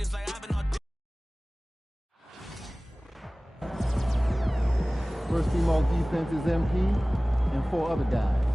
First team on defense is MP and 4 other guys.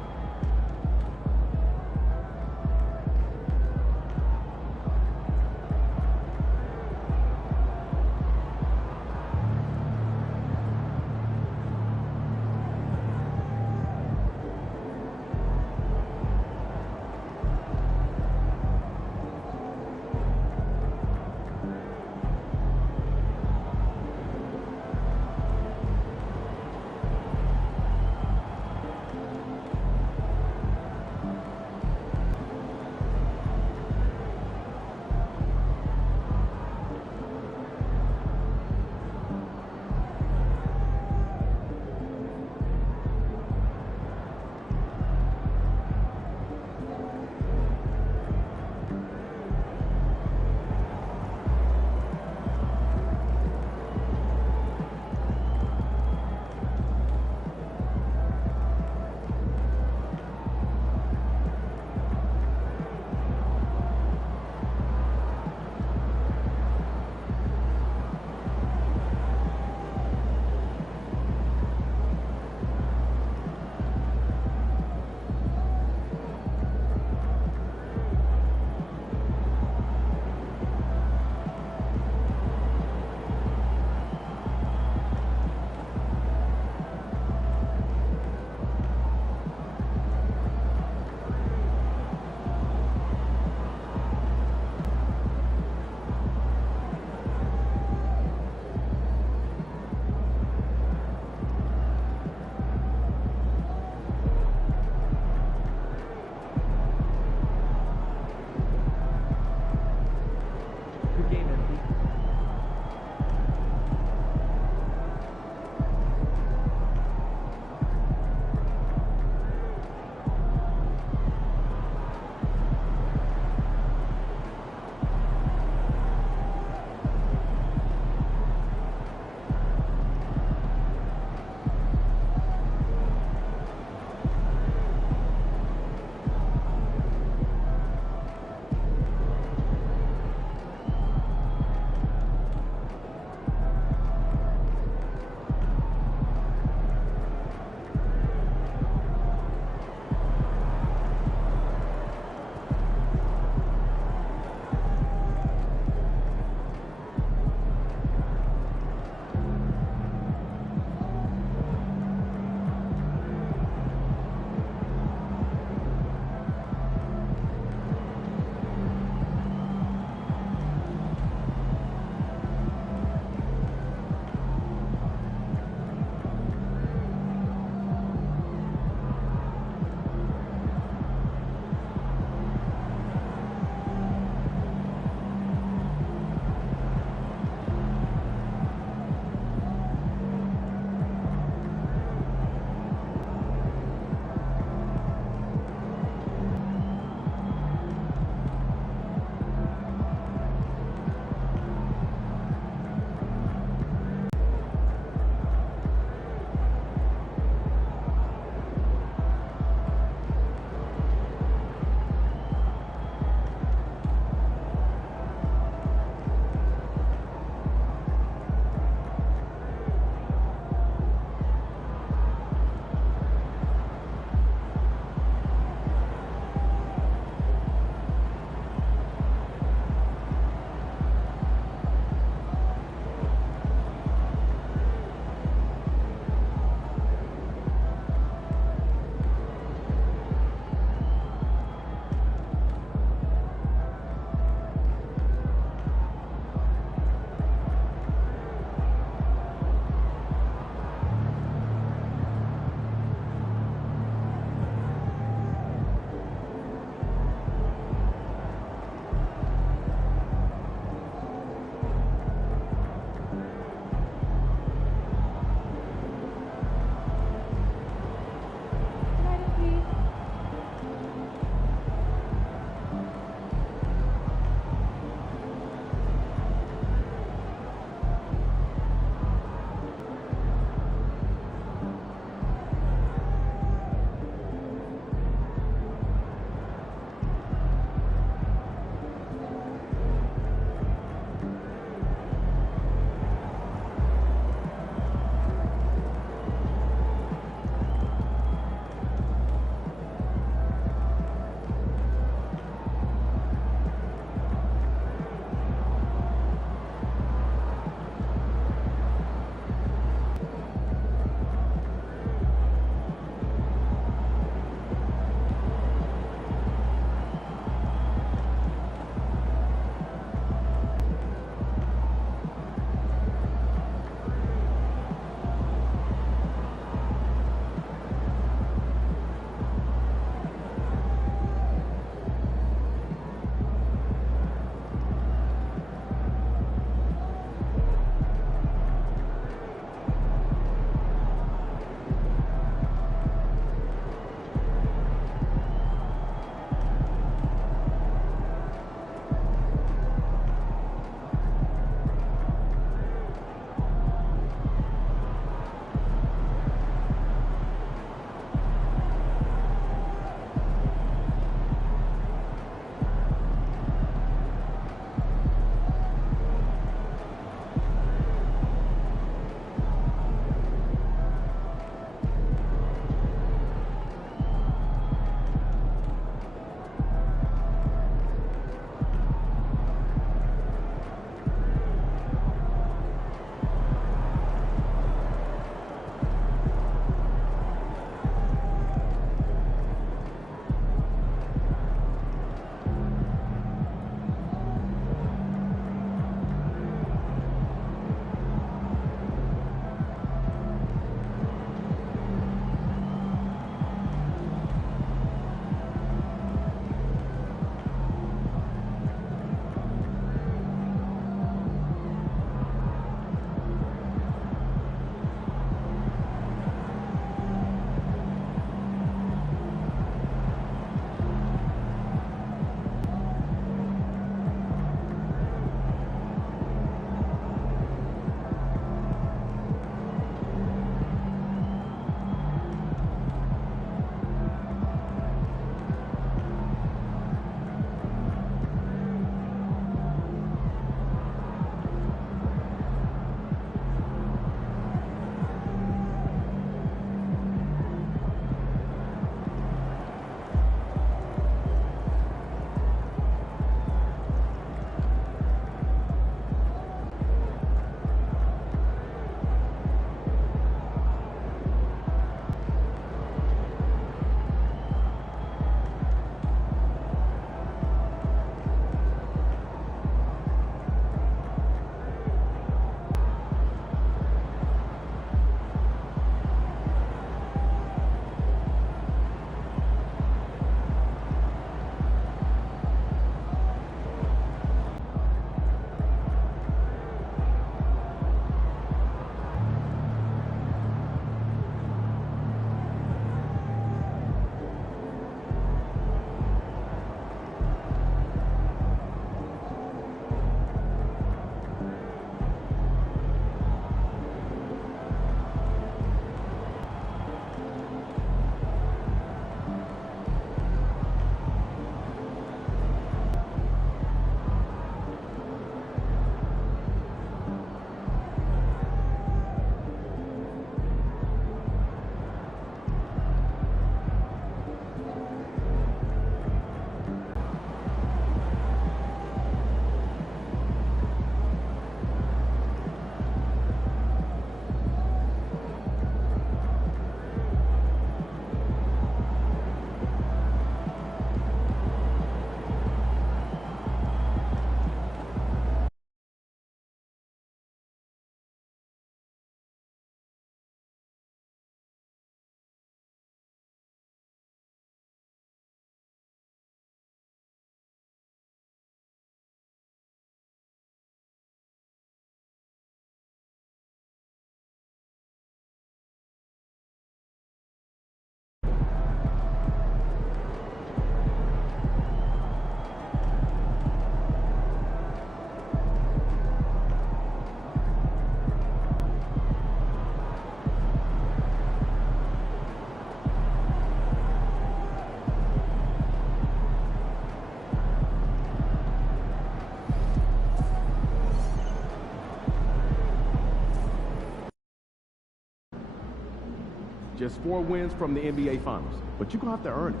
Just 4 wins from the NBA Finals, but you're going to have to earn it.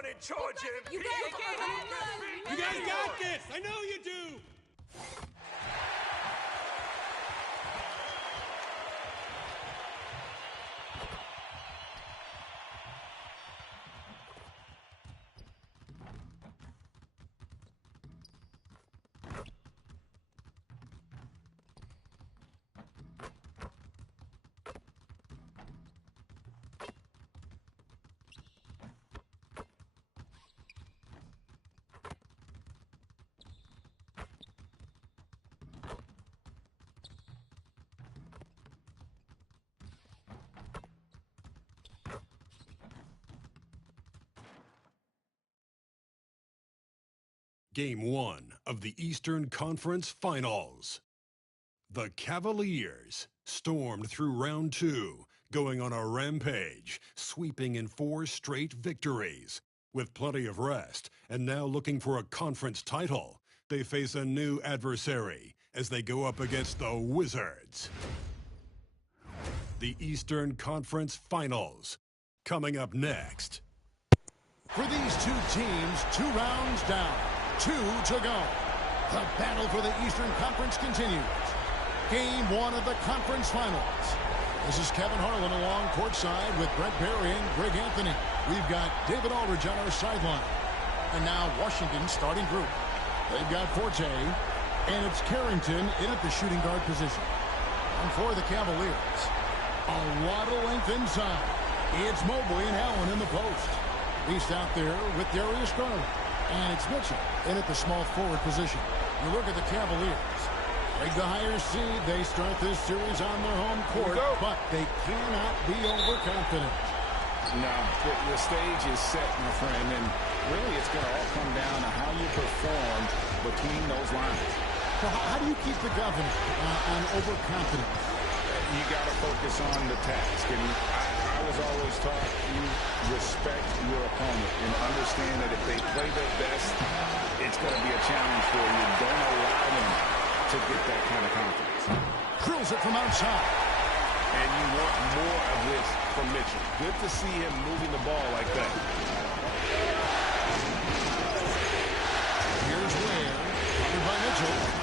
In charge, MP. You guys got this! I know you do! Game 1 of the Eastern Conference Finals. The Cavaliers stormed through round 2, going on a rampage, sweeping in 4 straight victories. With plenty of rest, and now looking for a conference title, they face a new adversary as they go up against the Wizards. The Eastern Conference Finals, coming up next. For these two teams, 2 rounds down. 2 to go. The battle for the Eastern Conference continues. Game 1 of the conference finals. This is Kevin Harlan along courtside with Brent Barry and Greg Anthony. We've got David Aldridge on our sideline. And now Washington's starting group. They've got Forte, and it's Carrington in at the shooting guard position. And for the Cavaliers, a lot of length inside. It's Mobley and Allen in the post. He's out there with Darius Garland. And it's Mitchell in at the small forward position. You look at the Cavaliers. Like the higher seed, they start this series on their home court, but they cannot be overconfident. No, the stage is set, my friend, and really it's going to all come down to how you perform between those lines. So how do you keep the governor on overconfidence? You got to focus on the task, and I was always taught you respect your opponent and understand that if they play their best, it's going to be a challenge for you. Don't allow them to get that kind of confidence. Drills it from outside. And you want more of this from Mitchell. Good to see him moving the ball like that. Here's Ware, covered by Mitchell.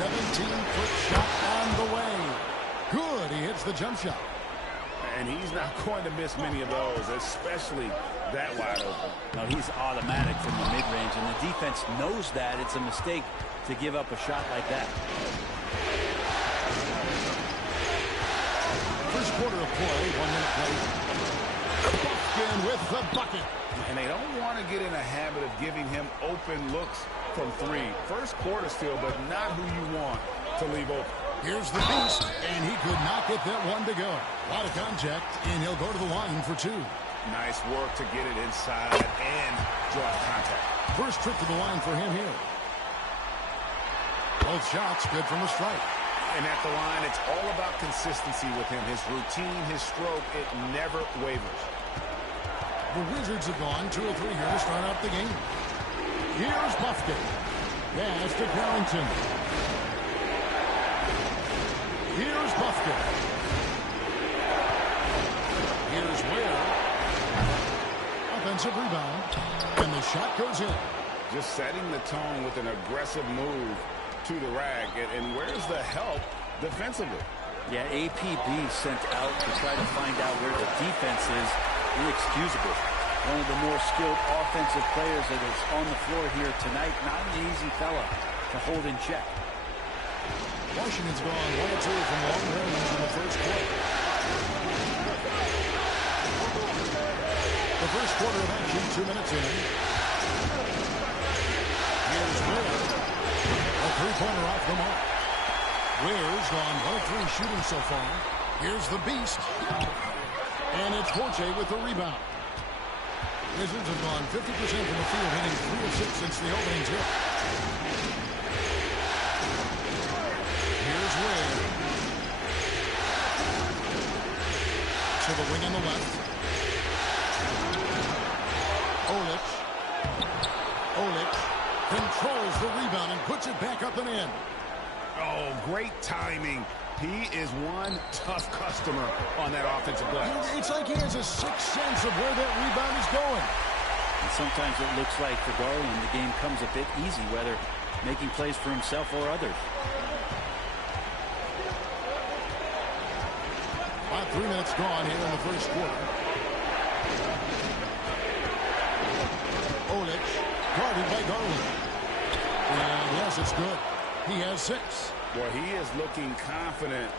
17-foot shot on the way. Good, he hits the jump shot. And he's not going to miss many of those, especially that wide open. No, he's automatic from the mid-range, and the defense knows that. It's a mistake to give up a shot like that. First quarter of play, 1 minute play. Buffkin with the bucket. And they don't want to get in a habit of giving him open looks from 3. First quarter still, but not who you want to leave open. Here's the beast, and he could not get that one to go. A lot of contact, and he'll go to the line for 2. Nice work to get it inside and draw contact. First trip to the line for him here. Both shots good from the strike. And at the line, it's all about consistency with him. His routine, his stroke, it never wavers. The Wizards have gone 2 or 3 here to start out the game. Here's Buffkin. Pass to Carrington. Here's Buffkin. Here's Ware. Offensive rebound. And the shot goes in. Just setting the tone with an aggressive move to the rack. And where's the help defensively. Yeah, APB sent out to try to find out where the defense is. Inexcusable. One of the more skilled offensive players that is on the floor here tonight. Not an easy fella to hold in check. Washington's gone 1 of 2 from long range in the first quarter. The first quarter of action, 2 minutes in. Here's Ware. A three-pointer off the mark. Ware's gone 1 of 3 shooting so far. Here's the Beast. And it's Forte with the rebound. Wizards have gone 50% from the field, hitting 3 of 6 since the opening tip. Here's Ware. To the wing on the left. Olic controls the rebound and puts it back up and in. Oh, great timing. He is one tough customer on that offensive glass. It's like he has a sixth sense of where that rebound is going. And sometimes it looks like for Garland the game comes a bit easy, whether making plays for himself or others. About 3 minutes gone here in the first quarter. Olic, guarded by Garland. And yes, it's good. He has 6. Well, he is looking confident.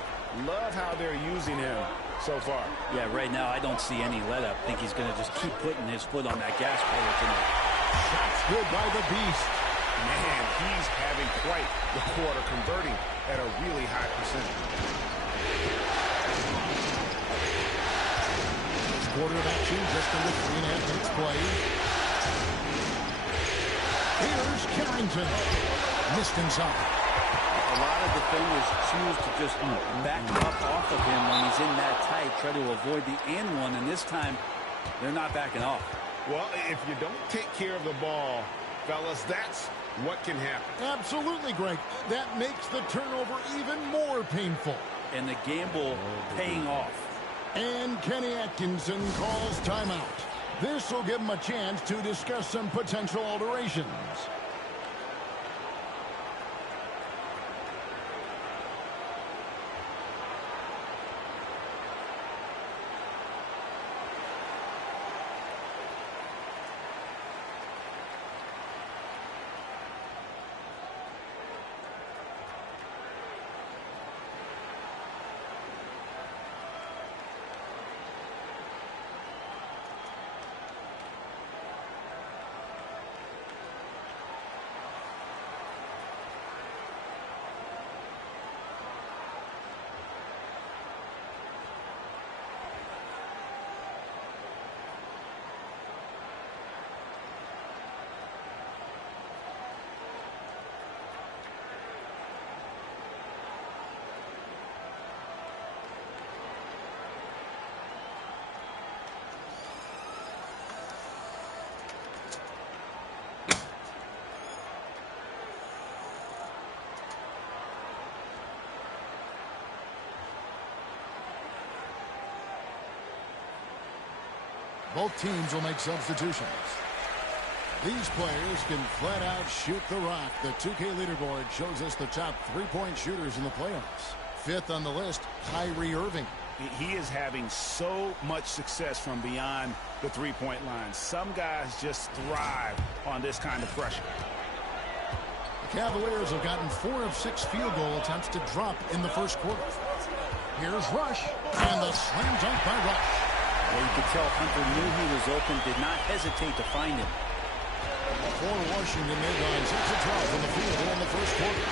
Love how they're using him so far. Yeah, right now I don't see any let-up. I think he's going to just keep putting his foot on that gas pedal tonight. Shots good by the Beast. Man, he's having quite the quarter, converting at a really high percentage. First quarter of action, just under 3.5 minutes played. Here's Carrington. Missed inside. A lot of defenders choose to just back up off of him when he's in that tight, try to avoid the and one, and this time they're not backing off. Well, if you don't take care of the ball, fellas, that's what can happen. Absolutely, Greg. That makes the turnover even more painful. And the gamble paying off. And Kenny Atkinson calls timeout. This will give him a chance to discuss some potential alterations. Both teams will make substitutions. These players can flat out shoot the rock. The 2K leaderboard shows us the top three-point shooters in the playoffs. 5th on the list, Kyrie Irving. He is having so much success from beyond the three-point line. Some guys just thrive on this kind of pressure. The Cavaliers have gotten 4 of 6 field goal attempts to drop in the first quarter. Here's Rush, and the slam dunk by Rush. Well, you could tell Hunter knew he was open, did not hesitate to find him. For Washington, they've gone 6 of 12 from the field in the first quarter.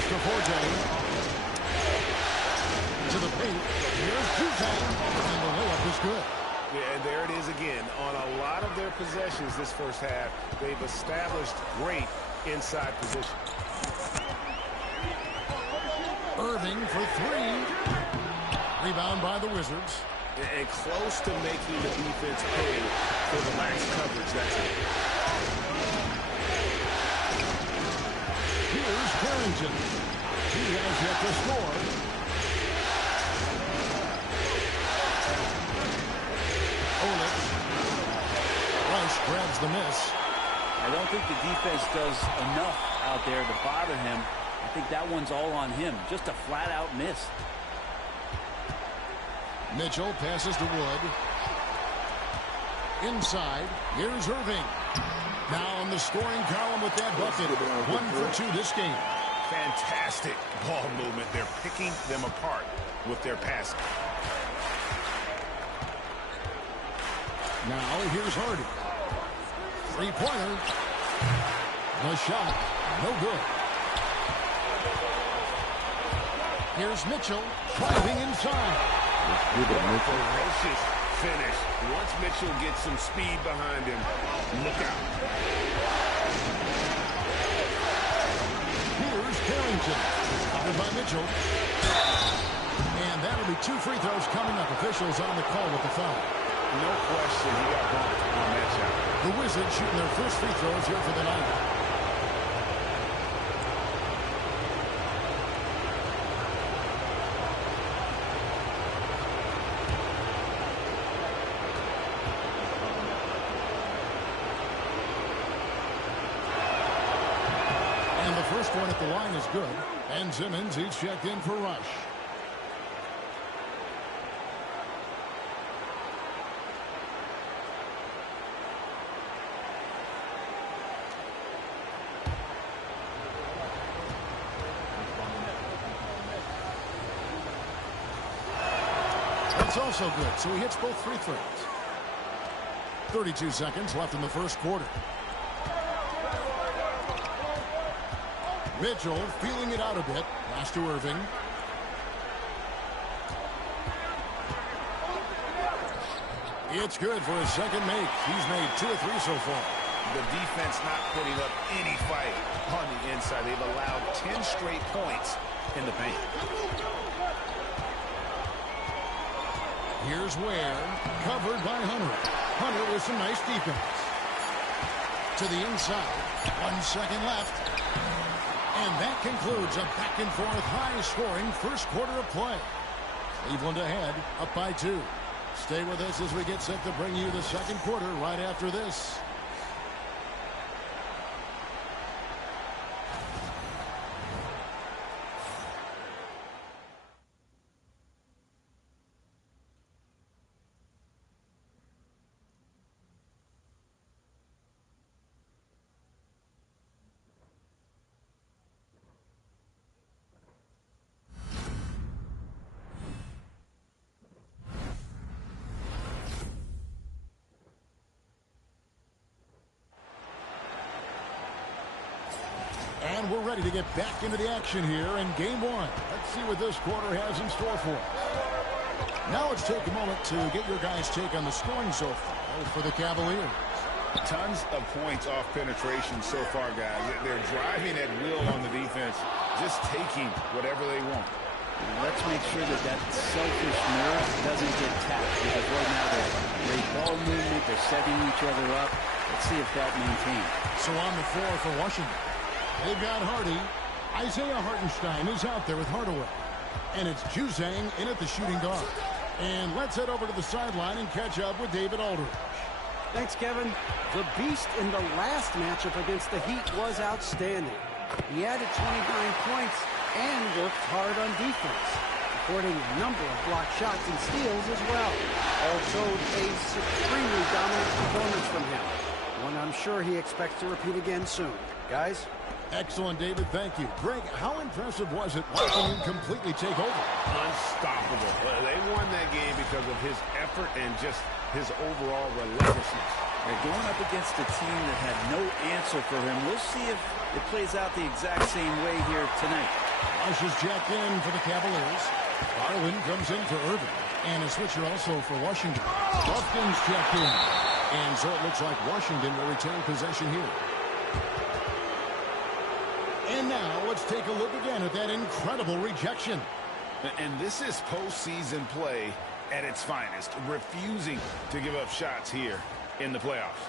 After Forte to the paint. Here's Dutan, and the layup is good. Yeah, and there it is again. On a lot of their possessions this first half, they've established great inside position. Irving for 3. Rebound by the Wizards. And close to making the defense pay for the lax coverage. That's it. Here's Carrington. He has yet to score. Olic. Rush grabs the miss. I don't think the defense does enough out there to bother him. I think that one's all on him. Just a flat-out miss. Mitchell passes to Wood. Inside, here's Irving. Now in the scoring column with that bucket. 1 for 2 this game. Fantastic ball movement. They're picking them apart with their passing. Now here's Hardy. Three-pointer. The shot, no good. Here's Mitchell driving inside. Ferocious finish. Once Mitchell gets some speed behind him, look out. Here's Carrington. Covered by Mitchell. And that'll be 2 free throws coming up. Officials on the call with the foul. No question he got bumped on that shot. The Wizards shooting their first free throws here for the night. And the first one at the line is good. And Simmons, he's checked in for Rush. That's also good, so he hits both free throws. 32 seconds left in the first quarter. Mitchell feeling it out a bit. Pass to Irving. It's good for his second make. He's made 2 of 3 so far. The defense not putting up any fight on the inside. They've allowed 10 straight points in the paint. Here's Ware, covered by Hunter. Hunter with some nice defense. To the inside. 1 second left. And that concludes a back-and-forth, high-scoring first quarter of play. Cleveland ahead, up by 2. Stay with us as we get set to bring you the second quarter right after this. And we're ready to get back into the action here in game 1. Let's see what this quarter has in store for us. Now let's take a moment to get your guys' take on the scoring so far for the Cavaliers. Tons of points off penetration so far, guys. They're driving at will on the defense, just taking whatever they want. Let's make sure that that selfish nerve doesn't get tapped, because right now there's great ball movement. They're setting each other up. Let's see if that maintains. So on the floor for Washington, they've got Hardy. Isaiah Hartenstein is out there with Hardaway. And it's Juzang in at the shooting guard. And let's head over to the sideline and catch up with David Aldridge. Thanks, Kevin. The Beast in the last matchup against the Heat was outstanding. He added 29 points and worked hard on defense, recording a number of blocked shots and steals as well. All showed a supremely dominant performance from him, one I'm sure he expects to repeat again soon. Guys? Excellent, David. Thank you. Greg, how impressive was it watching him completely take over? Unstoppable. They won that game because of his effort and just his overall relentlessness. They're going up against a team that had no answer for him. We'll see if it plays out the exact same way here tonight. Rush is jacked in for the Cavaliers. Garland comes in for Irving. And a switcher also for Washington. Lufkin's checked in. And so it looks like Washington will retain possession here. And now let's take a look again at that incredible rejection. And this is postseason play at its finest, refusing to give up shots here in the playoffs.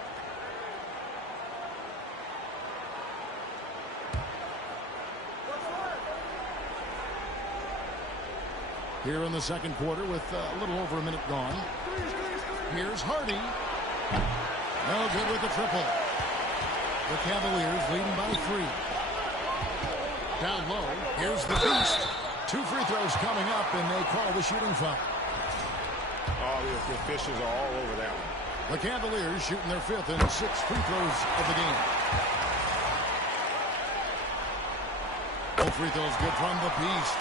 Here in the second quarter with a little over a minute gone. Here's Hardy. No good with the triple. The Cavaliers leading by 3. Down low, here's the Beast. 2 free throws coming up, and they call the shooting foul. Oh, the officials are all over that one. The Cavaliers shooting their 5th and 6th free throws of the game. Both free throws good from the Beast.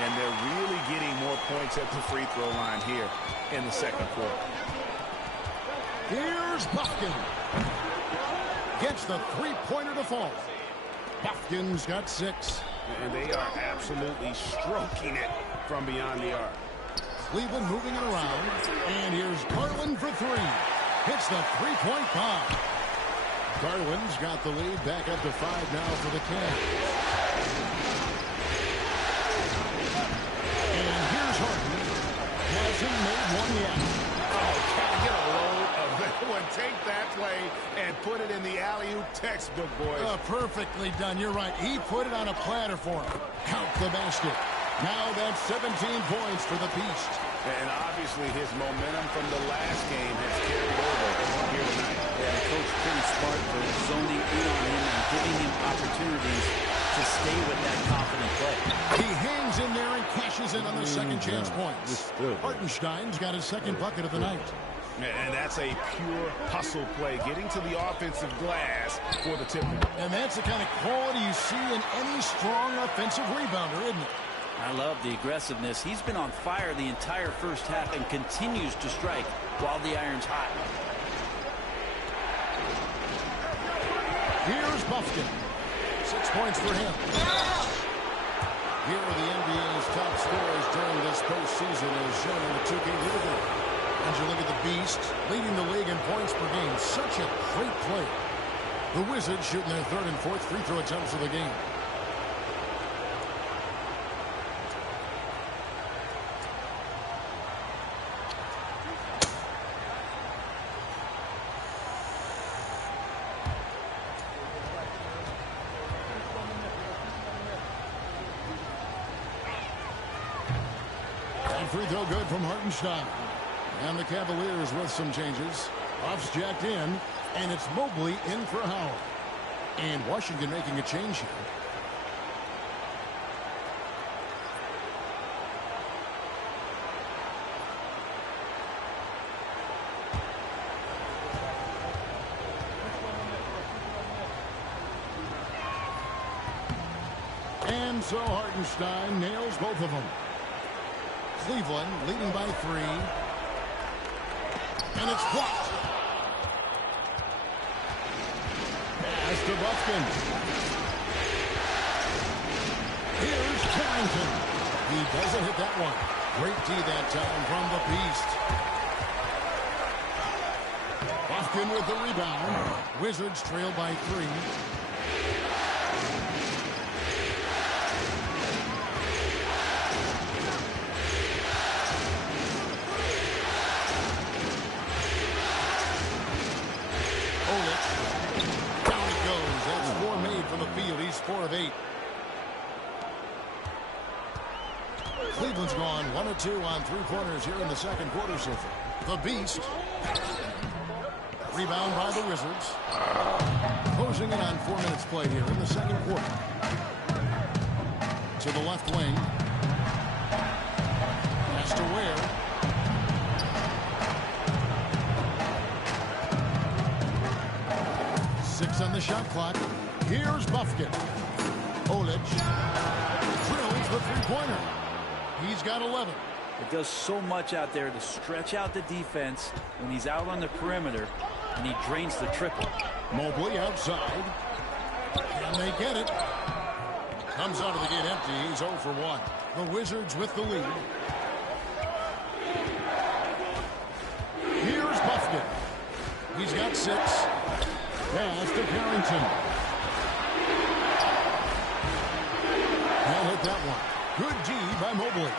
And they're really getting more points at the free throw line here in the second quarter. Here's Buffkin. Gets the three-pointer to fall. Buffkin's got 6. And they are absolutely stroking it from beyond the arc. Cleveland moving it around. And here's Garland for 3. Hits the three-point bomb. Garland's got the lead back up to 5 now for the Cavs. And here's Harden. Hasn't made one yet. Oh, can I get a load of that one? Take that play and put it in the alley-oop textbook, boys. Perfectly done. You're right. He put it on a platter for him. Count the basket. Now that's 17 points for the Beast. And obviously his momentum from the last game has carried over here tonight. Yeah, the coach pretty smart for zoning in on him and giving him opportunities to stay with that confident play. He hangs in there and cashes in on the second chance points. Hartenstein's got his second bucket of the night. And that's a pure hustle play, getting to the offensive glass for the Timberwolves. And that's the kind of quality you see in any strong offensive rebounder, isn't it? I love the aggressiveness. He's been on fire the entire first half and continues to strike while the iron's hot. Here's Buffkin. 6 points for him. Here are the NBA's top scorers during this postseason as shown in the 2K leaderboard. As you look at the Beast, leading the league in points per game. Such a great player. The Wizards shooting their 3rd and 4th free throw attempts of the game. Free throw good from Hartenstein. And the Cavaliers with some changes. Off's jacked in, and it's Mobley in for Howard. And Washington making a change here. And so Hartenstein nails both of them. Cleveland leading by 3. And it's blocked. Pass to Buffkin. Here's Carrington. He doesn't hit that one. Great D that time from the Beast. Buffkin with the rebound. Wizards trail by 3. He's 4 of 8. Cleveland's gone 1 of 2 on 3-pointers here in the second quarter so far. The Beast. Rebound by the Wizards. Closing in on 4 minutes play here in the second quarter. To the left wing. Pass to Ware. Six on the shot clock. Here's Buffkin. Olic drills the three-pointer. He's got 11. It does so much out there to stretch out the defense when he's out on the perimeter, and he drains the triple. Mobley outside. And they get it. Comes out of the gate empty. He's 0 for 1. The Wizards with the lead. Here's Buffkin. He's got 6. Pass to Carrington. They'll hit that one. Good D by Mobley.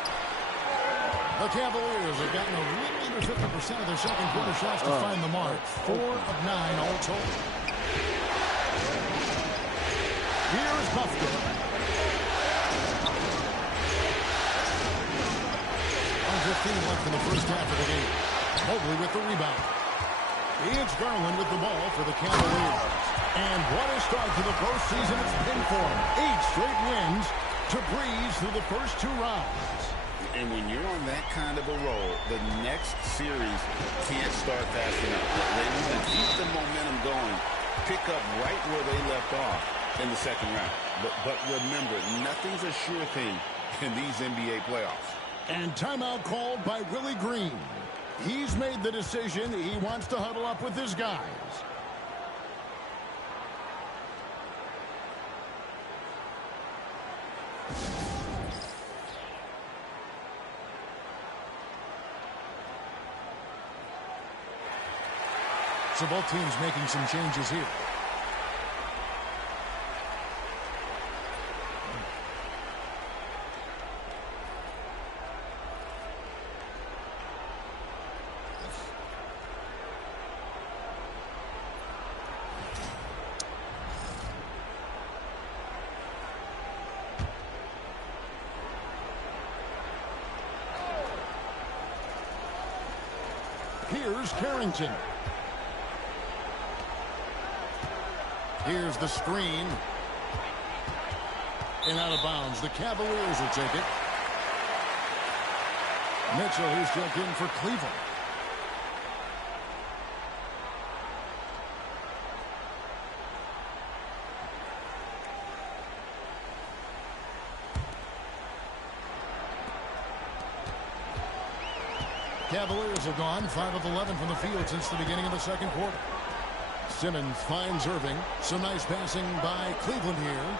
The Cavaliers have gotten a little under 50% of their second quarter shots to find the mark. 4 of 9 all told. Here's Buffkin. 1:15 left in the first half of the game. Mobley with the rebound. It's Garland with the ball for the Cavaliers. And what a start to the postseason it's been for them. 8 straight wins to breeze through the first 2 rounds. And when you're on that kind of a roll, the next series can't start fast enough. They want to keep the momentum going, pick up right where they left off in the second round. But remember, nothing's a sure thing in these NBA playoffs. And timeout called by Willie Green. He's made the decision. He wants to huddle up with his guys. So both teams making some changes here. Here's Carrington. Here's the screen. And out of bounds. The Cavaliers will take it. Mitchell, who's checked in for Cleveland. Cavaliers have gone 5 of 11 from the field since the beginning of the second quarter. Simmons finds Irving. Some nice passing by Cleveland here.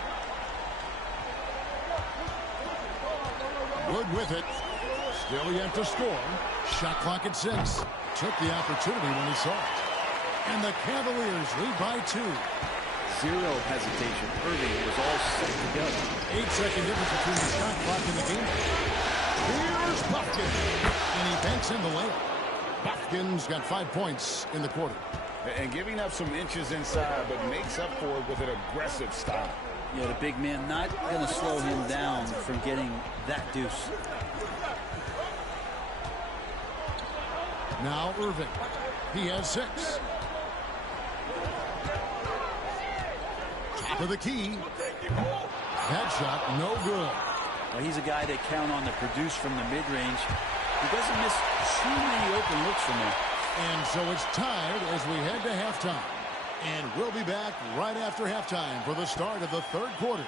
Wood with it. Still yet to score. Shot clock at 6. Took the opportunity when he saw it. And the Cavaliers lead by 2. Zero hesitation. Irving was all set to go. 8-second difference between the shot clock and the game. Here's Buffkin. And he banks in the layup. Buffkin's got 5 points in the quarter. And giving up some inches inside, but makes up for it with an aggressive style. Yeah, the big man not going to slow him down from getting that deuce. Now Irving. He has 6. Top of the key. That shot, no good. Well, he's a guy they count on to produce from the mid-range. He doesn't miss too many open looks from there. And so it's tied as we head to halftime. And we'll be back right after halftime for the start of the third quarter.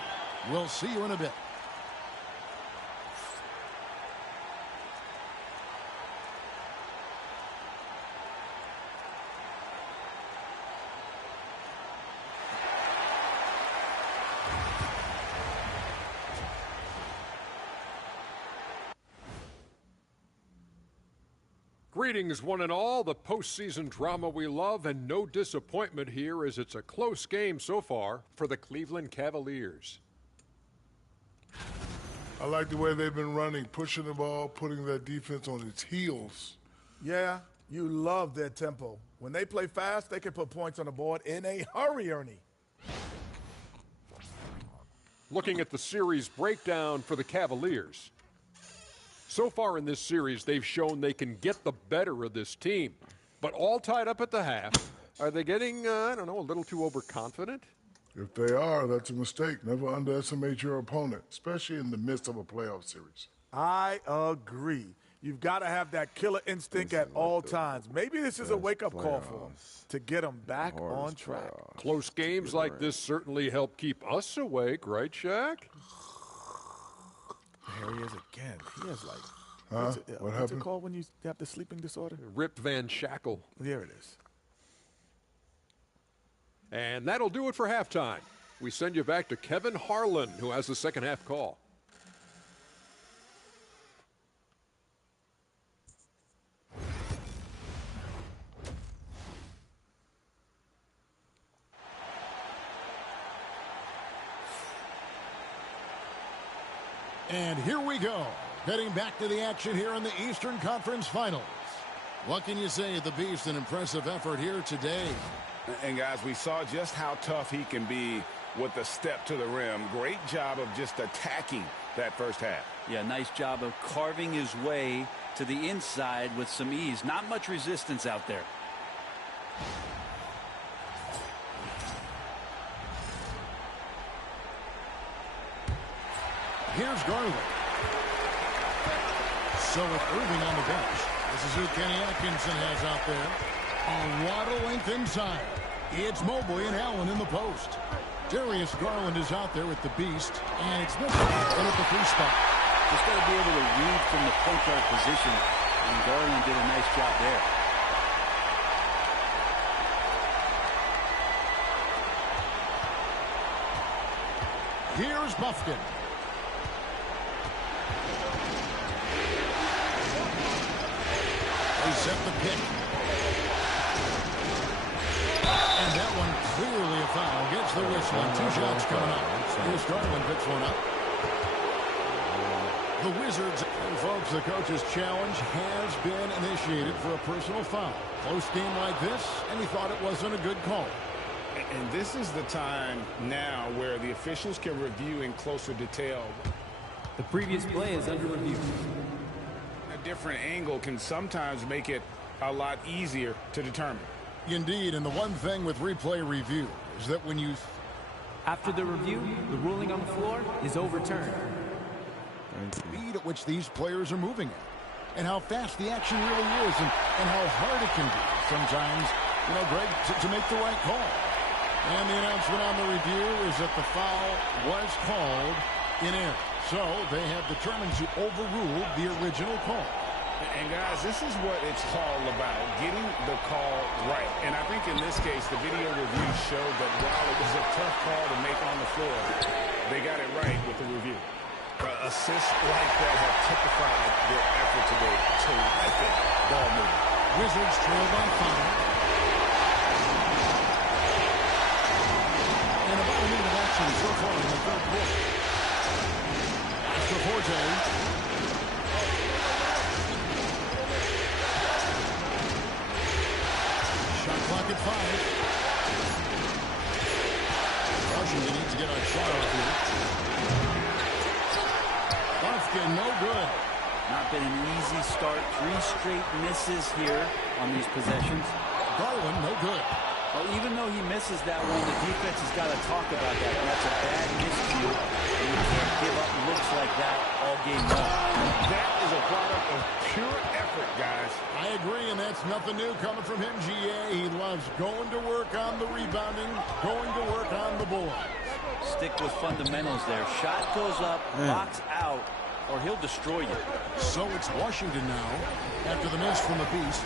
We'll see you in a bit. Greetings, one and all. The postseason drama we love, and no disappointment here as it's a close game so far for the Cleveland Cavaliers. I like the way they've been running, pushing the ball, putting their defense on its heels. Yeah, you love their tempo. When they play fast, they can put points on the board in a hurry, Ernie. Looking at the series breakdown for the Cavaliers. So far in this series, they've shown they can get the better of this team. But all tied up at the half, are they getting, I don't know, a little too overconfident? If they are, that's a mistake. Never underestimate your opponent, especially in the midst of a playoff series. I agree. You've got to have that killer instinct at all times. Maybe this is a wake-up call for them to get them back on track. Close games like this certainly help keep us awake, right, Shaq? There he is again. He has like, what's it called when you have the sleeping disorder? Rip Van Shackle. There it is. And that'll do it for halftime. We send you back to Kevin Harlan, who has the second half call. And here we go. Heading back to the action here in the Eastern Conference Finals. What can you say of the Beast? An impressive effort here today. And guys, we saw just how tough he can be with the step to the rim. Great job of just attacking that first half. Yeah, nice job of carving his way to the inside with some ease. Not much resistance out there. Here's Garland. So with Irving on the bench, this is who Kenny Atkinson has out there. A lot of length inside. It's Mobley and Allen in the post. Darius Garland is out there with the beast, and it's Mitchell in at the free spot. Just got to be able to read from the point guard position, and Garland did a nice job there. Here's Buffkin. They set the pick. And that one clearly a foul. Gets the whistle and 2 shots coming up. Here's Garland picks one up. The Wizards, and folks, the coach's challenge has been initiated for a personal foul. Close game like this, and he thought it wasn't a good call. And this is the time now where the officials can review in closer detail. The previous play is under review. A different angle can sometimes make it a lot easier to determine. Indeed, and the one thing with replay review is that when you... After the review, the ruling on the floor is overturned. Speed at which these players are moving at, and how fast the action really is, and how hard it can be sometimes, you know, Greg, to make the right call. And the announcement on the review is that the foul was called in error. So they have determined to overrule the original call. And guys, this is what it's all about, getting the call right. And I think in this case, the video review showed that while it was a tough call to make on the floor, they got it right with the review. Assists like that have typified their effort today. Terrific ball movement. Wizards trail by 5. And about a minute of action so far in the third quarter. After Forte. Shot clock at 5. Washington needs to get a shot off here. Buffkin, no good. Not been an easy start. 3 straight misses here on these possessions. Garland, no good. Well, even though he misses that one, the defense has got to talk about that. And that's a bad miscue. And you can't give up looks like that all game long. That is a product of pure effort, guys. I agree, and that's nothing new coming from him, GA. He loves going to work on the rebounding, going to work on the board. Stick with fundamentals there. Shot goes up, box out, or he'll destroy you. So it's Washington now, after the miss from the Beast.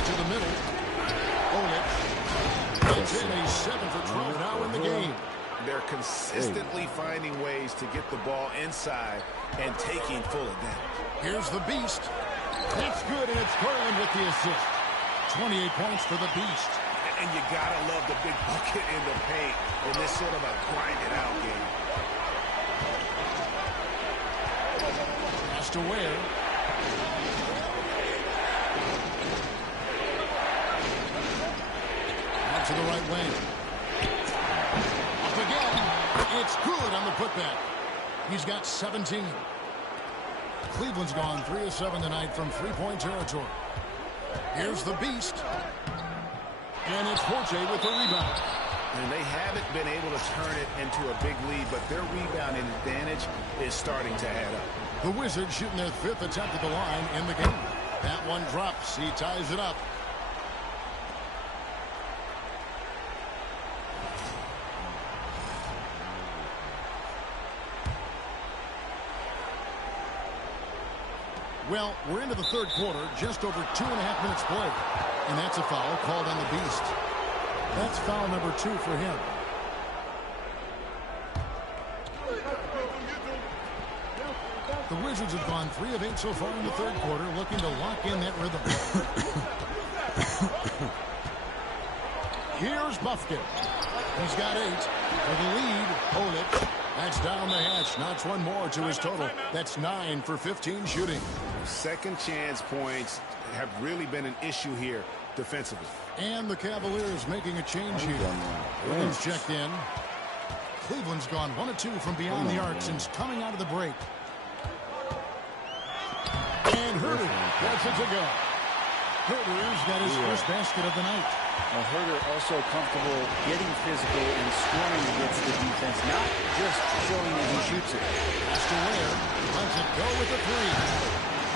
To the middle. Olip. It's in. He's 7 for 12 now in the game. They're consistently finding ways to get the ball inside and taking full advantage. Here's the Beast. That's good, and it's Garland with the assist. 28 points for the Beast. And you gotta love the big bucket in the paint in this sort of a grind-it-out game. Pass to Ware. Out to the right wing. Up again. It's good on the putback. He's got 17. Cleveland's gone 3 of 7 tonight from three-point territory. Here's the Beast. And it's Forte with the rebound. And they haven't been able to turn it into a big lead, but their rebounding advantage is starting to add up. The Wizards shooting their 5th attempt at the line in the game. That one drops. He ties it up. Well, we're into the third quarter, just over 2.5 minutes played. And that's a foul called on the Beast. That's foul number 2 for him. The Wizards have gone 3 of 8 so far in the third quarter, looking to lock in that rhythm. Here's Buffkin. He's got 8 for the lead. Olip. That's down the hatch. Knocks one more to his total. That's 9 for 15 shooting. Second chance points have really been an issue here defensively. And the Cavaliers making a change here. Williams checked in. Cleveland's gone 1 of 2 from beyond the arc since coming out of the break. And Herder gets it to go. Herder's got his first basket of the night. Well, Herder also comfortable getting physical and scoring against the defense, not just showing that he shoots it. Pass to Ware. Lets it go with the three.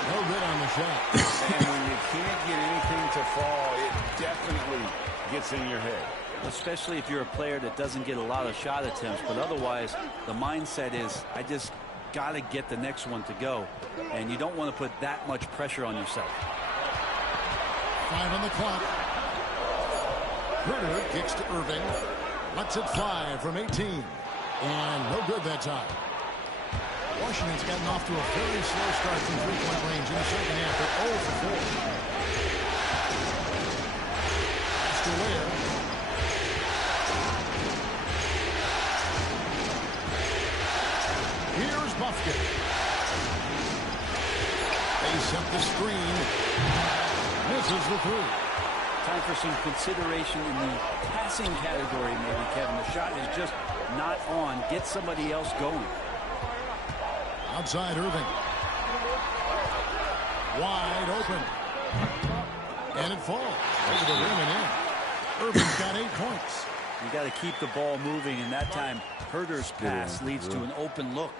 No good on the shot. And when you can't get anything to fall, it definitely gets in your head. Especially if you're a player that doesn't get a lot of shot attempts, but otherwise the mindset is, I just got to get the next one to go, and you don't want to put that much pressure on yourself. 5 on the clock. Herder kicks to Irving. Lets it fly from 18. And no good that time. Washington's gotten off to a very slow start from three-point range in the second half. They're 0 for 4. Pass to Ware. Here's Buffkin. They set the screen. Misses the three. Time for some consideration in the passing category, maybe, Kevin. The shot is just not on. Get somebody else going. Outside Irving. Wide open. And it falls over the rim and in. Irving's got 8 points. You got to keep the ball moving, and that time Herder's pass leads to an open look.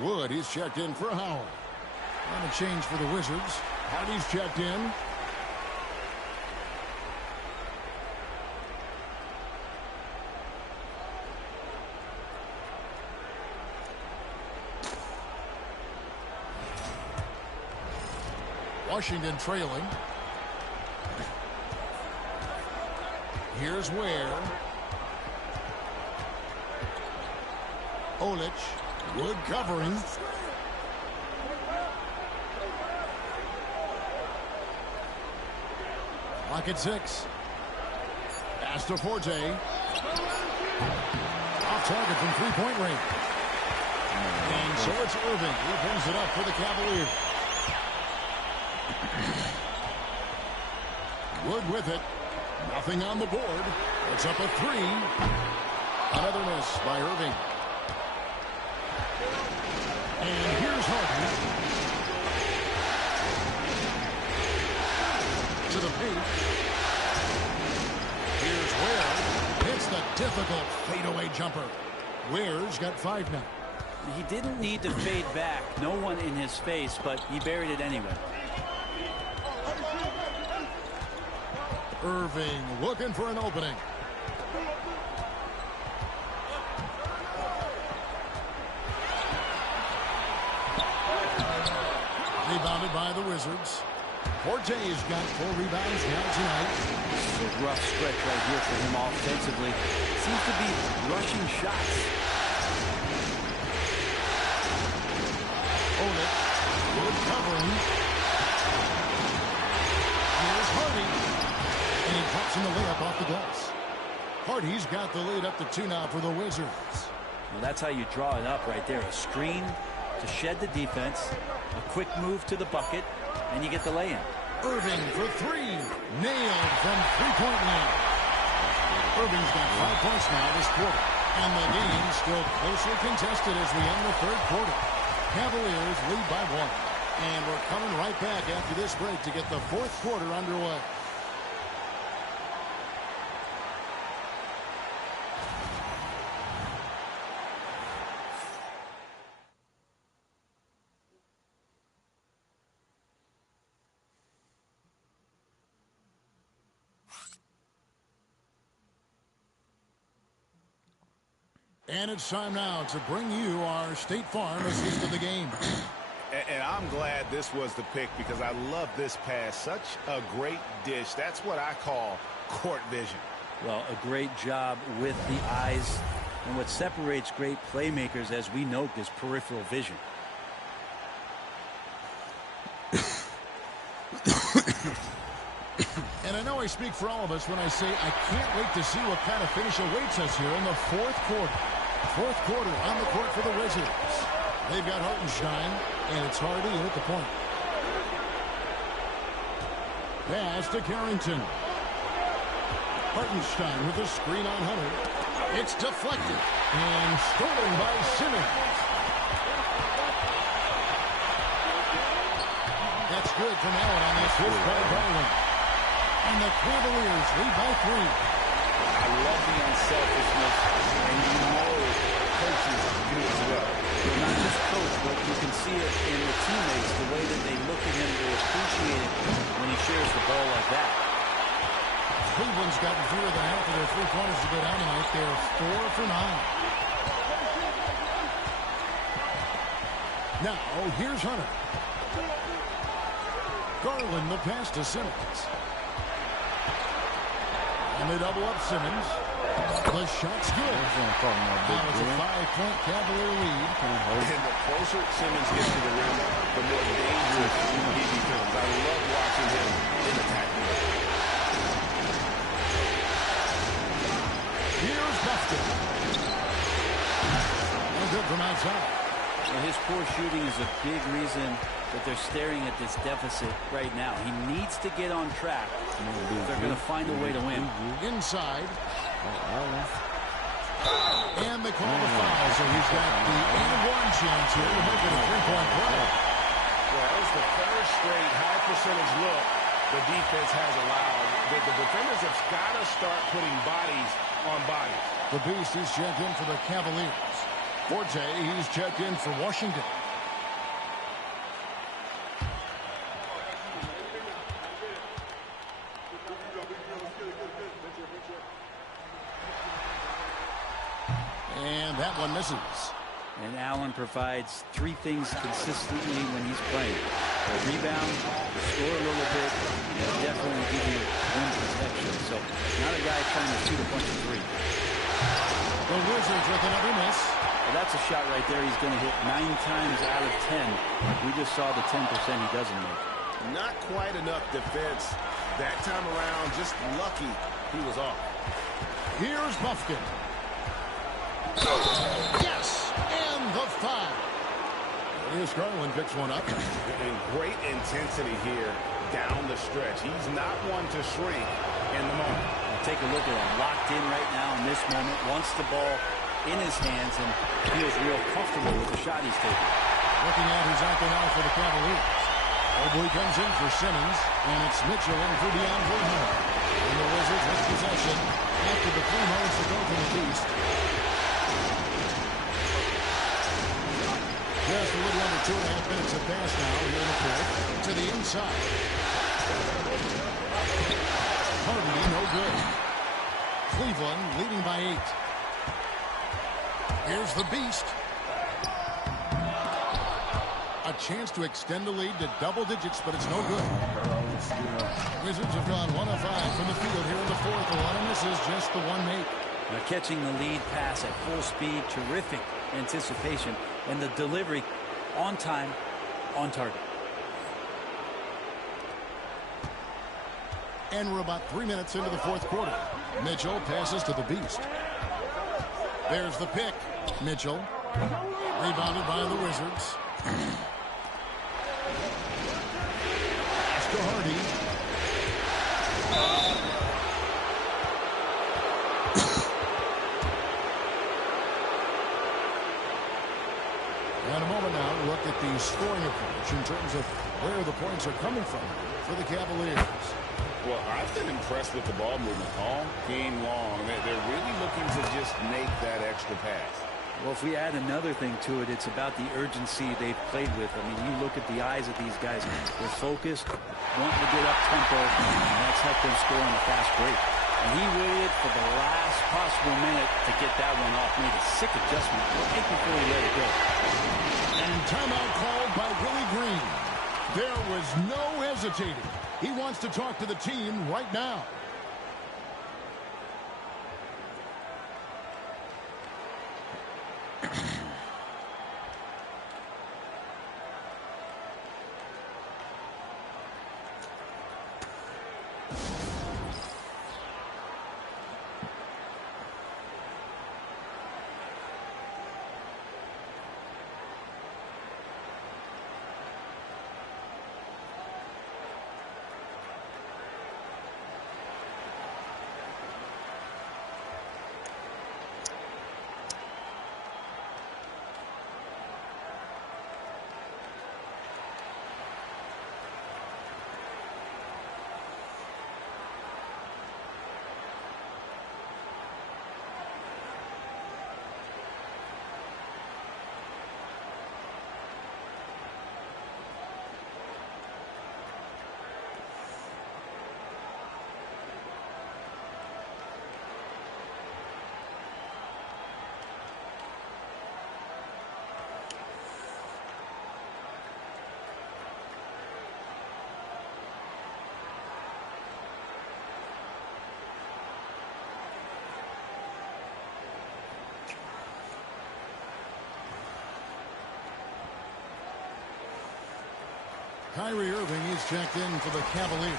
Wood is checked in for Howard. And a change for the Wizards. Hardy's checked in. Washington trailing. Here's Ware. Olic. Wood covering. Clock at 6. Pass to Forte. Off target from three-point range. And so it's Irving who brings it up for the Cavaliers. Wood with it. Nothing on the board. It's up a 3. Another miss by Irving. And here's Harden. To the paint. Here's Ware. Hits the difficult fadeaway jumper. Ware's got 5 now. He didn't need to fade back. No one in his face, but he buried it anyway. Irving looking for an opening. Rebounded by the Wizards. Forte's got 4 rebounds now tonight. This is a rough stretch right here for him offensively. Seems to be rushing shots. Olic. Good covering. Here's Hardy. And he pops in the layup off the glass. Hardy's got the lead up to 2 now for the Wizards. Well, that's how you draw it up right there. A screen to shed the defense. A quick move to the bucket, and you get the lay-in. Irving for 3. Nailed from three-point line. Irving's got 5 points now this quarter. And the game still closely contested as we end the third quarter. Cavaliers lead by 1. And we're coming right back after this break to get the fourth quarter underway. And it's time now to bring you our State Farm assist of the game. And I'm glad this was the pick because I love this pass. Such a great dish. That's what I call court vision. Well, a great job with the eyes. And what separates great playmakers, as we note, is peripheral vision. And I know I speak for all of us when I say I can't wait to see what kind of finish awaits us here in the fourth quarter. Fourth quarter on the court for the Wizards. They've got Hartenstein, and it's Hardy at the point. Pass to Carrington. Hartenstein with a screen on Hunter. It's deflected and stolen by Simmons. That's good from Allen on the assist by Garland. And the Cavaliers lead by 3. I love the unselfishness, and you know coaches do as well. Not just coach, but you can see it in the teammates, the way that they look at him, they appreciate it when he shares the ball like that. Cleveland's gotten fewer than half of their three-pointers to go down tonight. They're 4 for 9. Now, here's Hunter. Garland, the pass to Simmons. And they double up Simmons. The shot's good. Now it's a 5-point Cavalier lead. And the closer Simmons gets to the rim, the more dangerous he becomes. I love watching him in attack mode. Here's Buffett. No good from outside. Well, his poor shooting is a big reason that they're staring at this deficit right now. He needs to get on track if they're going to find a way to win. Inside. And they call the foul, so he's got the and-one chance here to make it a three-point play. Well, that was the third straight high-percentage look the defense has allowed. The defenders have got to start putting bodies on bodies. The Beast is checked in for the Cavaliers. Forte, he's checked in for Washington. And that one misses. And Allen provides 3 things consistently when he's playing. A rebound, score a little bit, and definitely give you rim protection. So not a guy trying to shoot a bunch of threes. The Wizards with another miss. Well, that's a shot right there he's going to hit 9 times out of 10. We just saw the 10% he doesn't make. Not quite enough defense that time around. Just lucky he was off. Here's Buffkin. Yes! And the foul. Here's Garland picks one up. And great intensity here down the stretch. He's not one to shrink in the moment. Take a look at him. Locked in right now in this moment. Wants the ball in his hands and feels real comfortable with the shot he's taking. Looking at who's out there now for the Cavaliers. Mobley comes in for Simmons, and it's Mitchell in for DeAndre Hunter. And the Wizards with possession after the 3 minutes to go from the Beast. Just a little under 2.5 minutes of pass now here in the fourth. To the inside. Hardly no good. Cleveland leading by 8. Here's the Beast. A chance to extend the lead to double digits, but it's no good. Wizards have gone 1 of 5 from the field here in the fourth. A lot of misses, just the one made. Now catching the lead pass at full speed, terrific anticipation, and the delivery on time, on target. And we're about 3 minutes into the fourth quarter. Mitchell passes to the Beast. There's the pick. Mitchell. Rebounded by the Wizards. Pass to Hardy. And a moment now to look at the scoring approach in terms of where the points are coming from for the Cavaliers. Well, I've been impressed with the ball movement all game long. They're really looking to just make that extra pass. Well, if we add another thing to it, it's about the urgency they've played with. I mean, you look at the eyes of these guys. They're focused, wanting to get up tempo, and that's helped them score on a fast break. And he waited for the last possible minute to get that one off. Made a sick adjustment right before he let it go. And timeout called by Willie Green. There was no hesitating. He wants to talk to the team right now. Kyrie Irving is checked in for the Cavaliers.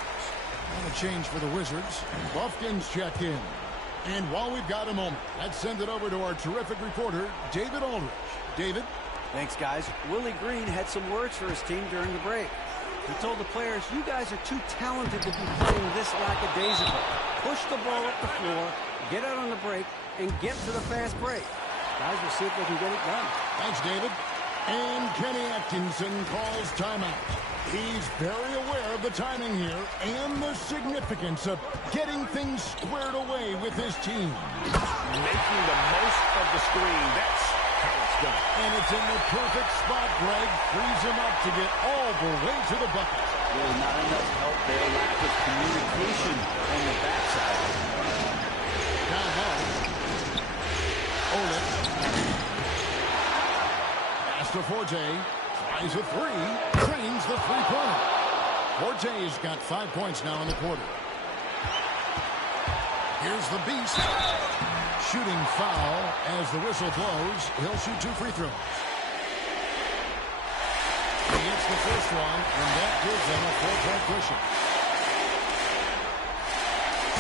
And a change for the Wizards. Buffkin's checked in. And while we've got a moment, let's send it over to our terrific reporter, David Aldridge. David? Thanks, guys. Willie Green had some words for his team during the break. He told the players, you guys are too talented to be playing this lackadaisical. Push the ball up the floor, get out on the break, and get to the fast break. Guys will see if they can get it done. Thanks, David. And Kenny Atkinson calls timeout. He's very aware of the timing here and the significance of getting things squared away with his team. Making the most of the screen. That's how it's done. And it's in the perfect spot, Greg. Frees him up to get all the way to the bucket. Really not enough help there. Lack of communication on the backside. Down low. Oleg. Pass to Forte. Tries a three. Drains the three-pointer. Forte's got 5 points now in the quarter. Here's the Beast. Shooting foul as the whistle blows. He'll shoot 2 free throws. He hits the first one, and that gives them a 4-point cushion.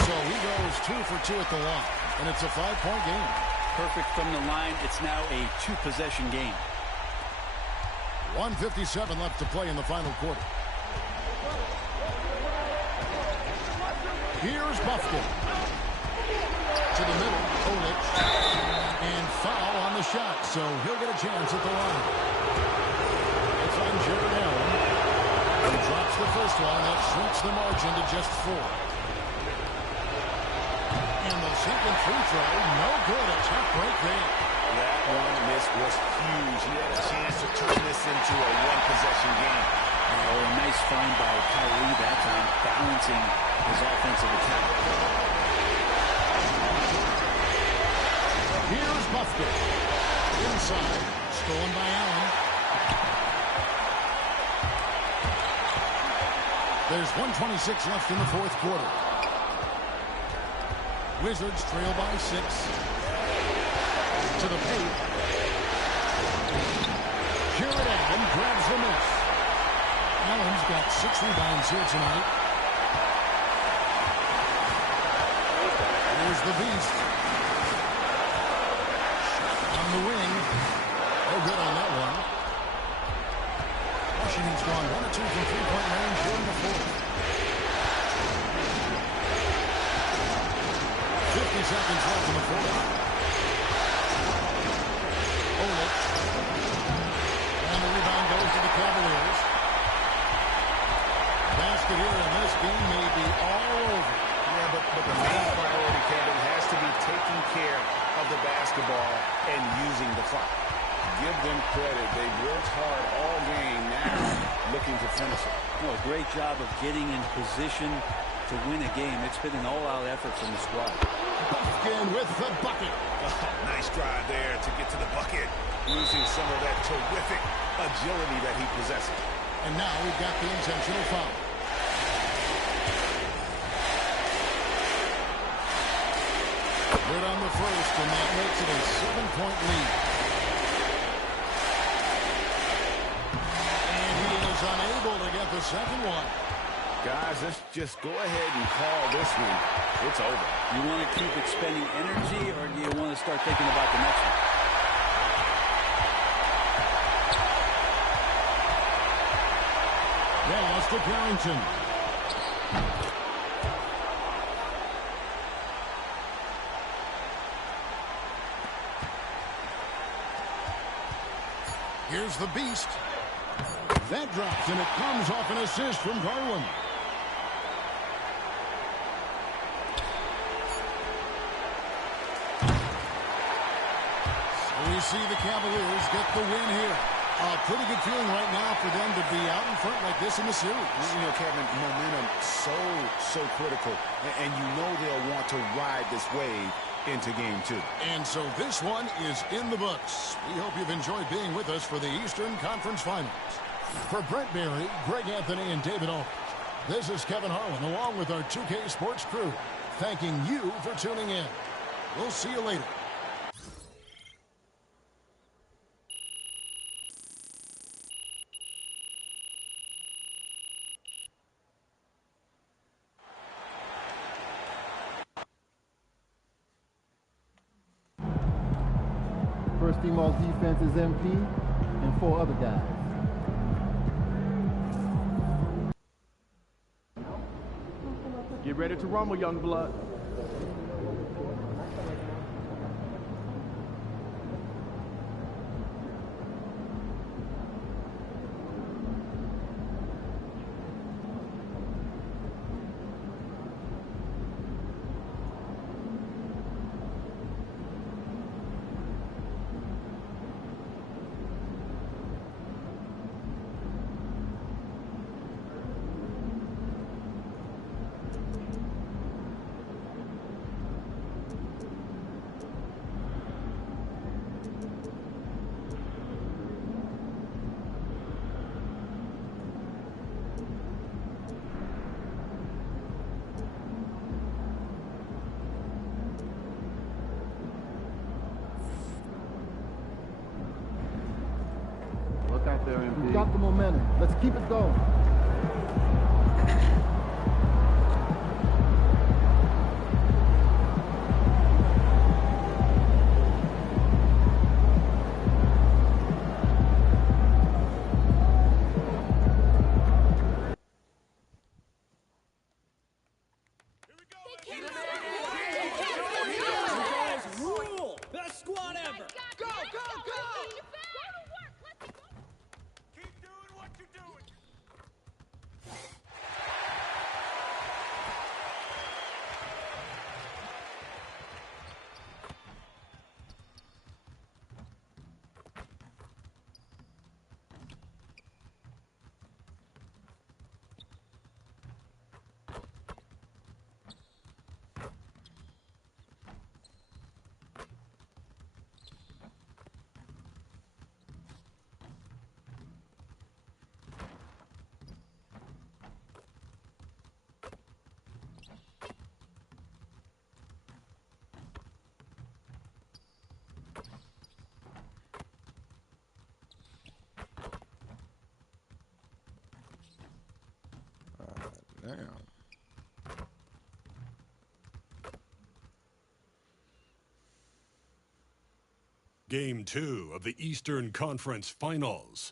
So he goes 2 for 2 at the line, and it's a 5-point game. Perfect from the line. It's now a 2-possession game. 1:57 left to play in the final quarter. Here's Buffkin. To the middle, Oleg. And foul on the shot, so he'll get a chance at the line. It's on Jared Allen. He drops the first one. That shrinks the margin to just 4. And the second free throw, no good. A tough break there. That one miss was huge. He had a chance to turn this into a one-possession game. Oh, a nice find by Kyrie that time, balancing his offensive attack. Here's Buffkin. Inside. Stolen by Allen. There's 1:26 left in the fourth quarter. Wizards trail by 6. To the paint. Jared Allen grabs the miss. Allen's got 6 rebounds here tonight. There's the Beast. Shot on the wing. No good on that one. Washington's gone 1 or 2 from 3-point range here in the fourth. 50 seconds left in the fourth. Oleg. And the rebound goes to the Cavaliers. Basket here, and this game may be all over. Yeah, but the main priority, Kevin, has to be taking care of the basketball and using the clock. Give them credit. They've worked hard all game, now looking to finish it. A great job of getting in position to to win a game. It's been an all-out effort from the squad. Buffkin with the bucket. Oh, nice drive there to get to the bucket. Losing some of that terrific agility that he possesses. And now we've got the intentional foul. Good on the first, and that makes it a 7-point lead. And he is unable to get the second one. Guys, let's just go ahead and call this one. It's over. You want to keep expending energy, or do you want to start thinking about the next one? Pass to Carrington. Here's the beast. That drops, and it comes off an assist from Garland. So we see the Cavaliers get the win here. A pretty good feeling right now for them to be out in front like this in the series. You know, Kevin, momentum so critical. And you know they'll want to ride this wave into game 2. And so this one is in the books. We hope you've enjoyed being with us for the Eastern Conference Finals. For Brent Barry, Greg Anthony, and David Aldridge, this is Kevin Harlan along with our 2K Sports crew, thanking you for tuning in. We'll see you later. First team all defense is MP and 4 other guys. Get ready to rumble, young blood. We've got the momentum. Let's keep it going. Damn. Game 2 of the Eastern Conference Finals.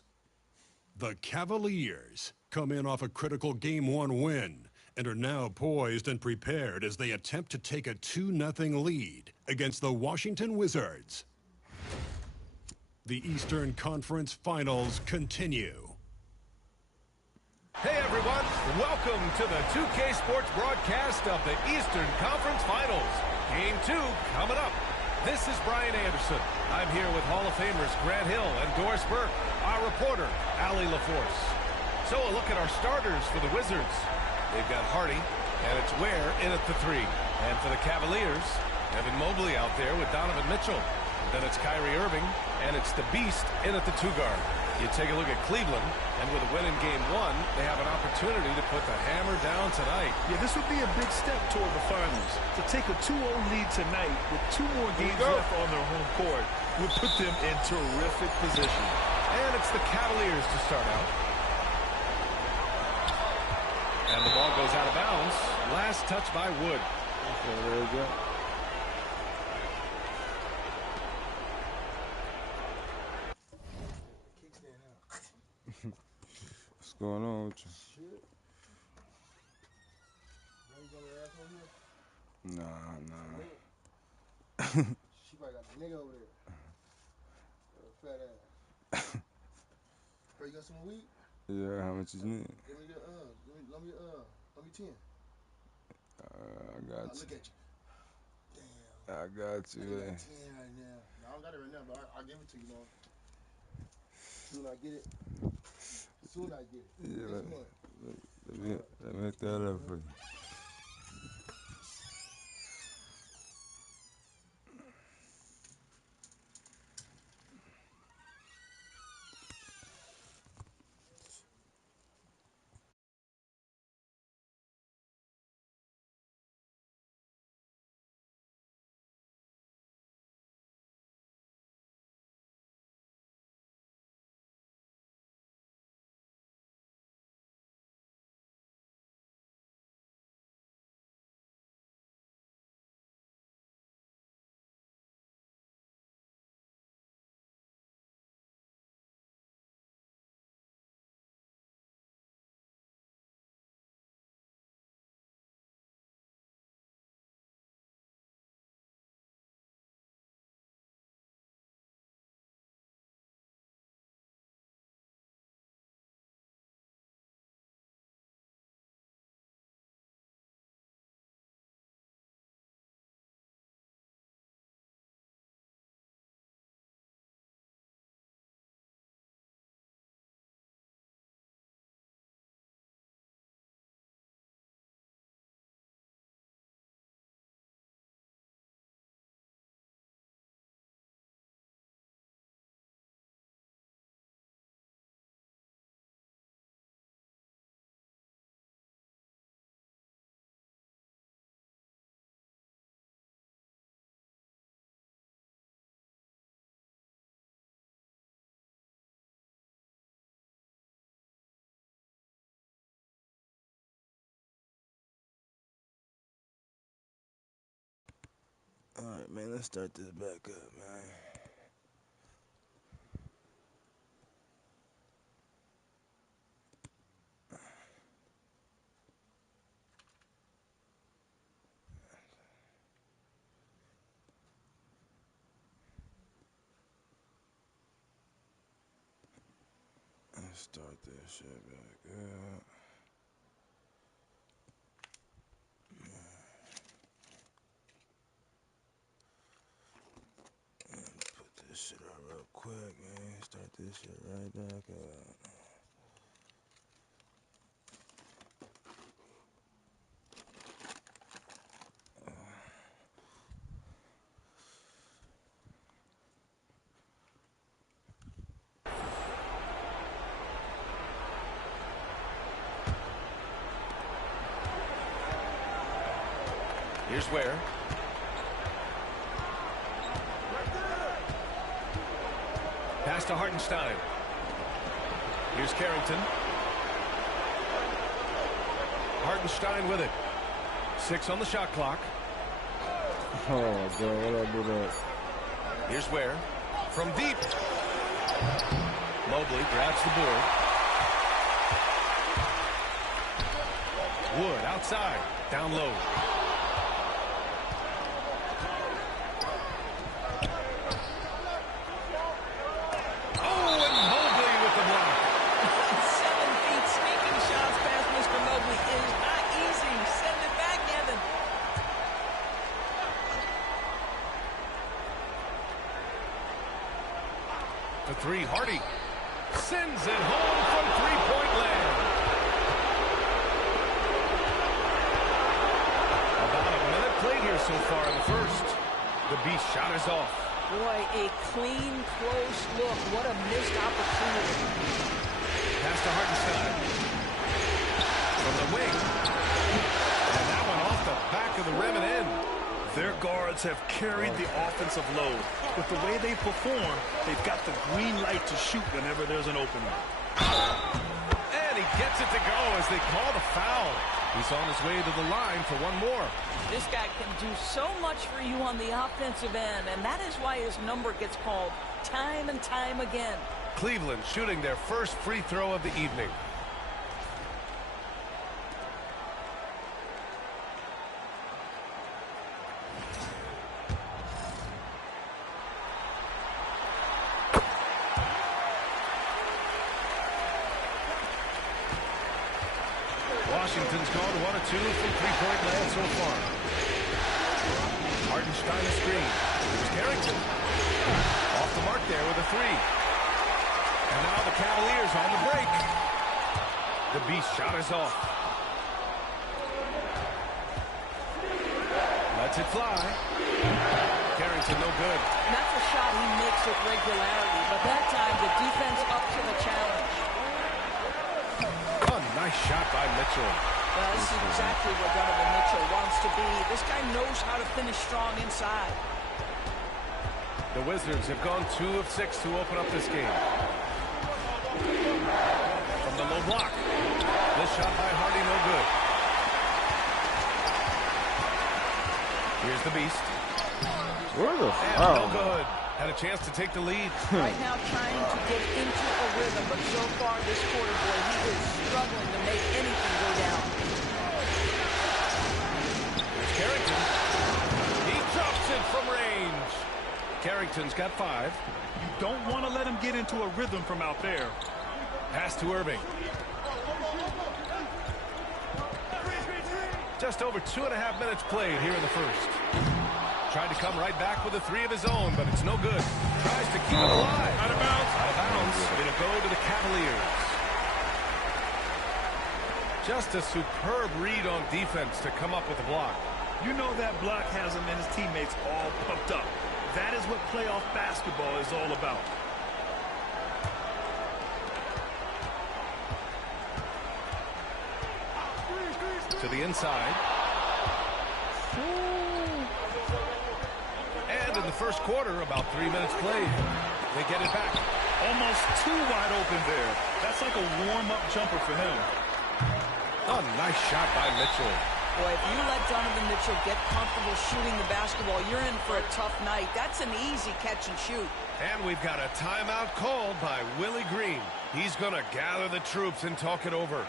The Cavaliers come in off a critical Game 1 win and are now poised and prepared as they attempt to take a 2-0 lead against the Washington Wizards. The Eastern Conference Finals continue. Hey everyone, welcome to the 2K Sports broadcast of the Eastern Conference Finals. Game 2 coming up. This is Brian Anderson. I'm here with Hall of Famers Grant Hill and Doris Burke, our reporter, Allie LaForce. So a look at our starters for the Wizards. They've got Hardy, And it's Ware in at the 3. And for the Cavaliers, Evan Mobley out there with Donovan Mitchell. Then it's Kyrie Irving, and it's the Beast in at the 2 guard. You take a look at Cleveland, and with a win in Game 1, they have an opportunity to put the hammer down tonight. Yeah, this would be a big step toward the finals. To take a 2-0 lead tonight with 2 more games left on their home court would put them in terrific position. And it's the Cavaliers to start out. And the ball goes out of bounds. Last touch by Wood. Okay, there we go. What's going on with you? Nah. She probably got the nigga over there. Fat ass. Bro, you got some weed? Yeah, how much you need? Give me let me 10. I got you. Look at you. Damn. I got you, man. 10 right now. No, I don't got it right now, but I'll give it to you, man. Soon I get it. Soon I get it. Yeah, let me hook that up for you. All right, man, let's start this back up, man. Let's start this shit back up. This shit up real quick, man. Start this shit right back up. Here's Ware. Pass to Hartenstein. Here's Carrington. Hartenstein with it. 6 on the shot clock. Oh, God, what I do that? Here's Ware. From deep. Mobley grabs the board. Wood outside. Down low. For 3, Hardy sends it home from 3-point land. so far in the first. The Beast shot is off. Boy, a clean, close look. What a missed opportunity. Pass to Hartenstein. From the wing. And that one off the back of the rim and in. Their guards have carried the offensive load. With the way they perform, they've got the green light to shoot whenever there's an opening. And he gets it to go as they call the foul. He's on his way to the line for one more. This guy can do so much for you on the offensive end, and that is why his number gets called time and time again. Cleveland shooting their first free throw of the evening. Washington's gone 1 of 2 from three-point land so far. Hartenstein a screen. Here's Carrington. Off the mark there with a three. And now the Cavaliers on the break. The Beast shot is off. Lets it fly. Carrington no good. And that's a shot he makes with regularity, but that time the defense up to the challenge. Oh, nice shot by Mitchell. Well, this is exactly what Donovan Mitchell wants to be. This guy knows how to finish strong inside. The Wizards have gone 2 of 6 to open up this game. From the low block. This shot by Hardy, no good. Here's the Beast. Where the and no good. Had a chance to take the lead. Right now trying to get into a rhythm, but so far this quarter, boy, he is struggling to make anything go down. Here's Carrington. He drops it from range. Carrington's got 5. You don't want to let him get into a rhythm from out there. Pass to Irving. Just over 2.5 minutes played here in the first. Tried to come right back with a 3 of his own, but it's no good. Tries to keep it alive. Out of bounds. Out of bounds. It'll go to the Cavaliers. Just a superb read on defense to come up with the block. You know that block has him and his teammates all pumped up. That is what playoff basketball is all about. To the inside. And in the first quarter, about 3 minutes played. They get it back. Almost too wide open there. That's like a warm-up jumper for him. Oh, nice shot by Mitchell. Boy, if you let Donovan Mitchell get comfortable shooting the basketball, you're in for a tough night. That's an easy catch and shoot. And we've got a timeout called by Willie Green. He's going to gather the troops and talk it over.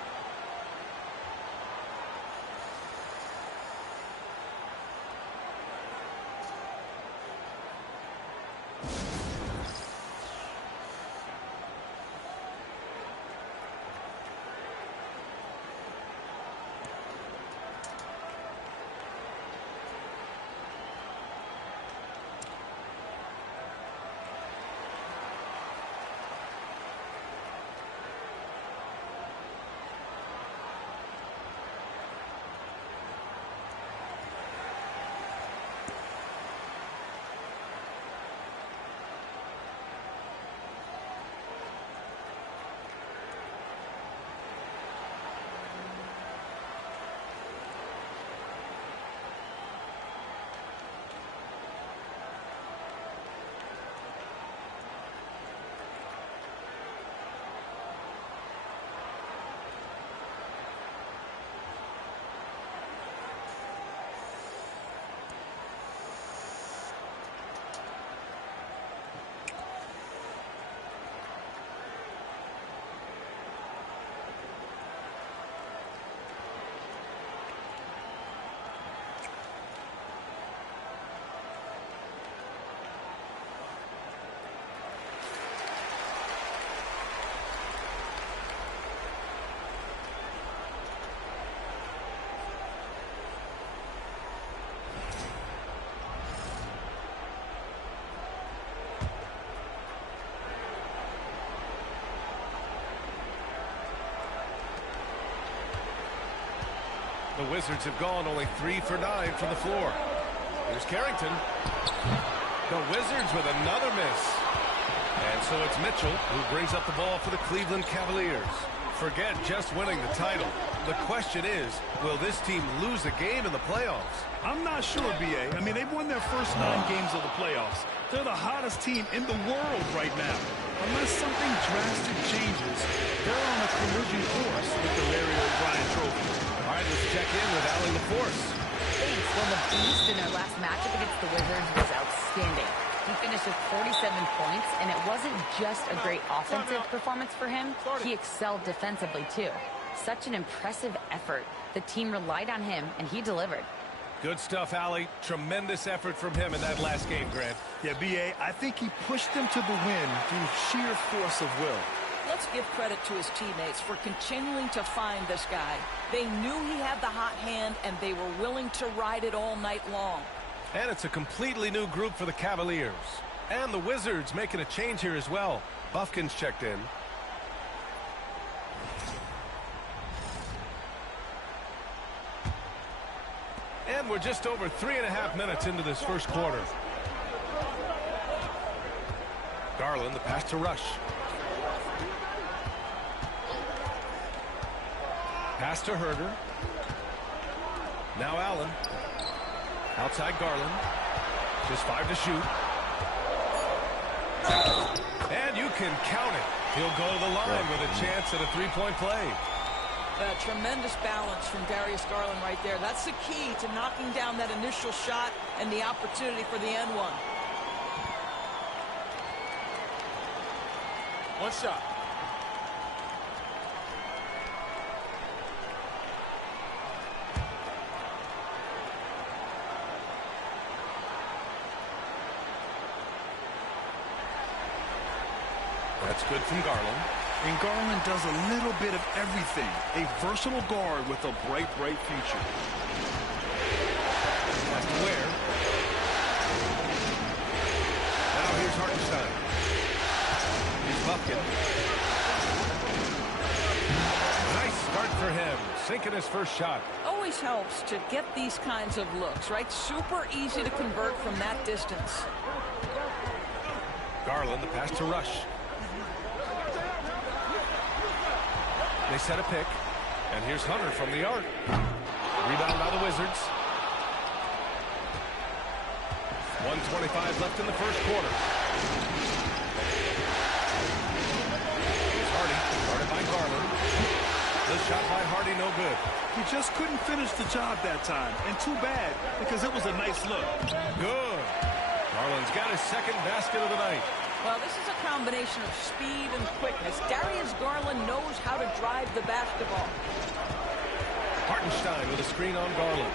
The Wizards have gone only 3 for 9 from the floor. Here's Carrington. The Wizards with another miss. And so it's Mitchell who brings up the ball for the Cleveland Cavaliers. Forget just winning the title. The question is, will this team lose a game in the playoffs? I'm not sure, B.A. I mean, they've won their first 9 games of the playoffs. They're the hottest team in the world right now. Unless something drastic changes, they're on a collision course with the Larry O'Brien Trophy. All right, let's check in with Allie LaForce. Thanks. Well, the Beast in their last matchup against the Wizards was outstanding. He finished with 47 points, and it wasn't just a great offensive performance for him. He excelled defensively, too. Such an impressive effort. The team relied on him, and he delivered. Good stuff, Allie. Tremendous effort from him in that last game, Grant. Yeah, B.A., I think he pushed them to the win through sheer force of will. Let's give credit to his teammates for continuing to find this guy. They knew he had the hot hand, and they were willing to ride it all night long. And it's a completely new group for the Cavaliers. And the Wizards making a change here as well. Buffkin's checked in. And we're just over 3.5 minutes into this first quarter. Garland, the pass to Rush. Pass to Herder. Now Allen. Outside Garland. Just 5 to shoot. And you can count it. He'll go to the line with a chance at a three-point play. Tremendous balance from Darius Garland right there. That's the key to knocking down that initial shot and the opportunity for the end one. One shot. That's good from Garland. And Garland does a little bit of everything. A versatile guard with a bright, bright future. That's to Ware. Now here's Hartenstein. Here's Buffkin. Nice start for him. Sinking his first shot. Always helps to get these kinds of looks, right? Super easy to convert from that distance. Garland, the pass to Rush. They set a pick, and here's Hunter from the arc. Rebound by the Wizards. 1:25 left in the first quarter. Here's Hardy, guarded by Garland. The shot by Hardy, no good. He just couldn't finish the job that time, and too bad, because it was a nice look. Good. Garland's got his second basket of the night. Well, this is a combination of speed and quickness. Darius Garland knows how to drive the basketball. Hartenstein with a screen on Garland.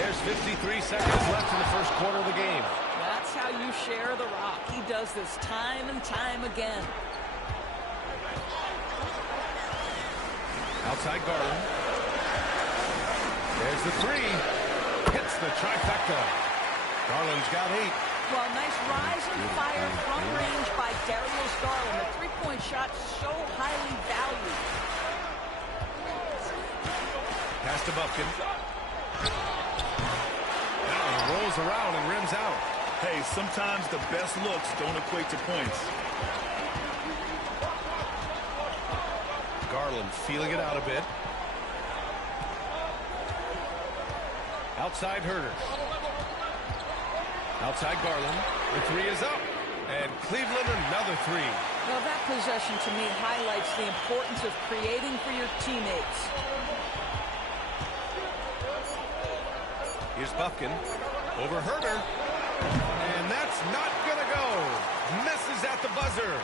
There's 53 seconds left in the first quarter of the game. That's how you share the rock. He does this time and time again. Outside Garland. There's the three. Hits the trifecta. Garland's got 8. Well, nice rise and fire from range by Darius Garland. The three-point shot so highly valued. Pass to Buffkin. Now he rolls around and rims out. Hey, sometimes the best looks don't equate to points. Garland feeling it out a bit. Outside Herder. Outside Garland. The three is up. And Cleveland another three. Well, that possession to me highlights the importance of creating for your teammates. Here's Buffkin. Over Herder. And that's not going to go. Misses at the buzzer.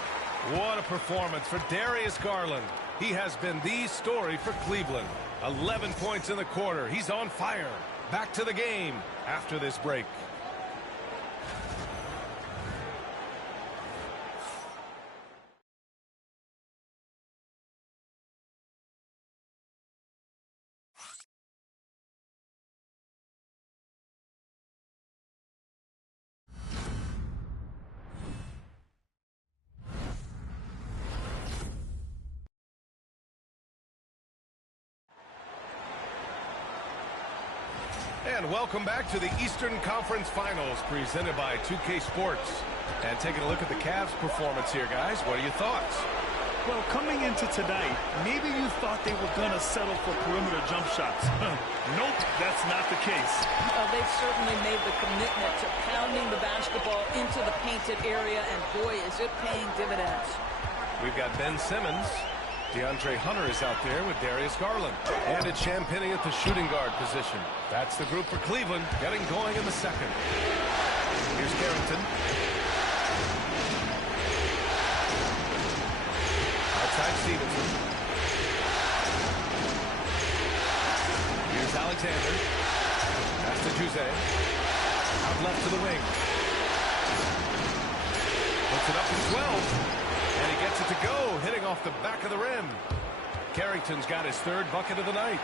What a performance for Darius Garland. He has been the story for Cleveland. 11 points in the quarter. He's on fire. Back to the game after this break. And welcome back to the Eastern Conference Finals presented by 2K Sports. And taking a look at the Cavs' performance here, guys. What are your thoughts? Well, coming into tonight, maybe you thought they were going to settle for perimeter jump shots. Nope, that's not the case. They've certainly made the commitment to pounding the basketball into the painted area, and boy, is it paying dividends. We've got Ben Simmons. DeAndre Hunter is out there with Darius Garland. And it's Champagnie at the shooting guard position. That's the group for Cleveland, getting going in the second. Here's Carrington. Outside Stevenson. Here's Alexander. Pass to Jose. Out left to the wing. Puts it up to 12. And he gets it to go, hitting off the back of the rim. Carrington's got his third bucket of the night.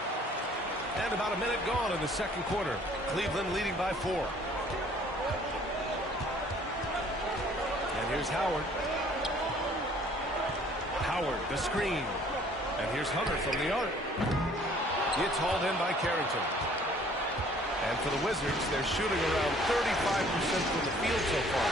And about a minute gone in the second quarter. Cleveland leading by 4. And here's Howard. Howard, the screen. And here's Hunter from the arc. It's hauled in by Carrington. And for the Wizards, they're shooting around 35% from the field so far.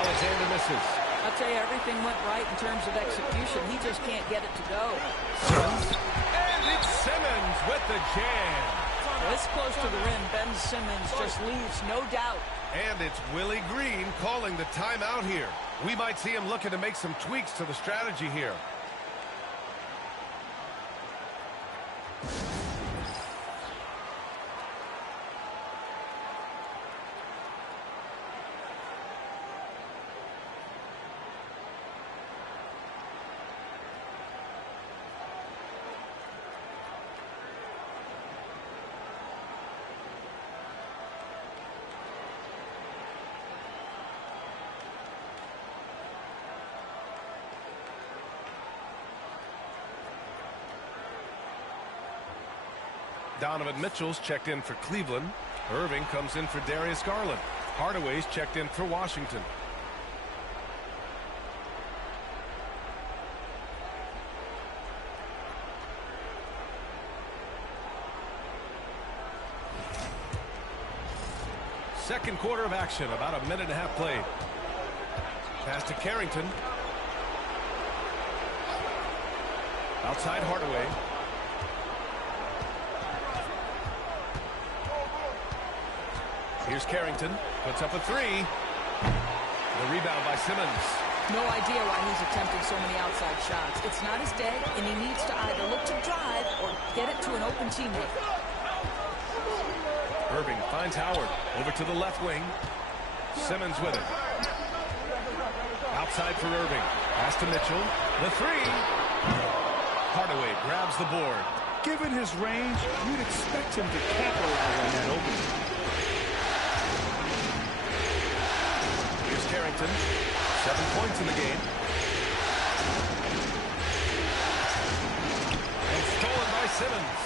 Alexander misses. I'll tell you, everything went right in terms of execution. He just can't get it to go. Simmons. And it's Simmons with the jam. This close to the rim, Ben Simmons just leaves no doubt. And it's Willie Green calling the timeout here. We might see him looking to make some tweaks to the strategy here. Donovan Mitchell's checked in for Cleveland. Irving comes in for Darius Garland. Hardaway's checked in for Washington. Second quarter of action, about a minute and a half played. Pass to Carrington. Outside Hardaway. Here's Carrington. Puts up a three. The rebound by Simmons. No idea why he's attempting so many outside shots. It's not his day, and he needs to either look to drive or get it to an open teammate. Irving finds Howard. Over to the left wing. Simmons with it. Outside for Irving. Pass to Mitchell. The three. Hardaway grabs the board. Given his range, you'd expect him to capitalize on that opening. Here's Carrington. 7 points in the game. And stolen by Simmons.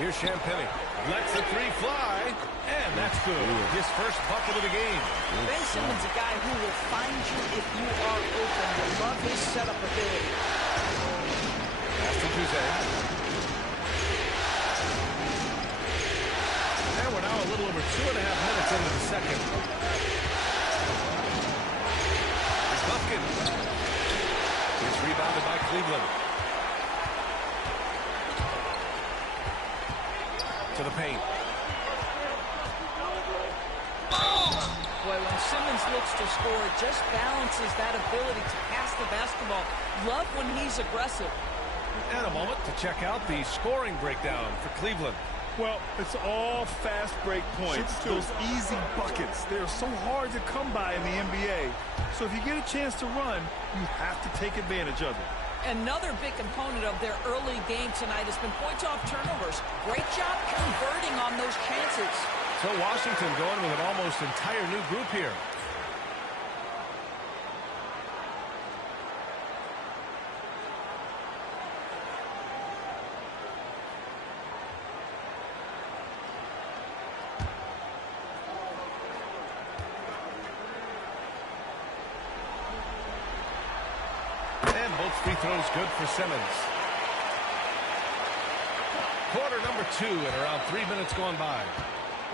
Here's Champagnie. Lets the three fly. And that's good. His first bucket of the game. Ben Simmons, a guy who will find you if you are open. I love his setup ability. Pass to Jose. And we're now a little over 2.5 minutes into the second. Here's Buffkin. It's rebounded by Cleveland. To the paint. Boy, when Simmons looks to score, it just balances that ability to pass the basketball. Love when he's aggressive. And a moment to check out the scoring breakdown for Cleveland. Well, it's all fast break points. Those easy buckets. They're so hard to come by in the NBA. So if you get a chance to run, you have to take advantage of it. Another big component of their early game tonight has been points off turnovers. Great job converting on those chances. So Washington going with an almost entire new group here. And both free throws good for Simmons. Quarter number 2 and around 3 minutes gone by.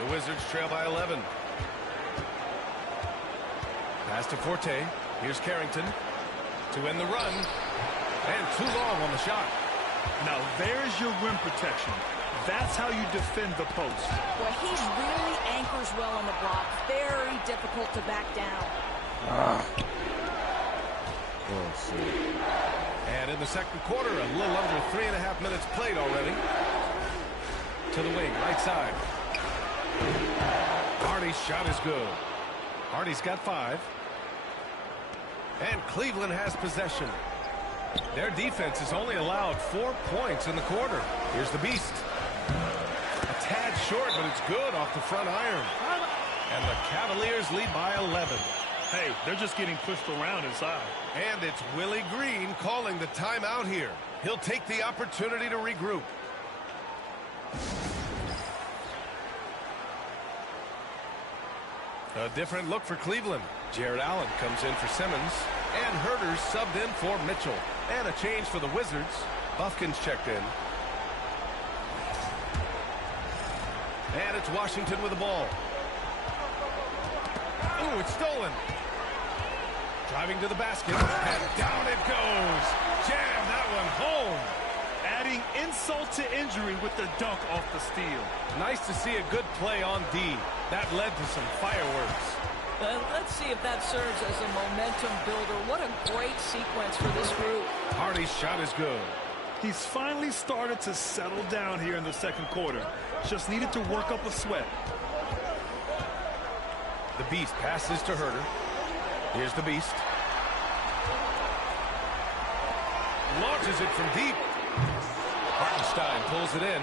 The Wizards trail by 11. Pass to Forte. Here's Carrington to end the run. And too long on the shot. Now there's your rim protection. That's how you defend the post. Well, he really anchors well on the block. Very difficult to back down. And in the second quarter, a little under 3.5 minutes played already. To the wing, right side. Hardy's shot is good. Hardy's got 5. And Cleveland has possession. Their defense has only allowed 4 points in the quarter. Here's the Beast. A tad short, but it's good off the front iron. And the Cavaliers lead by 11. Hey, they're just getting pushed around inside. And it's Willie Green calling the timeout here. He'll take the opportunity to regroup. A different look for Cleveland. Jared Allen comes in for Simmons. And Herter's subbed in for Mitchell. And a change for the Wizards. Buffkin's checked in. And it's Washington with the ball. Ooh, it's stolen. Driving to the basket. And down it goes. Jam that one home. Adding insult to injury with the dunk off the steal. Nice to see a good play on D. That led to some fireworks. Let's see if that serves as a momentum builder. What a great sequence for this group. Hardy's shot is good. He's finally started to settle down here in the second quarter. Just needed to work up a sweat. The Beast passes to Herter. Here's the Beast. Launches it from deep. Hartenstein pulls it in.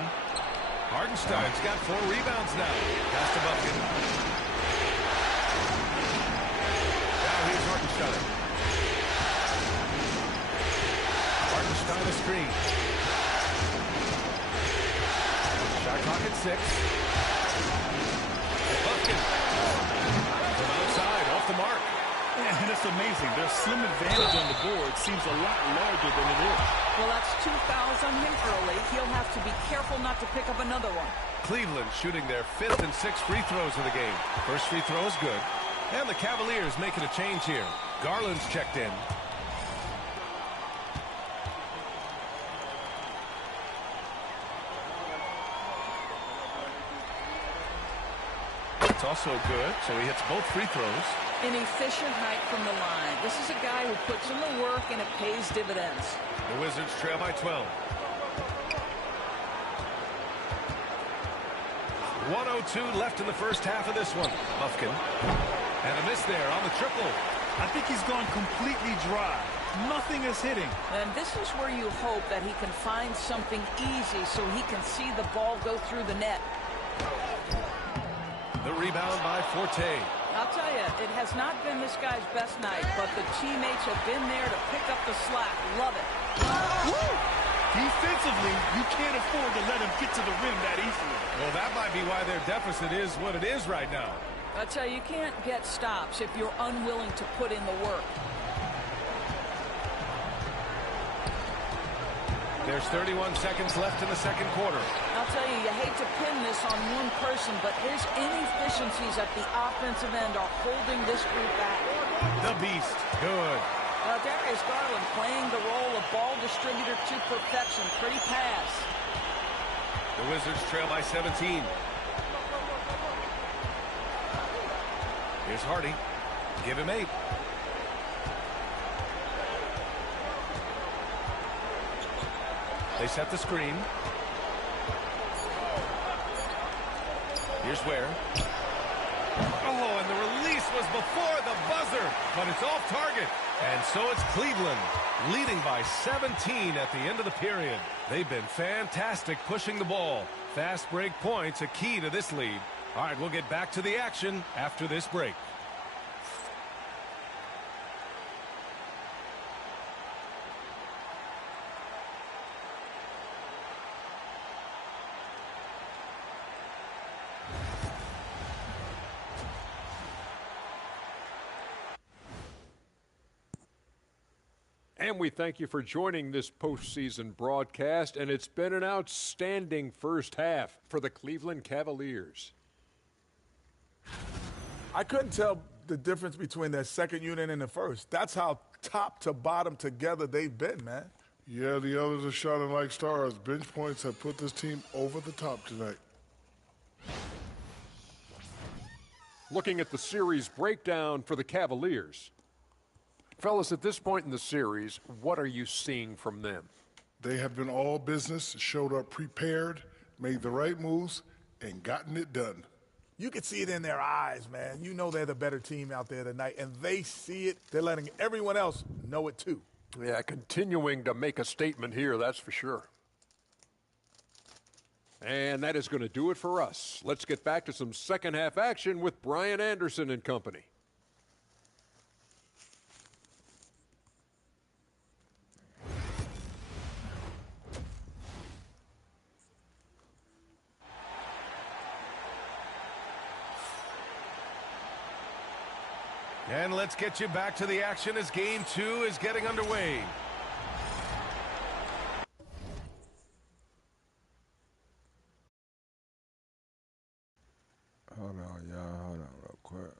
Hartenstein's got 4 rebounds now. Pass to Buffkin. Now here's Hartenstein. Hartenstein a screen. Shot clock at 6. Buffkin. From outside, off the mark. And it's amazing. Their slim advantage on the board seems a lot larger than it is. Well, that's 2 fouls on him early. He'll have to be careful not to pick up another one. Cleveland shooting their 5th and 6th free throws of the game. First free throw is good. And the Cavaliers making a change here. Garland's checked in. It's also good, so he hits both free throws. An efficient night from the line. This is a guy who puts in the work and it pays dividends. The Wizards trail by 12. 1:02 left in the first half of this one. Buffkin. And a miss there on the triple. I think he's gone completely dry. Nothing is hitting. And this is where you hope that he can find something easy so he can see the ball go through the net. The rebound by Forte. I'll tell you, it has not been this guy's best night, but the teammates have been there to pick up the slack. Love it. Woo! Defensively, you can't afford to let him get to the rim that easily. Well, that might be why their deficit is what it is right now. I'll tell you, you can't get stops if you're unwilling to put in the work. There's 31 seconds left in the second quarter. I'll tell you, you hate to pin this on one person, but his inefficiencies at the offensive end are holding this group back. The Beast. Good. Darius Garland playing the role of ball distributor to perfection. Pretty pass. The Wizards trail by 17. Here's Hardy. Give him 8. They set the screen. Here's Ware. Oh, and the release was before the buzzer, but it's off target. And so it's Cleveland leading by 17 at the end of the period. They've been fantastic pushing the ball. Fast break points a key to this lead. All right, we'll get back to the action after this break. And we thank you for joining this postseason broadcast, and it's been an outstanding first half for the Cleveland Cavaliers. I couldn't tell the difference between their second unit and the first. That's how top to bottom together they've been, man. Yeah, the others are shining like stars. Bench points have put this team over the top tonight. Looking at the series breakdown for the Cavaliers. Fellas, at this point in the series, what are you seeing from them? They have been all business, showed up prepared, made the right moves, and gotten it done. You can see it in their eyes, man. You know they're the better team out there tonight, and they see it. They're letting everyone else know it too. Yeah, continuing to make a statement here, that's for sure. And that is going to do it for us. Let's get back to some second half action with Brian Anderson and company. And let's get you back to the action as Game 2 is getting underway. Hold on, y'all. Hold on real quick.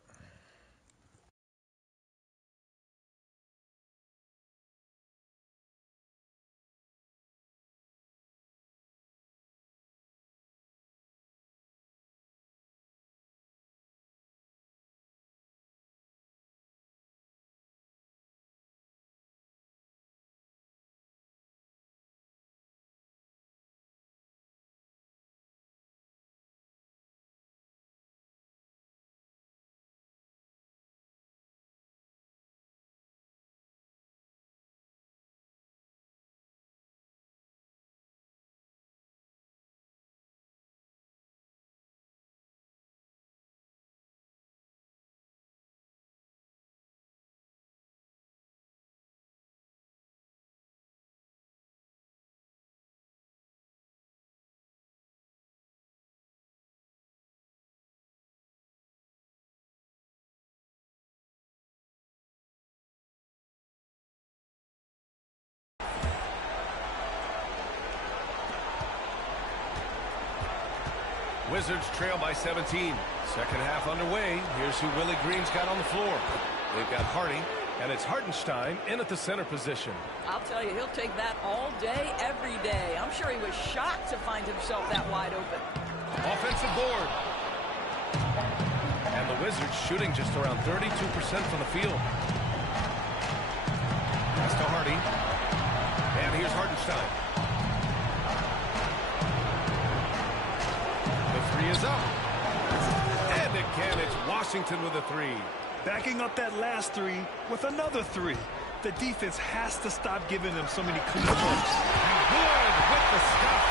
Wizards trail by 17. Second half underway. Here's who Willie Green's got on the floor. They've got Hardy, and it's Hartenstein in at the center position. I'll tell you, he'll take that all day, every day. I'm sure he was shocked to find himself that wide open. Offensive board. And the Wizards shooting just around 32% from the field. Pass to Hardy. And here's Hartenstein. The three is up. And again, it's Washington with a three. Backing up that last three with another three. The defense has to stop giving them so many clean looks. Good with the stuff.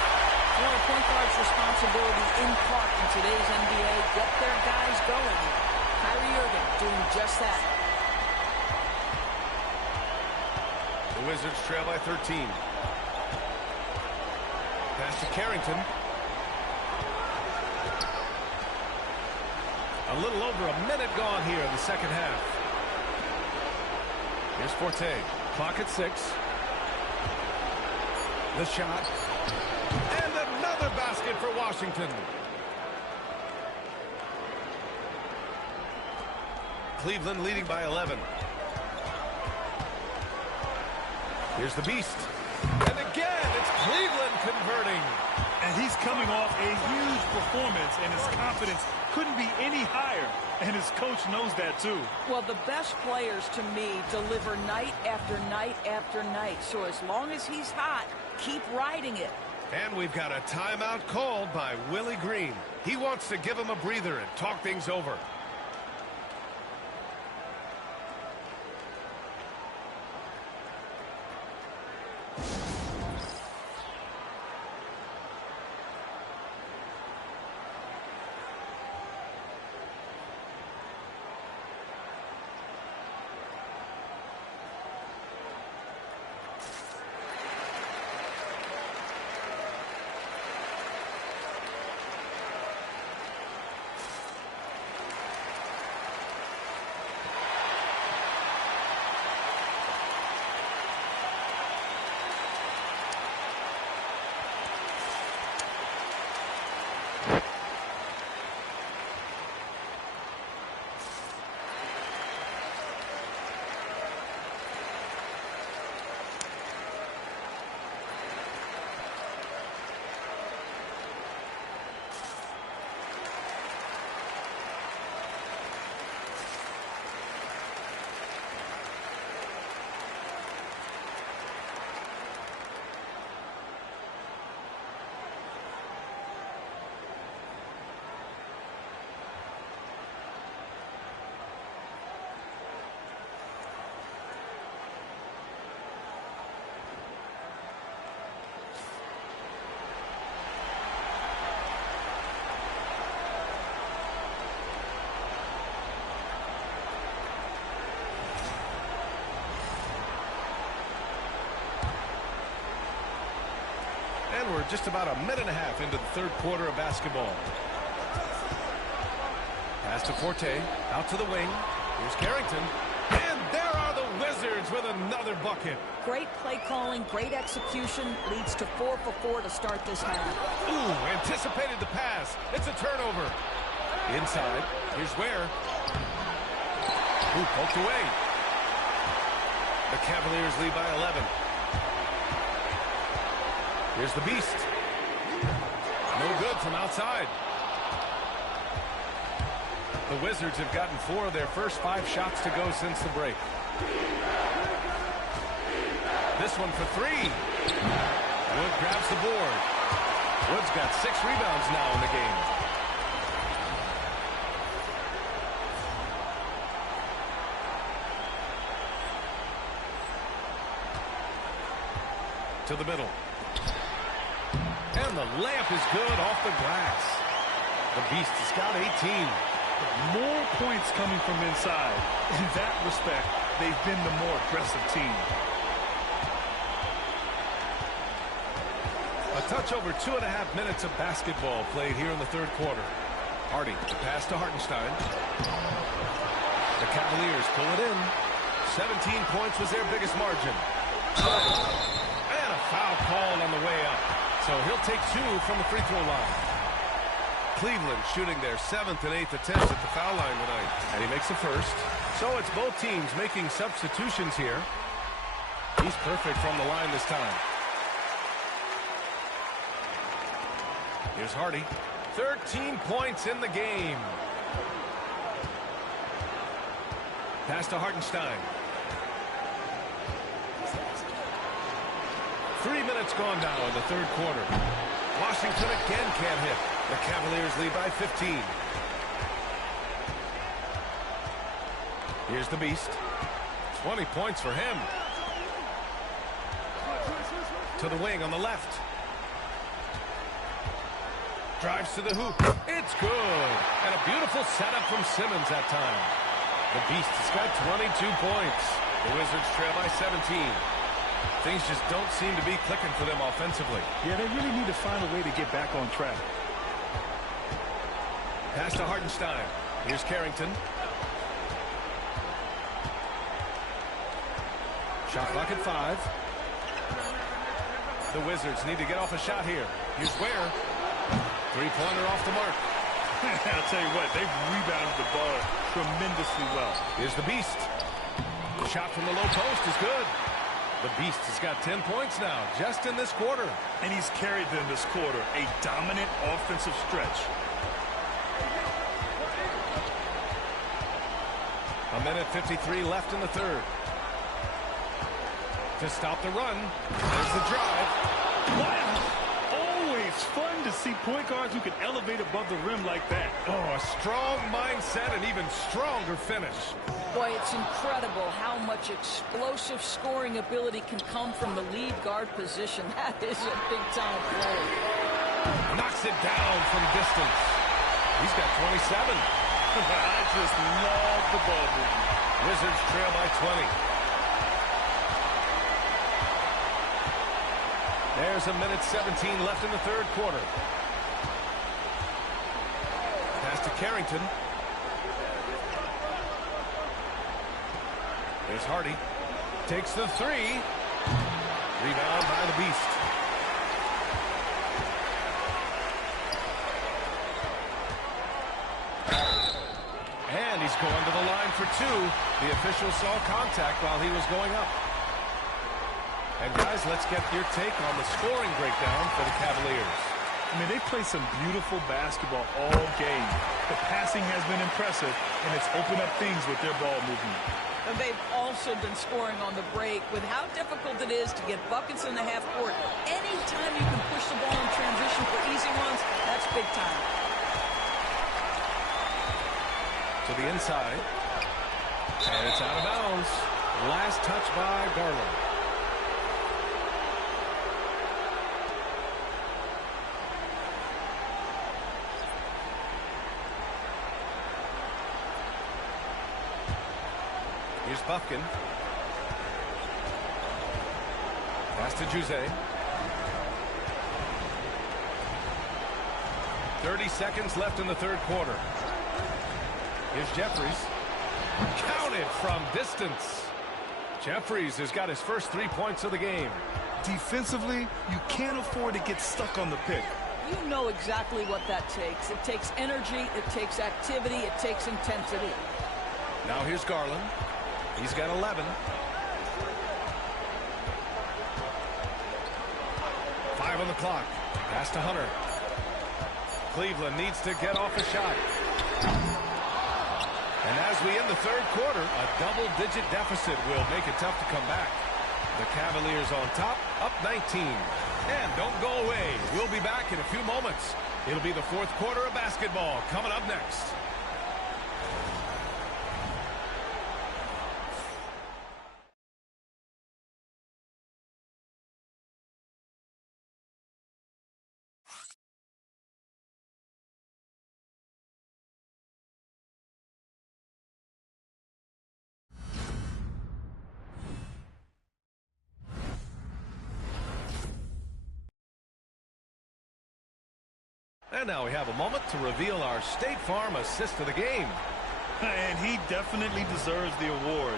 Well, point guard's responsibility in part in today's NBA, get their guys going. Kyrie Irving doing just that. The Wizards trail by 13. Pass to Carrington. A little over a minute gone here in the second half. Here's Forte. Clock at 6. The shot. And another basket for Washington. Cleveland leading by 11. Here's the Beast. And again, it's Cleveland converting. And he's coming off a huge performance, and his confidence couldn't be any higher. And his coach knows that, too. Well, the best players, to me, deliver night after night after night. So as long as he's hot, keep riding it. And we've got a timeout called by Willie Green. He wants to give him a breather and talk things over. just about a minute and a half into the third quarter of basketball. Pass to Forte, out to the wing. Here's Carrington. And there are the Wizards with another bucket. Great play calling, great execution, leads to 4 for 4 to start this half. Ooh, anticipated the pass. It's a turnover. Inside, here's Ware. Ooh, poked away. The Cavaliers lead by 11. Here's the Beast. No good from outside. The Wizards have gotten 4 of their first 5 shots to go since the break. This one for 3. Wood grabs the board. Wood's got 6 rebounds now in the game. To the middle. And the layup is good off the glass. The Beast has got 18. More points coming from inside. In that respect, they've been the more aggressive team. A touch over 2.5 minutes of basketball played here in the third quarter. Hardy, the pass to Hartenstein. The Cavaliers pull it in. 17 points was their biggest margin. And a foul called on the way up. So he'll take 2 from the free throw line. Cleveland shooting their 7th and 8th attempts at the foul line tonight. And he makes the first. So it's both teams making substitutions here. He's perfect from the line this time. Here's Hardy. 13 points in the game. Pass to Hartenstein. 3 minutes gone now in the third quarter. Washington again can't hit. The Cavaliers lead by 15. Here's the Beast. 20 points for him. To the wing on the left. Drives to the hoop. It's good. And a beautiful setup from Simmons that time. The Beast has got 22 points. The Wizards trail by 17. Things just don't seem to be clicking for them offensively. Yeah, they really need to find a way to get back on track. Pass to Hartenstein. Here's Carrington. Shot clock at 5. The Wizards need to get off a shot here. Here's Ware. Three-pointer off the mark. I'll tell you what, they've rebounded the ball tremendously well. Here's the Beast. The shot from the low post is good. The Beast has got 10 points now, just in this quarter. And he's carried them this quarter, a dominant offensive stretch. A minute 53 left in the third. To stop the run, there's the drive. Wow! Always fun to see point guards who can elevate above the rim like that. Oh, a strong mindset and even stronger finish. Boy, it's incredible how much explosive scoring ability can come from the lead guard position. That is a big-time play. Knocks it down from distance. He's got 27. I just love the ball movement. Wizards trail by 20. There's a minute 17 left in the third quarter. Pass to Carrington. There's Hardy. Takes the 3. Rebound by the Beast. And he's going to the line for 2. The official saw contact while he was going up. And guys, let's get your take on the scoring breakdown for the Cavaliers. I mean, they play some beautiful basketball all game. The passing has been impressive, and it's opened up things with their ball movement. And they've also been scoring on the break with how difficult it is to get buckets in the half court. Anytime you can push the ball in transition for easy ones, that's big time. To the inside. And it's out of bounds. Last touch by Garland. Here's Bufkin. Pass to Jose. 30 seconds left in the third quarter. Here's Jeffries. Counted from distance. Jeffries has got his first 3 points of the game. Defensively, you can't afford to get stuck on the pick. You know exactly what that takes. It takes energy, it takes activity, it takes intensity. Now here's Garland. He's got 11. 5 on the clock. Pass to Hunter. Cleveland needs to get off a shot. And as we end the third quarter, a double-digit deficit will make it tough to come back. The Cavaliers on top, up 19. And don't go away. We'll be back in a few moments. It'll be the fourth quarter of basketball coming up next. And now we have a moment to reveal our State Farm assist of the game. And he definitely deserves the award.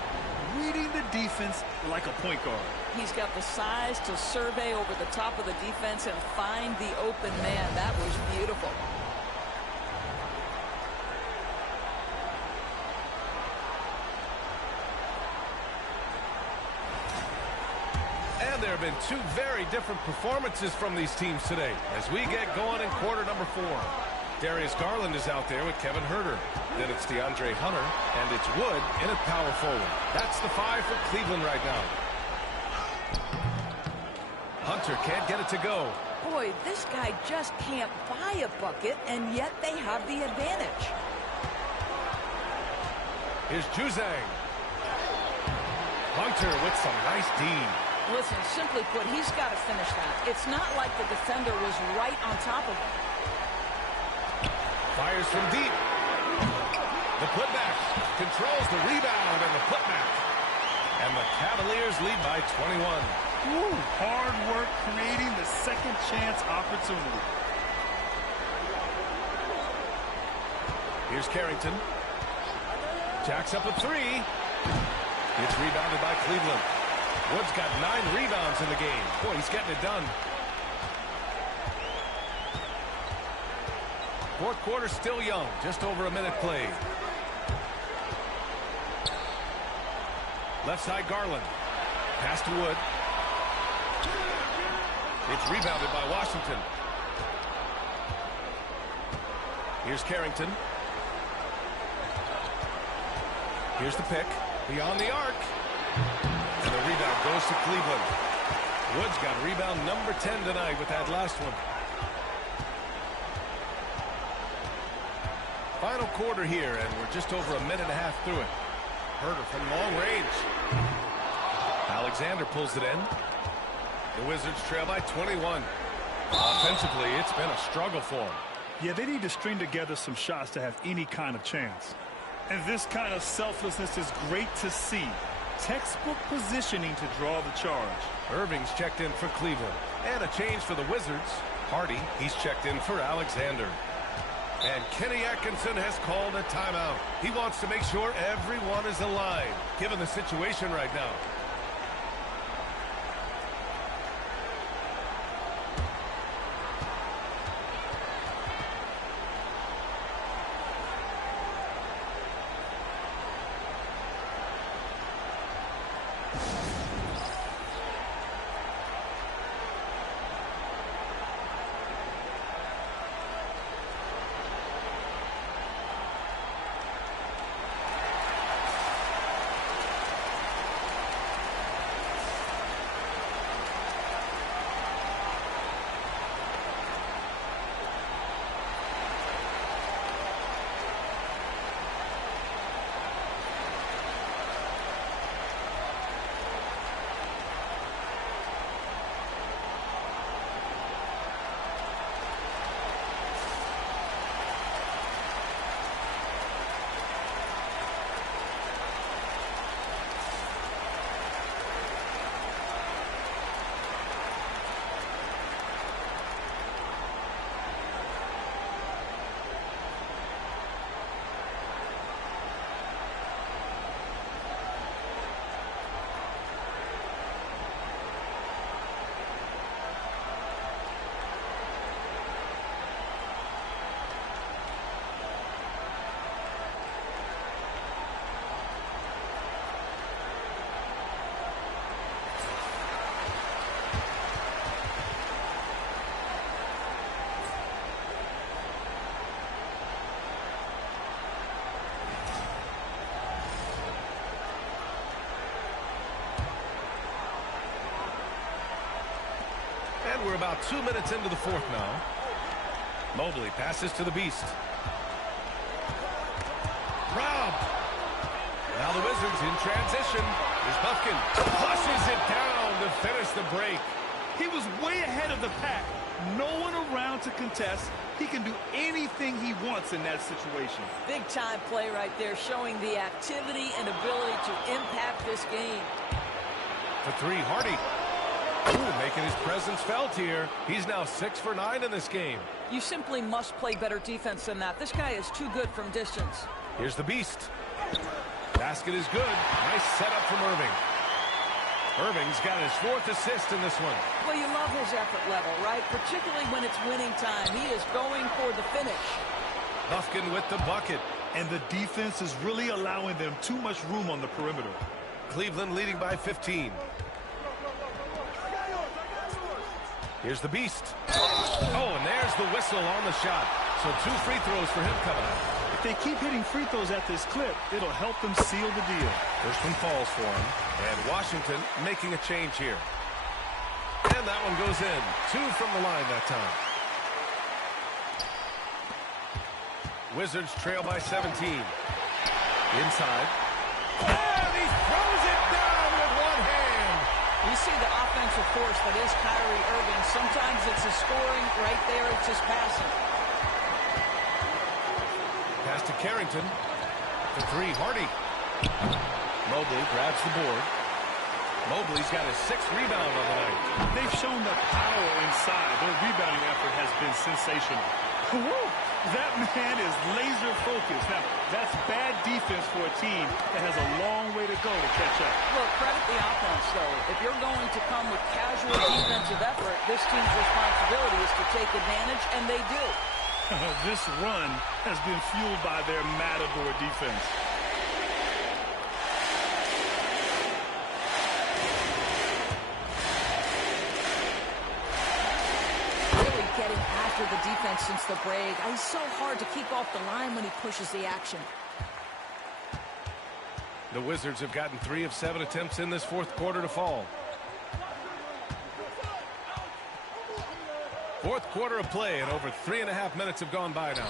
Reading the defense like a point guard. He's got the size to survey over the top of the defense and find the open man. That was beautiful. And there have been two very different performances from these teams today as we get going in quarter number 4. Darius Garland is out there with Kevin Huerter. Then it's DeAndre Hunter, and it's Wood in at power forward. That's the 5 for Cleveland right now. Hunter can't get it to go. Boy, this guy just can't buy a bucket, and yet they have the advantage. Here's Juzang. Hunter with some nice D. Listen, simply put, he's got to finish that. It's not like the defender was right on top of him. Fires from deep. The putback. Controls the rebound and the putback. And the Cavaliers lead by 21. Woo, hard work creating the second chance opportunity. Here's Carrington. Jacks up a 3. It's rebounded by Cleveland. Wood's got 9 rebounds in the game. Boy, he's getting it done. Fourth quarter still young. Just over a minute played. Left side Garland. Pass to Wood. It's rebounded by Washington. Here's Carrington. Here's the pick. Beyond the arc. And the rebound goes to Cleveland. Wood's got rebound number 10 tonight with that last one. Final quarter here, and we're just over a minute and a half through it. Huerter from long range. Alexander pulls it in. The Wizards trail by 21. Offensively, it's been a struggle for them. Yeah, they need to string together some shots to have any kind of chance. And this kind of selflessness is great to see. Textbook positioning to draw the charge. Irving's checked in for Cleveland. And a change for the Wizards. Hardy, he's checked in for Alexander. And Kenny Atkinson has called a timeout. He wants to make sure everyone is aligned, given the situation right now. And we're about 2 minutes into the fourth now. Mobley passes to the Beast. Robbed. Now the Wizards in transition. Here's Bufkin. Flushes it down to finish the break. He was way ahead of the pack. No one around to contest. He can do anything he wants in that situation. Big time play right there, showing the activity and ability to impact this game. For three, Hardy. Ooh, making his presence felt here. He's now 6 for 9 in this game. You simply must play better defense than that. This guy is too good from distance. Here's the Beast. Basket is good. Nice setup from Irving. Irving's got his 4th assist in this one. Well, you love his effort level, right? Particularly when it's winning time. He is going for the finish. Bufkin with the bucket. And the defense is really allowing them too much room on the perimeter. Cleveland leading by 15. Here's the Beast. Oh, and there's the whistle on the shot. So 2 free throws for him coming up. If they keep hitting free throws at this clip, it'll help them seal the deal. First one falls for him. And Washington making a change here. And that one goes in. 2 from the line that time. Wizards trail by 17. Inside. And he throws it down with one hand. You see the offensive force that is Kyrie Irving. Sometimes it's his scoring. Right there, it's his passing. Pass to Carrington. For 3, Hardy. Mobley grabs the board. Mobley's got his 6th rebound on the night. They've shown the power inside. Their rebounding effort has been sensational. Woo! That man is laser focused. Now, that's bad defense for a team that has a long way to go to catch up. Well, credit the offense, though. If you're going to come with casual defensive effort, this team's responsibility is to take advantage, and they do. This run has been fueled by their Matador defense. Really getting after the defense since the break. He's so hard to keep off the line when he pushes the action. The Wizards have gotten 3 of 7 attempts in this fourth quarter to fall. Fourth quarter of play, and over 3.5 minutes have gone by now.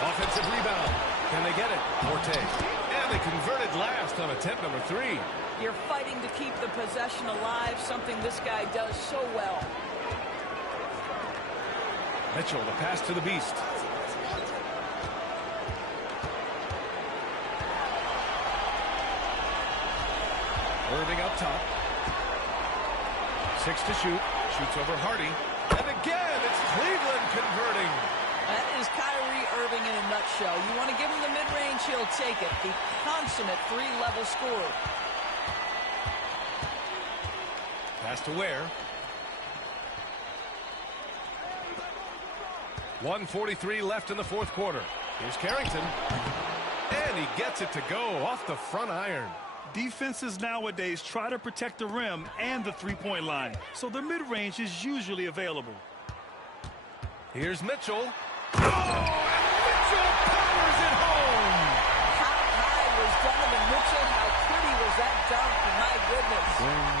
Offensive rebound. Can they get it? Forte. And they converted last on attempt number 3. You're fighting to keep the possession alive, something this guy does so well. Mitchell, the pass to the Beast. Irving up top. 6 to shoot. Shoots over Hardy. And again, it's Cleveland converting. That is Kyrie Irving in a nutshell. You want to give him the mid-range, he'll take it. The consummate 3-level scorer. Pass to Ware. 1:43 left in the fourth quarter. Here's Carrington. And he gets it to go off the front iron. Defenses nowadays try to protect the rim and the three-point line, so their mid-range is usually available. Here's Mitchell. Oh, and Mitchell powers it home. How high was Donovan Mitchell? How pretty was that dunk? My goodness.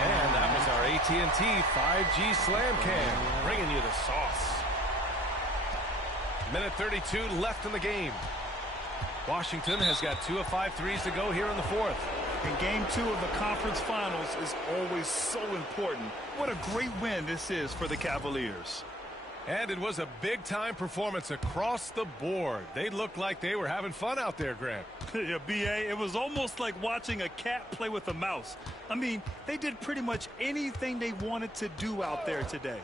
And that was our AT&T 5G Slam Cam, bringing you the sauce. Minute 32 left in the game. Washington has got 2 of 5 threes to go here in the fourth. And game 2 of the conference finals is always so important. What a great win this is for the Cavaliers. And it was a big-time performance across the board. They looked like they were having fun out there, Grant. Yeah, B.A., it was almost like watching a cat play with a mouse. I mean, they did pretty much anything they wanted to do out there today.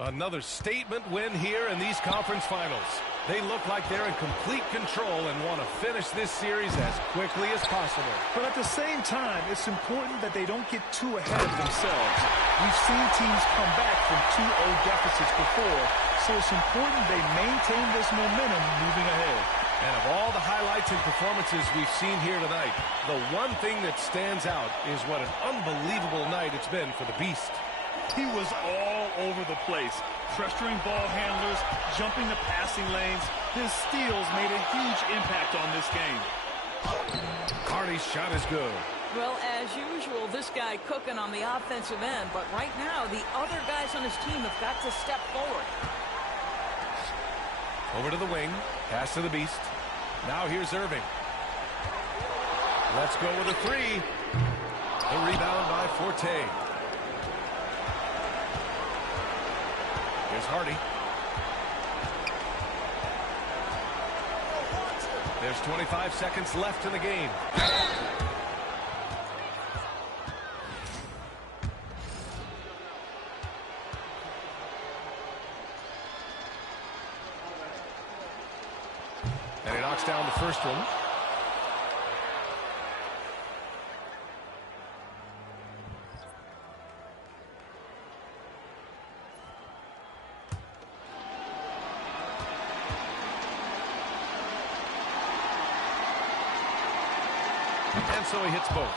Another statement win here in these conference finals. They look like they're in complete control and want to finish this series as quickly as possible. But at the same time, it's important that they don't get too ahead of themselves. We've seen teams come back from 2-0 deficits before, so it's important they maintain this momentum moving ahead. And of all the highlights and performances we've seen here tonight, the one thing that stands out is what an unbelievable night it's been for the Beast. He was all over the place, pressuring ball handlers, jumping the passing lanes. His steals made a huge impact on this game. Hardy's shot is good. Well, as usual, this guy cooking on the offensive end, but right now the other guys on his team have got to step forward. Over to the wing. Pass to the Beast. Now here's Irving. Let's go with a three. The rebound by Forte. Here's Hardy. There's 25 seconds left in the game. And he knocks down the first one. And so he hits both.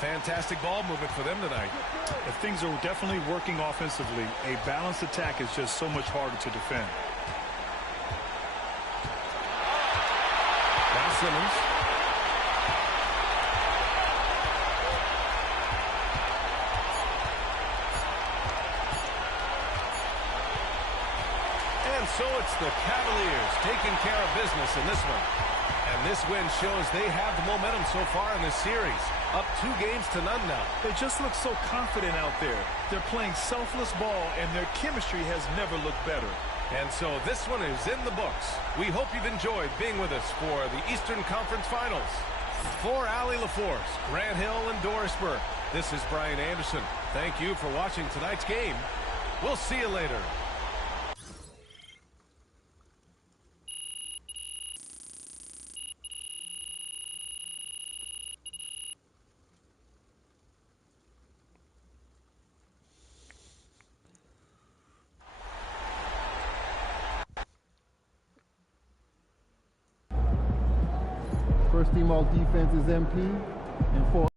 Fantastic ball movement for them tonight. If things are definitely working offensively, a balanced attack is just so much harder to defend. Now Simmons. And so it's the Cavaliers taking care of business in this one. And this win shows they have the momentum so far in this series. Up 2 games to none now. They just look so confident out there. They're playing selfless ball, and their chemistry has never looked better. And so this one is in the books. We hope you've enjoyed being with us for the Eastern Conference Finals. For Allie LaForce, Grant Hill, and Doris Burke, this is Brian Anderson. Thank you for watching tonight's game. We'll see you later. First team all defense is MP, and 4.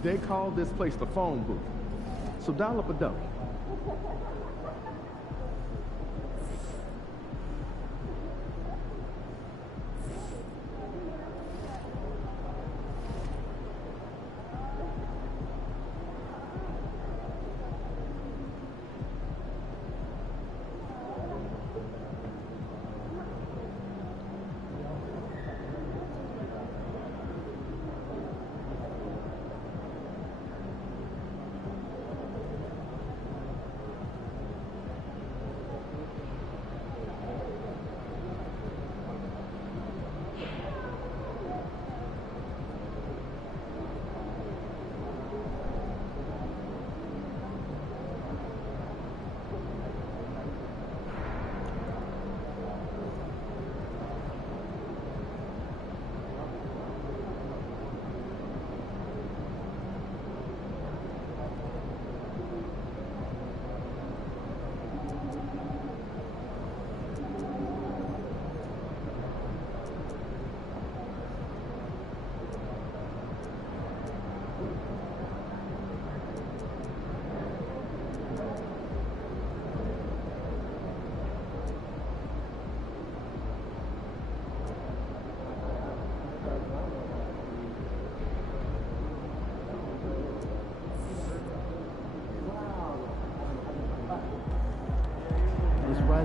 They call this place the phone booth. So dial up a dummy.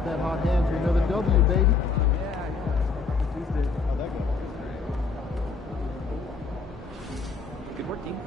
Ride that hot hand to another W, baby. How'd that go? Good work, team.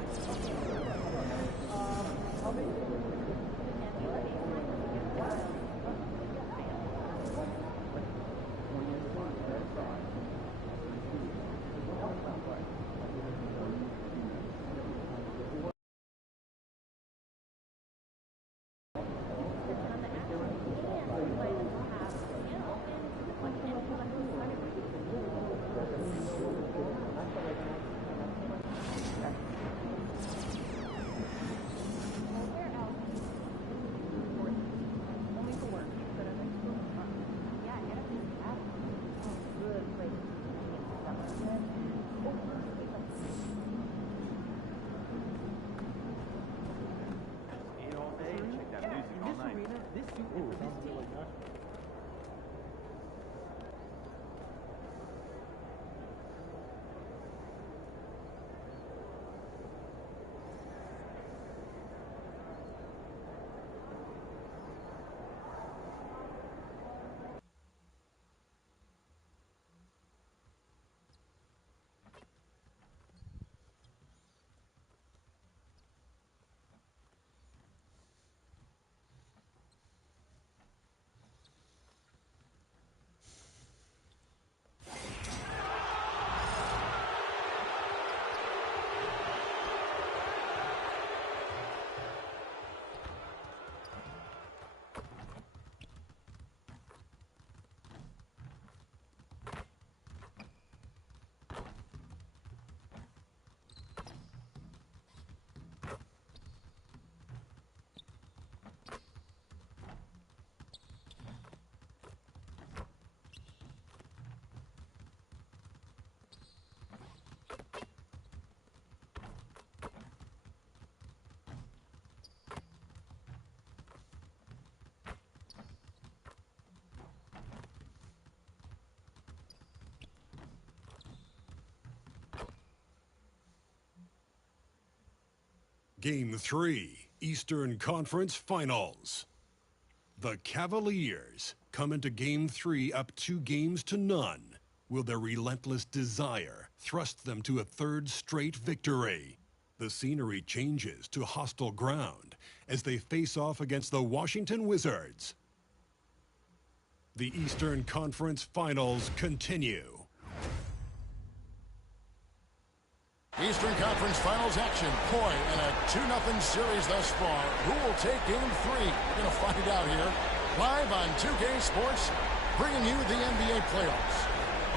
Game 3, Eastern Conference Finals. The Cavaliers come into Game 3 up 2-0. Will their relentless desire thrust them to a third straight victory? The scenery changes to hostile ground as they face off against the Washington Wizards. The Eastern Conference Finals continue. Eastern Conference Finals action. Boy, in a 2-0 series thus far. Who will take Game 3? We're going to find out here. Live on 2K Sports, bringing you the NBA playoffs.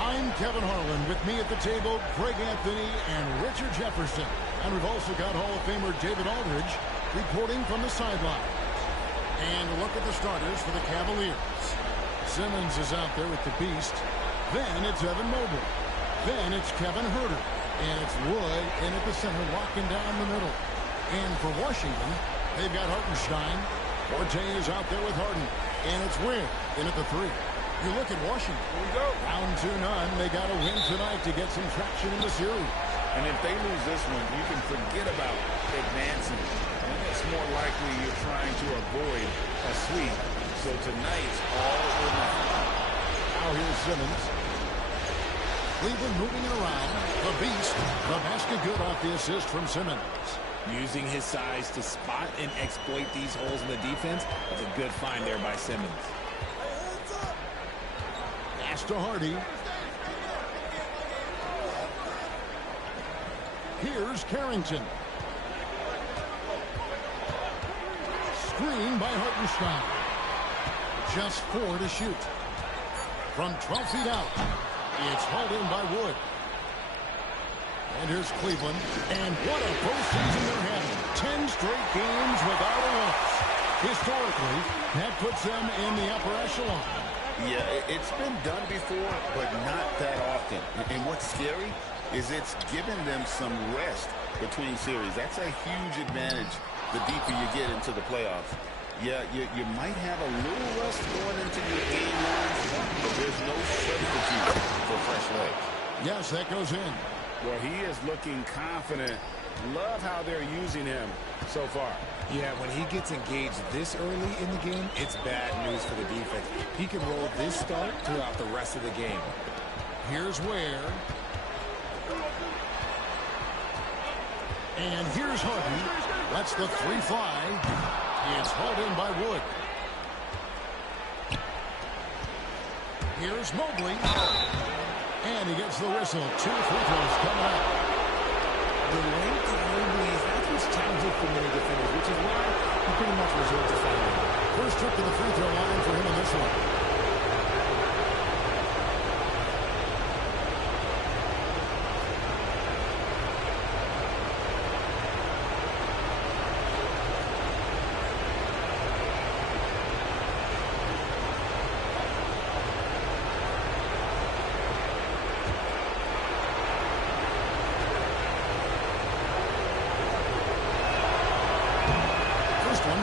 I'm Kevin Harlan. With me at the table, Greg Anthony and Richard Jefferson. And we've also got Hall of Famer David Aldridge reporting from the sidelines. And look at the starters for the Cavaliers. Simmons is out there with the Beast. Then it's Evan Mobley. Then it's Kevin Huerter. And it's Wood in at the center, locking down the middle. And for Washington, they've got Hartenstein. Forte is out there with Harden. And it's Wynn in at the 3. You look at Washington. Here we go. Down 2-0. They got to win tonight to get some traction in the series. And if they lose this one, you can forget about advancing. And it's more likely you're trying to avoid a sweep. So tonight's all or nothing. Now here's Simmons. Cleveland moving it around. The Beast. The basket good off the assist from Simmons. Using his size to spot and exploit these holes in the defense. That's a good find there by Simmons. Pass to Hardy. Here's Carrington. Screen by Hartenstein. Just 4 to shoot. From 12 feet out. It's hauled in by Wood. And here's Cleveland. And what a postseason they're having. 10 straight games without a loss. Historically, that puts them in the upper echelon. Yeah, it's been done before, but not that often. And what's scary is it's given them some rest between series. That's a huge advantage the deeper you get into the playoffs. Yeah, you might have a little rust going into your game lines, but there's no substitute for fresh legs. Yes, that goes in. Well, he is looking confident. Love how they're using him so far. Yeah, when he gets engaged this early in the game, it's bad news for the defense. He can roll this start throughout the rest of the game. Here's Ware. And here's Harden. That's the 3 fly. It's hauled in by Wood. Here's Mobley. And he gets the whistle. 2 free throws coming up. The length of Mobley, that's what's challenging for many defenders, which is why he pretty much resort to fouling. First trip to the free throw line for him in this one.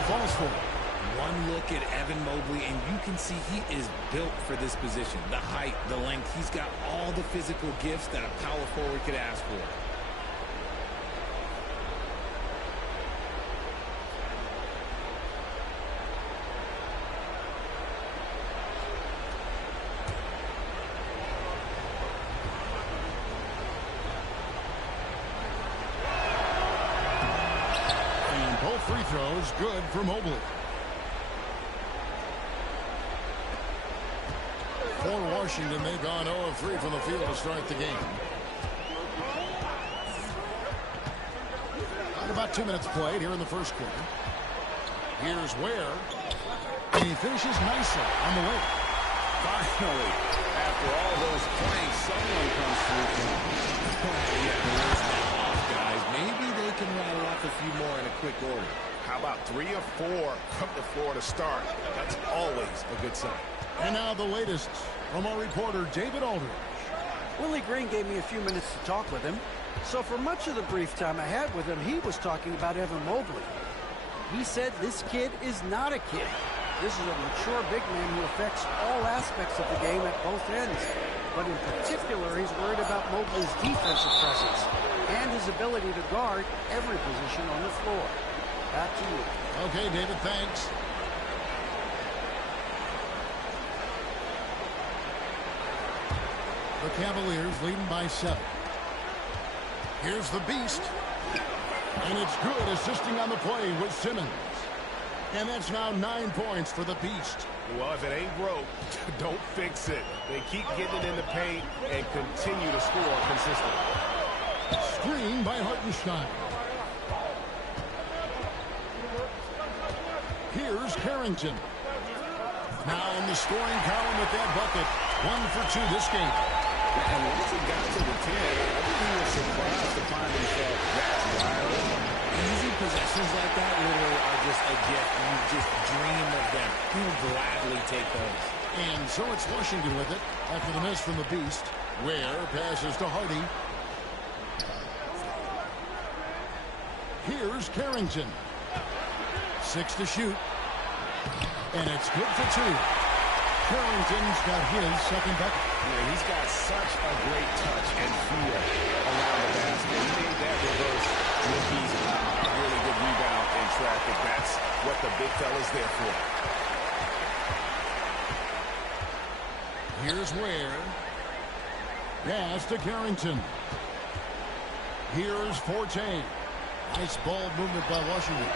Falls for it. One look at Evan Mobley, and you can see he is built for this position. The height, the length, he's got all the physical gifts that a power forward could ask for. Free throws good for Mobley. For Washington, they've gone 0 of 3 from the field to start the game. And about 2 minutes played here in the first quarter. Here's Ware. And he finishes nicely on the way. Finally, after all those planks, someone comes through. Guys, maybe they can rattle off a few more in a quick order. How about 3 or 4 from the floor to start? That's always a good sign. And now the latest from our reporter, David Aldridge. Willie Green gave me a few minutes to talk with him. So for much of the brief time I had with him, he was talking about Evan Mobley. He said this kid is not a kid. This is a mature big man who affects all aspects of the game at both ends. But in particular, he's worried about Mobley's defensive presence and his ability to guard every position on the floor. Back to you. Okay, David, thanks. The Cavaliers leading by 7. Here's the Beast. And it's good, assisting on the play with Simmons. And that's now 9 points for the Beast. Well, if it ain't broke, don't fix it. They keep getting it in the paint and continue to score consistently. Screen by Hartenstein. Here's Carrington. Now in the scoring column with that bucket. 1 for 2 this game. And once he got to the 10, I think he was surprised to find himself that wide open. Easy possessions like that literally are just a gift. You just dream of them. He'll gladly take those. And so it's Washington with it after the miss from the Beast. Ware passes to Hardy. Here's Carrington. 6 to shoot. And it's good for 2. Carrington's got his second bucket. Yeah, he's got such a great touch and feel around the basket. He made that reverse look easy. A really good rebound in traffic. That's what the big fella's there for. Here's Ware. Pass to Carrington. Here's Forte. Nice ball movement by Washington.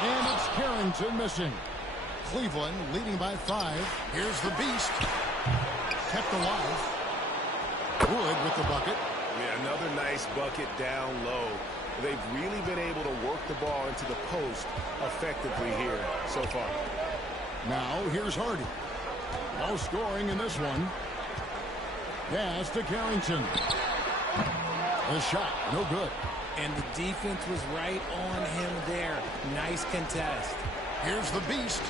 And it's Carrington missing. Cleveland leading by 5. Here's the Beast. Kept alive. Wood with the bucket. Yeah, another nice bucket down low. They've really been able to work the ball into the post effectively here so far. Now here's Hardy. No scoring in this one. Pass to Carrington. The shot, no good. And the defense was right on him there. Nice contest. Here's the Beast.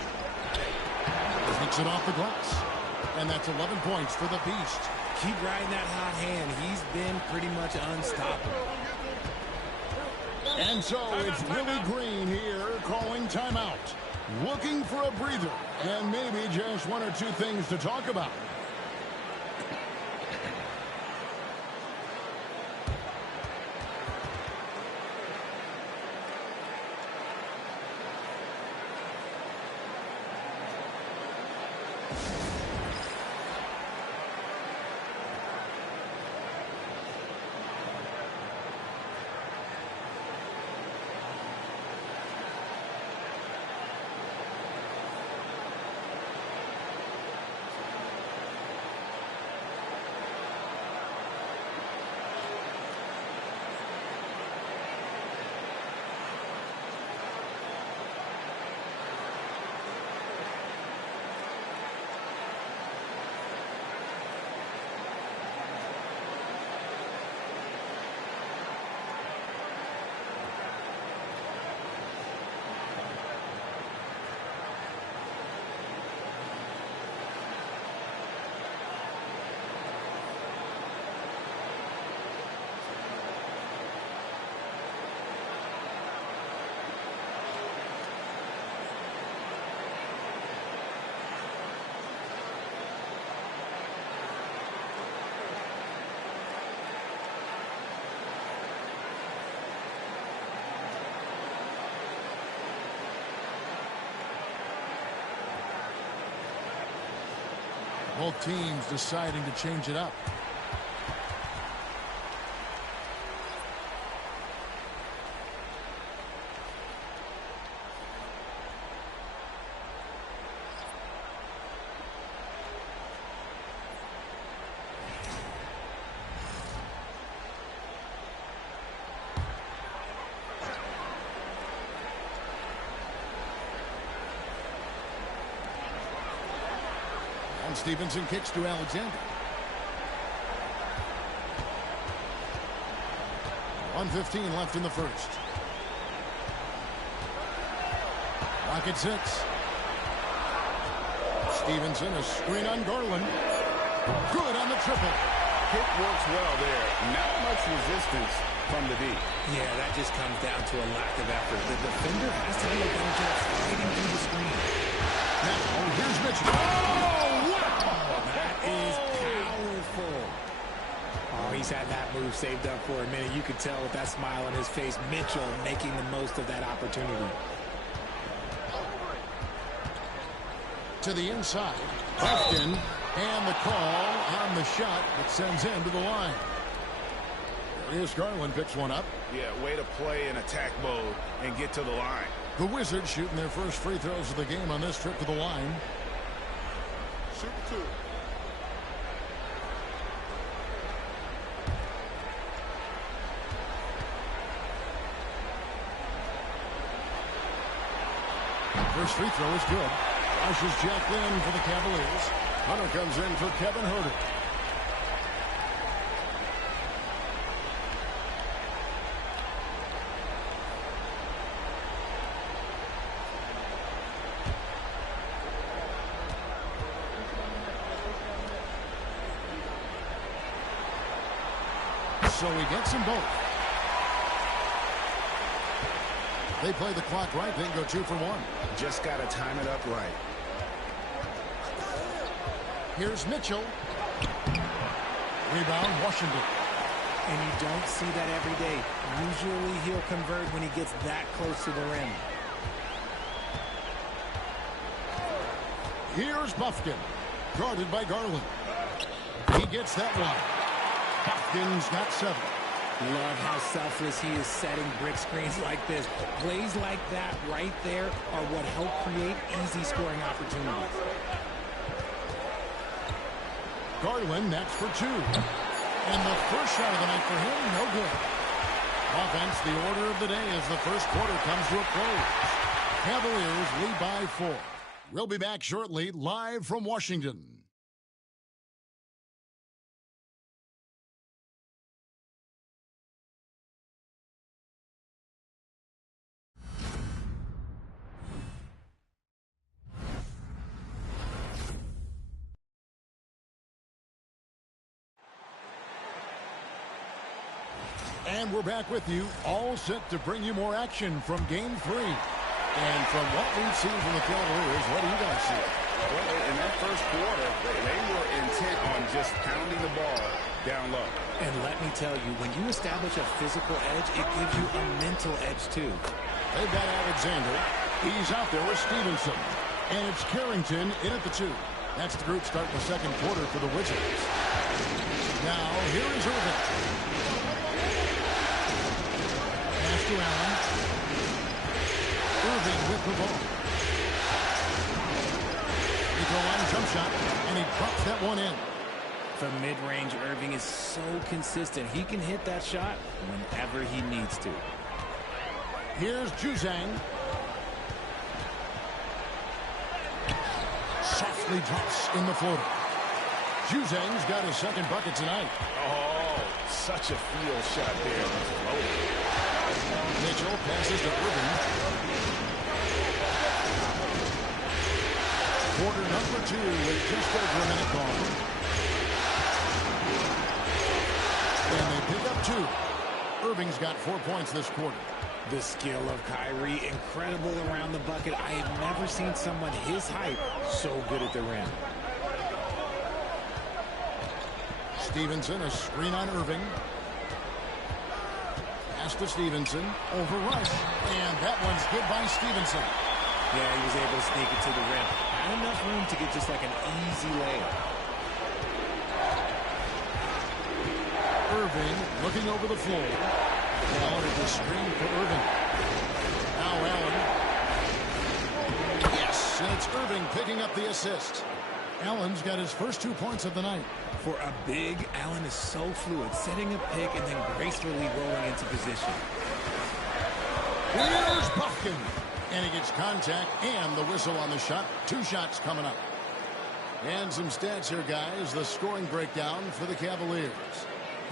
Takes it off the glass. And that's 11 points for the Beast. Keep riding that hot hand. He's been pretty much unstoppable. And so it's Willie Green here calling timeout. Looking for a breather. And maybe just 1 or 2 things to talk about. Both teams deciding to change it up. Stevenson kicks to Alexander. 1:15 left in the first. Rocket 6. Stevenson, a screen on Garland. Good on the triple. Pick works well there. Not much resistance from the D. Yeah, that just comes down to a lack of effort. The defender has to do a better job fighting through the screen. Now, here's Mitchell. That is powerful. Oh, he's had that move saved up for a minute. You could tell with that smile on his face, Mitchell making the most of that opportunity. To the inside. Buffkin, and the call on the shot that sends him to the line. Darius Garland picks one up. Yeah, way to play in attack mode and get to the line. The Wizards shooting their first free throws of the game on this trip to the line. Shoot 2. First free throw is good. Ushers Jack in for the Cavaliers. Hunter comes in for Kevin Huerter. So he gets them both. They play the clock right, then go 2 for 1. Just got to time it up right. Here's Mitchell. Rebound, Washington. And you don't see that every day. Usually he'll convert when he gets that close to the rim. Here's Buffkin. Guarded by Garland. He gets that one. Buffkin's got 7. Love how selfless he is setting brick screens like this. Plays like that right there are what help create easy scoring opportunities. Garland, that's for 2. And the first shot of the night for him, no good. Offense, the order of the day as the first quarter comes to a close. Cavaliers lead by 4. We'll be back shortly, live from Washington. And we're back with you, all set to bring you more action from Game 3. And from what we've seen from the Cavaliers, what do you guys see? Well, in that first quarter, they were intent on just pounding the ball down low. And let me tell you, when you establish a physical edge, it gives you a mental edge, too. They've got Alexander. He's out there with Stevenson. And it's Carrington in at the 2. That's the group starting the second quarter for the Wizards. Now, here is Irving. Pass to Allen. Irving with the ball. He throw line jump shot, and he drops that one in. From mid-range, Irving is so consistent. He can hit that shot whenever he needs to. Here's Juzang. Softly drops in the floater. Juzang's got his second bucket tonight. Oh, such a field shot there. Mitchell passes to Irving. Quarter number 2 with just over a minute gone. And they pick up 2. Irving's got 4 points this quarter. The skill of Kyrie, incredible around the bucket. I have never seen someone his height so good at the rim. Stevenson, a screen on Irving. Pass to Stevenson, over Rush, and that one's good by Stevenson. Yeah, he was able to sneak it to the rim. Had enough room to get just like an easy layup. Irving looking over the floor. Allen at the screen for Irving. Now Allen. Yes, and it's Irving picking up the assist. Allen's got his first 2 points of the night. For a big, Allen is so fluid, setting a pick and then gracefully rolling into position. Here's Buffkin. And he gets contact and the whistle on the shot. 2 shots coming up. And some stats here, guys. The scoring breakdown for the Cavaliers.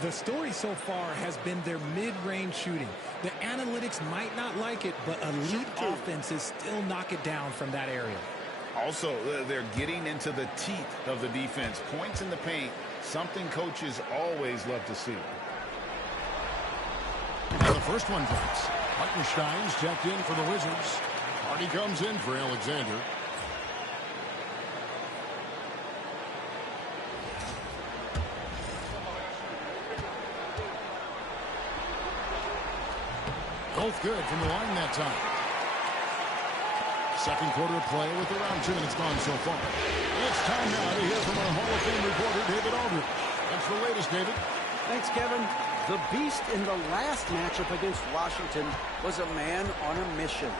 The story so far has been their mid-range shooting. The analytics might not like it, but elite offenses still knock it down from that area. Also, they're getting into the teeth of the defense. Points in the paint, something coaches always love to see. And the first one drops. Hartenstein's checked in for the Wizards. Hardy comes in for Alexander. Both good from the line that time. Second quarter play with around 2 minutes gone so far. It's time now to hear from our Hall of Fame reporter, David Aldridge. That's the latest, David. Thanks, Kevin. The Beast in the last matchup against Washington was a man on a mission.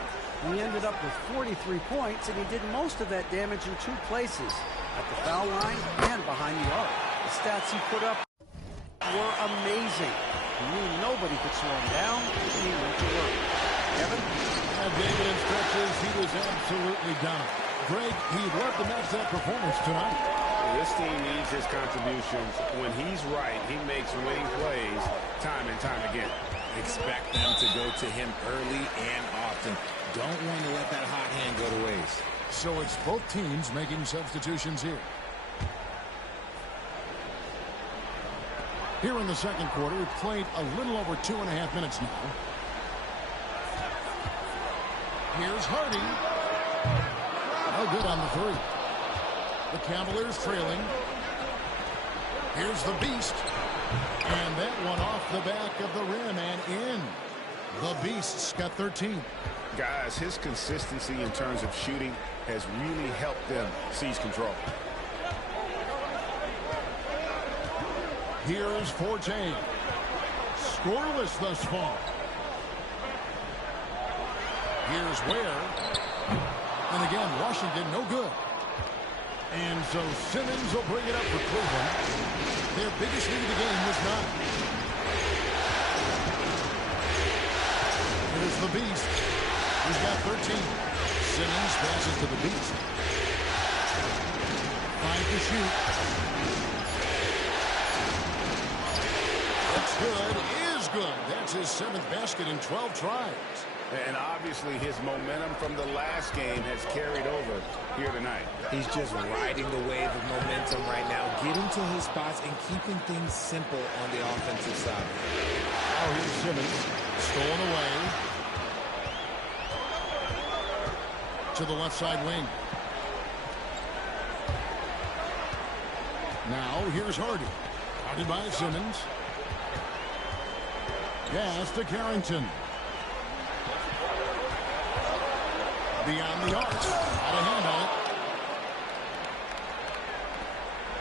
He ended up with 43 points, and he did most of that damage in 2 places, at the foul line and behind the arc. The stats he put up were amazing. He knew nobody could slow him down, and he went to work. Kevin? David in stretches, he was absolutely dominant. Greg, he loved to match that performance tonight. This team needs his contributions. When he's right, he makes winning plays time and time again. Expect them to go to him early and often. Don't want to let that hot hand go to waste. So it's both teams making substitutions here. Here in the second quarter, we've played a little over 2.5 minutes now. Here's Hardy. No good on the 3. The Cavaliers trailing. Here's the Beast. And that one off the back of the rim and in. The Beast's got 13. Guys, his consistency in terms of shooting has really helped them seize control. Here's Forte. Scoreless thus far. Here's Ware. And again, Washington no good. And so Simmons will bring it up for Cleveland. Their biggest lead of the game was 9. Here's the Beast. He's got 13. Simmons passes to the Beast. 5 to shoot. That's good. Is good. That's his 7th basket in 12 tries. And obviously his momentum from the last game has carried over here tonight. He's just riding the wave of momentum right now, getting to his spots and keeping things simple on the offensive side. Now here's Simmons. Stolen away. To the left side wing. Now here's Hardy. Guarded by Simmons. Pass to Carrington. Beyond the arc. Got a hand on it.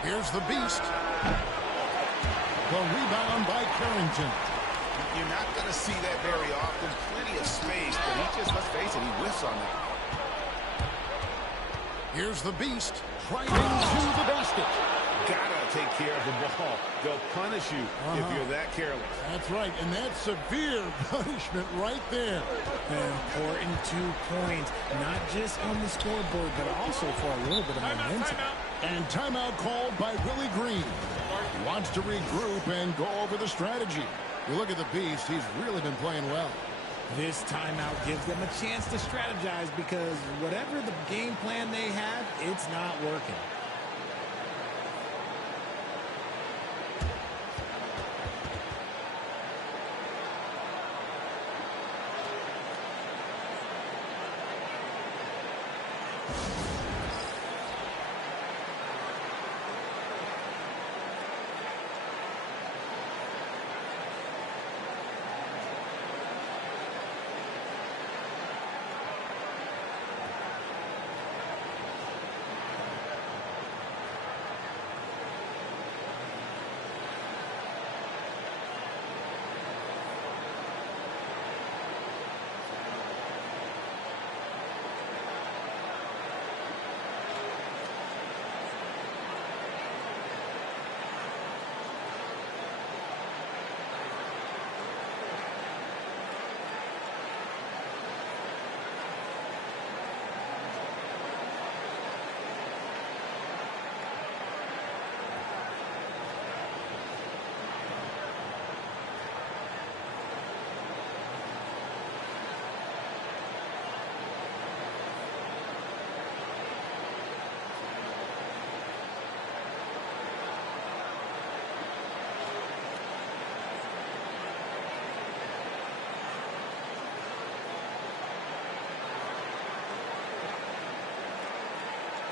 Here's the Beast. The rebound by Carrington. You're not going to see that very often. Plenty of space, but he just, let's face it, he whiffs on that. Here's the Beast. Driving to the basket. Gotta take care of the ball. They'll punish you if you're that careless. That's right, and that's severe punishment right there. An important 2 points, not just on the scoreboard, but also for a little bit of momentum. And timeout called by Willie Green. He wants to regroup and go over the strategy. You look at the Beast, he's really been playing well. This timeout gives them a chance to strategize because whatever the game plan they have, it's not working.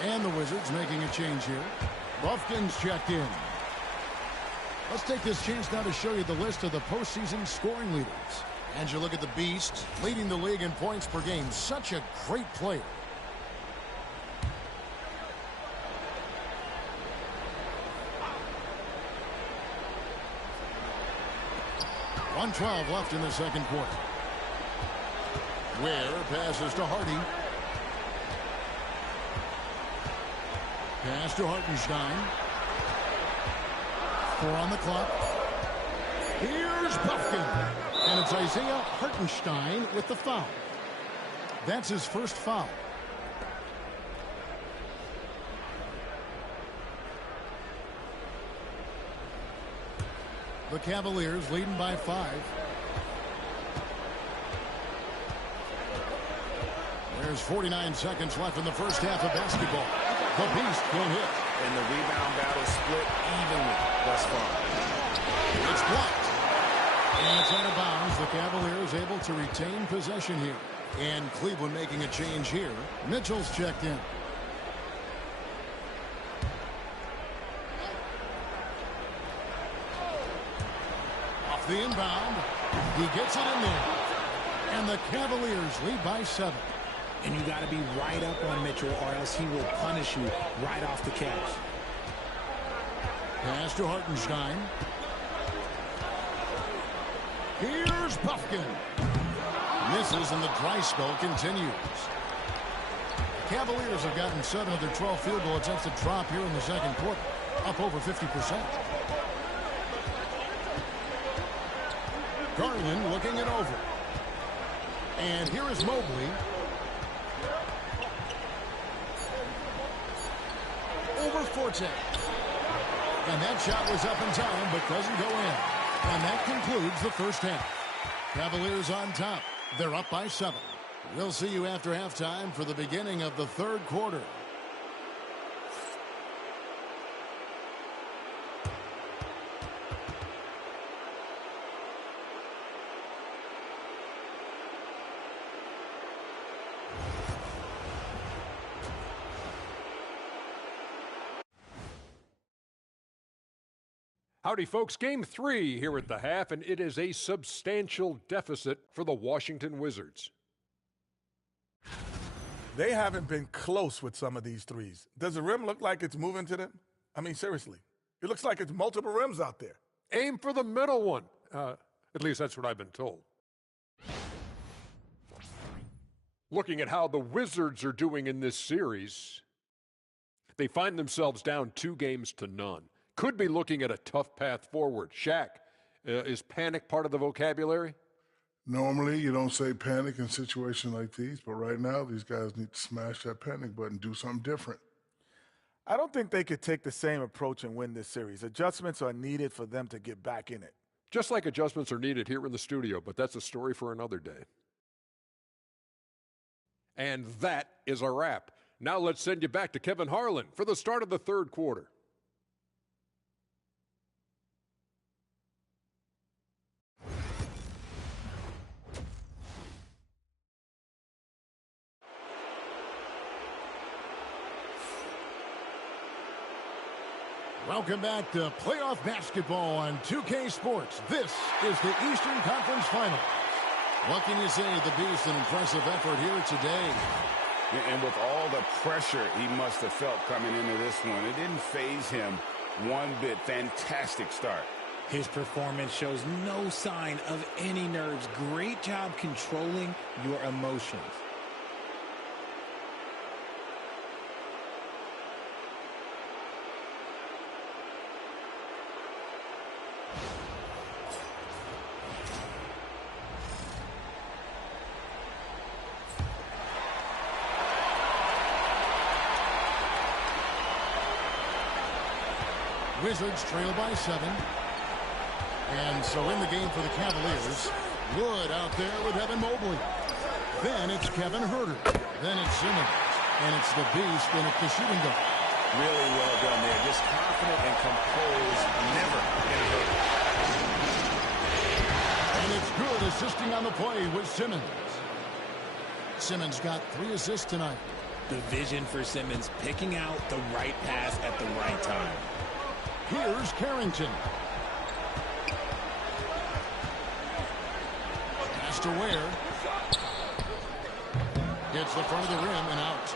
And the Wizards making a change here. Buffkin's checked in. Let's take this chance now to show you the list of the postseason scoring leaders. And you look at the Beast, leading the league in points per game. Such a great player. .112 left in the second quarter. Ware passes to Hardy. Pass to Hartenstein. 4 on the clock. Here's Buffkin. And it's Isaiah Hartenstein with the foul. That's his first foul. The Cavaliers leading by 5. There's 49 seconds left in the first half of basketball. The Beast will hit. And the rebound battle split evenly thus far. It's blocked. And it's out of bounds. The Cavaliers able to retain possession here. And Cleveland making a change here. Mitchell's checked in. Off the inbound. He gets it in there. And the Cavaliers lead by 7. And you got to be right up on Mitchell, or else he will punish you right off the catch. Pass to Hartenstein. Here's Buffkin. Misses, and the dry spell continues. Cavaliers have gotten 7 of their 12 field goal attempts to drop here in the second quarter, up over 50%. Garland looking it over. And here is Mobley. Over Forte. And that shot was up in time, but doesn't go in. And that concludes the first half. Cavaliers on top. They're up by 7. We'll see you after halftime for the beginning of the third quarter. Howdy, folks. Game 3 here at the half, and it is a substantial deficit for the Washington Wizards. They haven't been close with some of these threes. Does the rim look like it's moving to them? I mean, seriously. It looks like it's multiple rims out there. Aim for the middle one. At least that's what I've been told. Looking at how the Wizards are doing in this series, they find themselves down 2-0. Could be looking at a tough path forward. Shaq, is panic part of the vocabulary? Normally, you don't say panic in situations like these, but right now, these guys need to smash that panic button, do something different. I don't think they could take the same approach and win this series. Adjustments are needed for them to get back in it. Just like adjustments are needed here in the studio, but that's a story for another day. And that is a wrap. Now let's send you back to Kevin Harlan for the start of the third quarter. Welcome back to playoff basketball on 2K Sports. This is the Eastern Conference Finals. What can you say? The Beast, an impressive effort here today. And with all the pressure he must have felt coming into this one, it didn't faze him one bit. Fantastic start. His performance shows no sign of any nerves. Great job controlling your emotions. Wizards trail by 7. And so in the game for the Cavaliers, Wood out there with Evan Mobley. Then it's Kevin Huerter. Then it's Simmons. And it's the Beast, and it's the shooting guard. Really well done there. Just confident and composed. Never in a hurry. And it's good assisting on the play with Simmons. Simmons got 3 assists tonight. The vision for Simmons, picking out the right pass at the right time. Here's Carrington. Pass to Ware. Hits the front of the rim and out.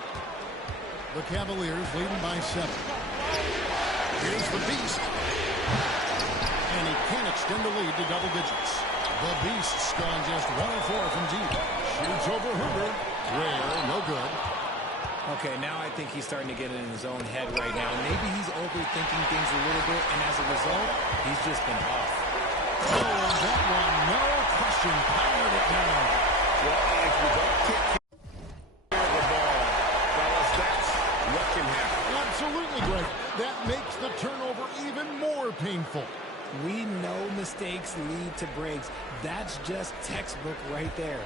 The Cavaliers leading by 7. Here's the Beast. And he can't extend the lead to double digits. The Beast's gone just 1 of 4 from deep. Shoots over Herder. Ware, no good. Okay, now I think he's starting to get in his own head right now. Maybe he's overthinking things a little bit, and as a result, he's just been off. Oh, that one, no question, powered it down. Well, if you don't kick the ball, fellas, that's what can happen. Absolutely, Greg. That makes the turnover even more painful. We know mistakes lead to breaks. That's just textbook right there.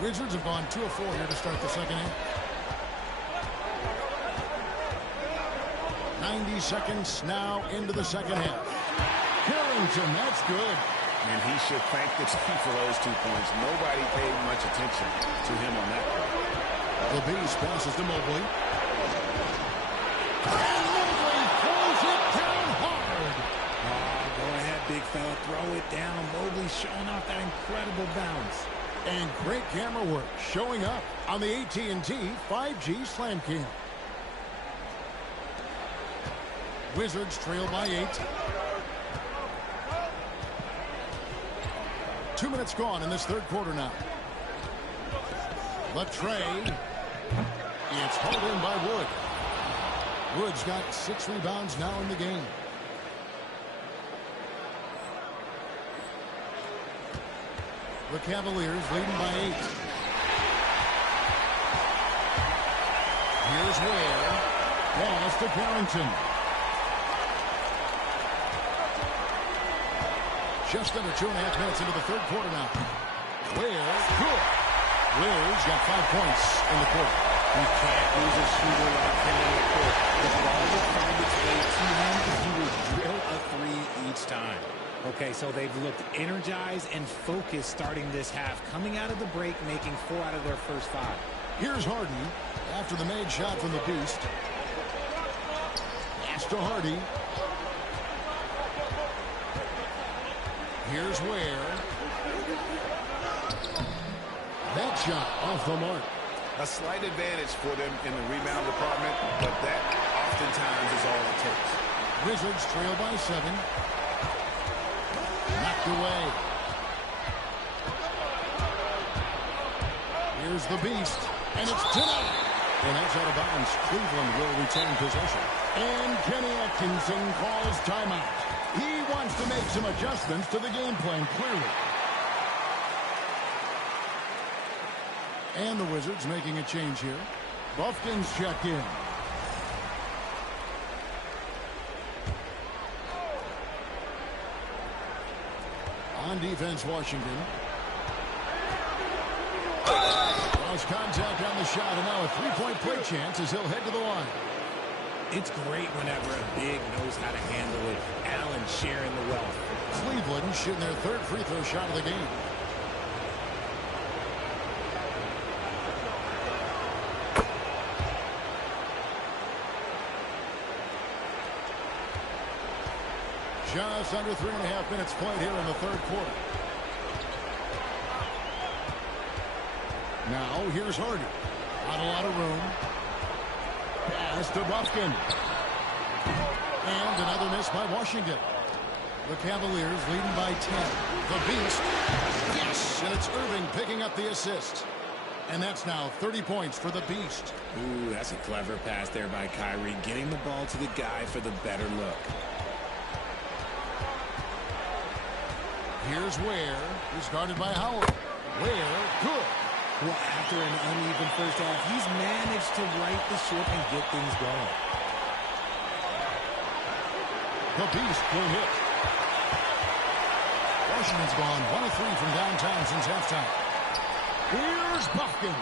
Wizards have gone 2 of 4 here to start the second half. 90 seconds now into the second half. Carrington, that's good. And he should thank the team for those 2 points. Nobody paid much attention to him on that play. The Beast passes to Mobley. And Mobley throws it down hard. Go ahead, big fella. Throw it down. Mobley showing off that incredible bounce. And great camera work showing up on the AT&T 5G Slam Cam. Wizards trail by 8. 2 minutes gone in this third quarter now. Latrey. It's hauled in by Wood. Wood's got 6 rebounds now in the game. The Cavaliers leading by 8. Here's Ware. Pass to Carrington. Just under 2.5 minutes into the third quarter now. Ware, good. Ware's got 5 points in the quarter. You can't lose a shooter like him in the court. The ball will find its way to him, and he will drill a 3 each time. Okay, so they've looked energized and focused starting this half, coming out of the break, making 4 out of their first 5. Here's Harden after the made shot from the Beast. Pass to Hardy. Here's Ware. That shot off the mark. A slight advantage for them in the rebound department, but that oftentimes is all it takes. Wizards trail by 7. Knocked away. Here's the Beast, and it's denied. And that's out of bounds. Cleveland will retain possession. And Kenny Atkinson calls timeout. He wants to make some adjustments to the game plan, clearly. And the Wizards making a change here. Buffkin's checked in. On defense, Washington. Lost contact on the shot, and now a 3-point play chance as he'll head to the line. It's great whenever a big knows how to handle it. Allen sharing the wealth. Cleveland shooting their 3rd free throw shot of the game. Just under 3.5 minutes played here in the third quarter. Now here's Harden. Not a lot of room. Pass to Buffkin. And another miss by Washington. The Cavaliers leading by 10. The Beast. Yes, and it's Irving picking up the assist. And that's now 30 points for the Beast. Ooh, that's a clever pass there by Kyrie, getting the ball to the guy for the better look. Here's Ware. He's guarded by Howard. Ware, good. Well, after an uneven first half, he's managed to right the ship and get things going. The Beast will hit. Washington's gone 1 of 3 from downtown since halftime. Here's Buffkin.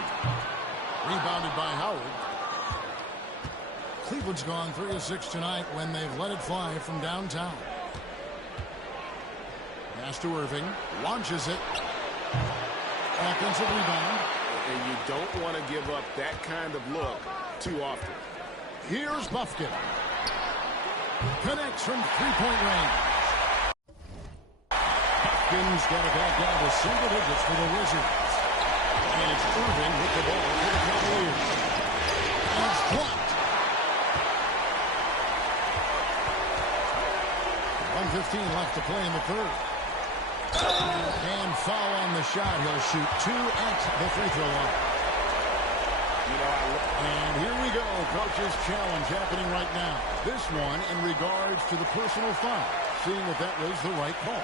Rebounded by Howard. Cleveland's gone 3 of 6 tonight when they've let it fly from downtown. Pass to Irving. Launches it. Offensive rebound. and you don't want to give up that kind of look too often. Here's Bufkin. Connects from three-point range. Bufkin's got it back down to single digits for the Wizards. And it's Irving with the ball for the Cavaliers. And it's blocked. 1:15 left to play in the third. And foul on the shot. He'll shoot 2 at the free throw line. And here we go. Coach's challenge happening right now. This one in regards to the personal foul. Seeing if that was the right call.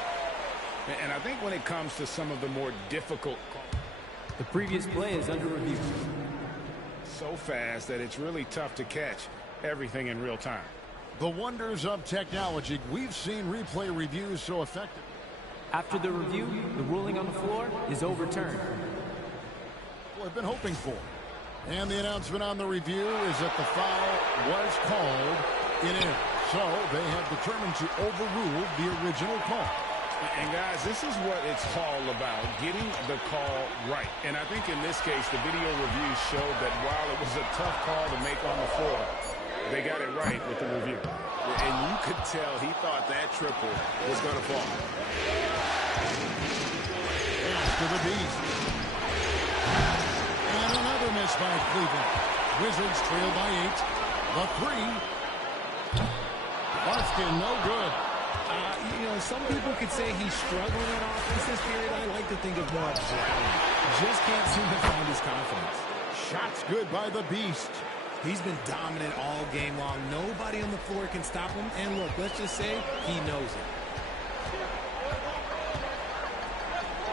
And I think when it comes to some of the more difficult calls, the previous play is under review. So fast that it's really tough to catch everything in real time. The wonders of technology. We've seen replay reviews so effective. After the review, the ruling on the floor is overturned. Well, I've been hoping for. And the announcement on the review is that the foul was called. It is. So they have determined to overrule the original call. And guys, this is what it's all about, getting the call right. And I think in this case, the video review showed that while it was a tough call to make on the floor, they got it right with the review. And you could tell he thought that triple was going to fall. To the Beast. And another miss by Cleveland. Wizards trail by 8. The three. Bufkin, no good. Some people could say he's struggling on offense this period. I like to think of more drowning. Just can't seem to find his confidence. Shots good by the Beast. He's been dominant all game long. Nobody on the floor can stop him. And look, let's just say he knows it.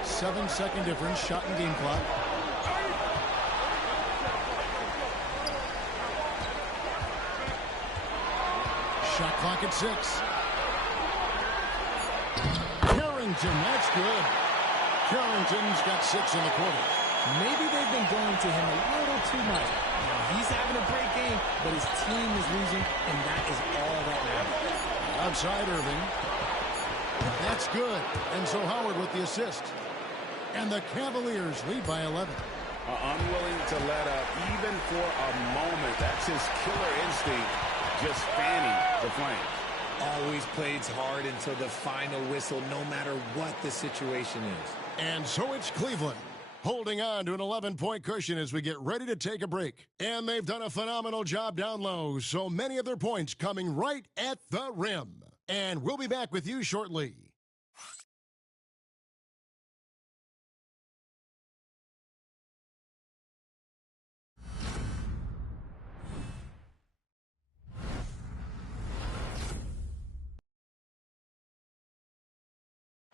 7-second difference, shot and game clock. Shot clock at 6. Carrington, that's good. Carrington's got 6 in the quarter. Maybe they've been going to him a little too much. He's having a great game, but his team is losing, and that is all that matters. Outside Irving. That's good. And so Howard with the assist. And the Cavaliers lead by 11. Unwilling to let up even for a moment. That's his killer instinct, just fanning the flames. Always plays hard until the final whistle, no matter what the situation is. And so it's Cleveland holding on to an 11-point cushion as we get ready to take a break. And they've done a phenomenal job down low, so many of their points coming right at the rim. And we'll be back with you shortly.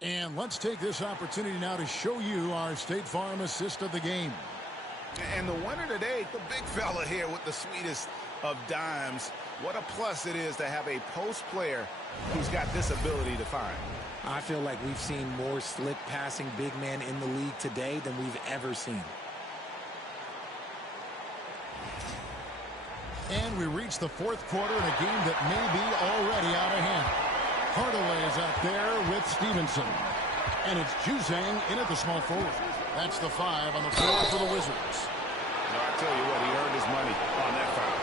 And let's take this opportunity now to show you our State Farm assist of the game. And the winner today, the big fella here with the sweetest of dimes. What a plus it is to have a post player who's got this ability to find. I feel like we've seen more slick passing big man in the league today than we've ever seen. And we reach the fourth quarter in a game that may be already out of hand. Hardaway is out there with Stevenson. And it's Juzang in at the small forward. That's the 5 on the floor for the Wizards. No, I tell you what, he earned his money on that foul.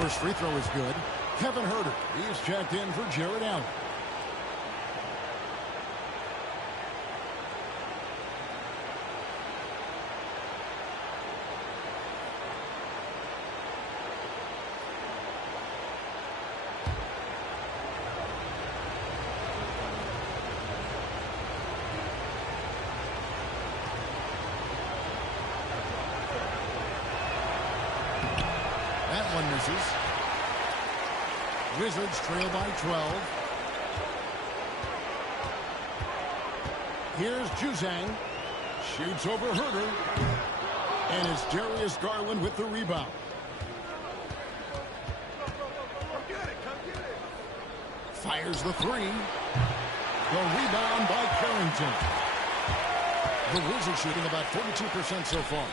First free throw is good. Kevin Huerter, he's checked in for Jared Allen. That one misses. Wizards trail by 12. Here's Juzang. Shoots over Huerter. And it's Darius Garland with the rebound. Fires the three. The rebound by Carrington. The Wizards shooting about 42% so far.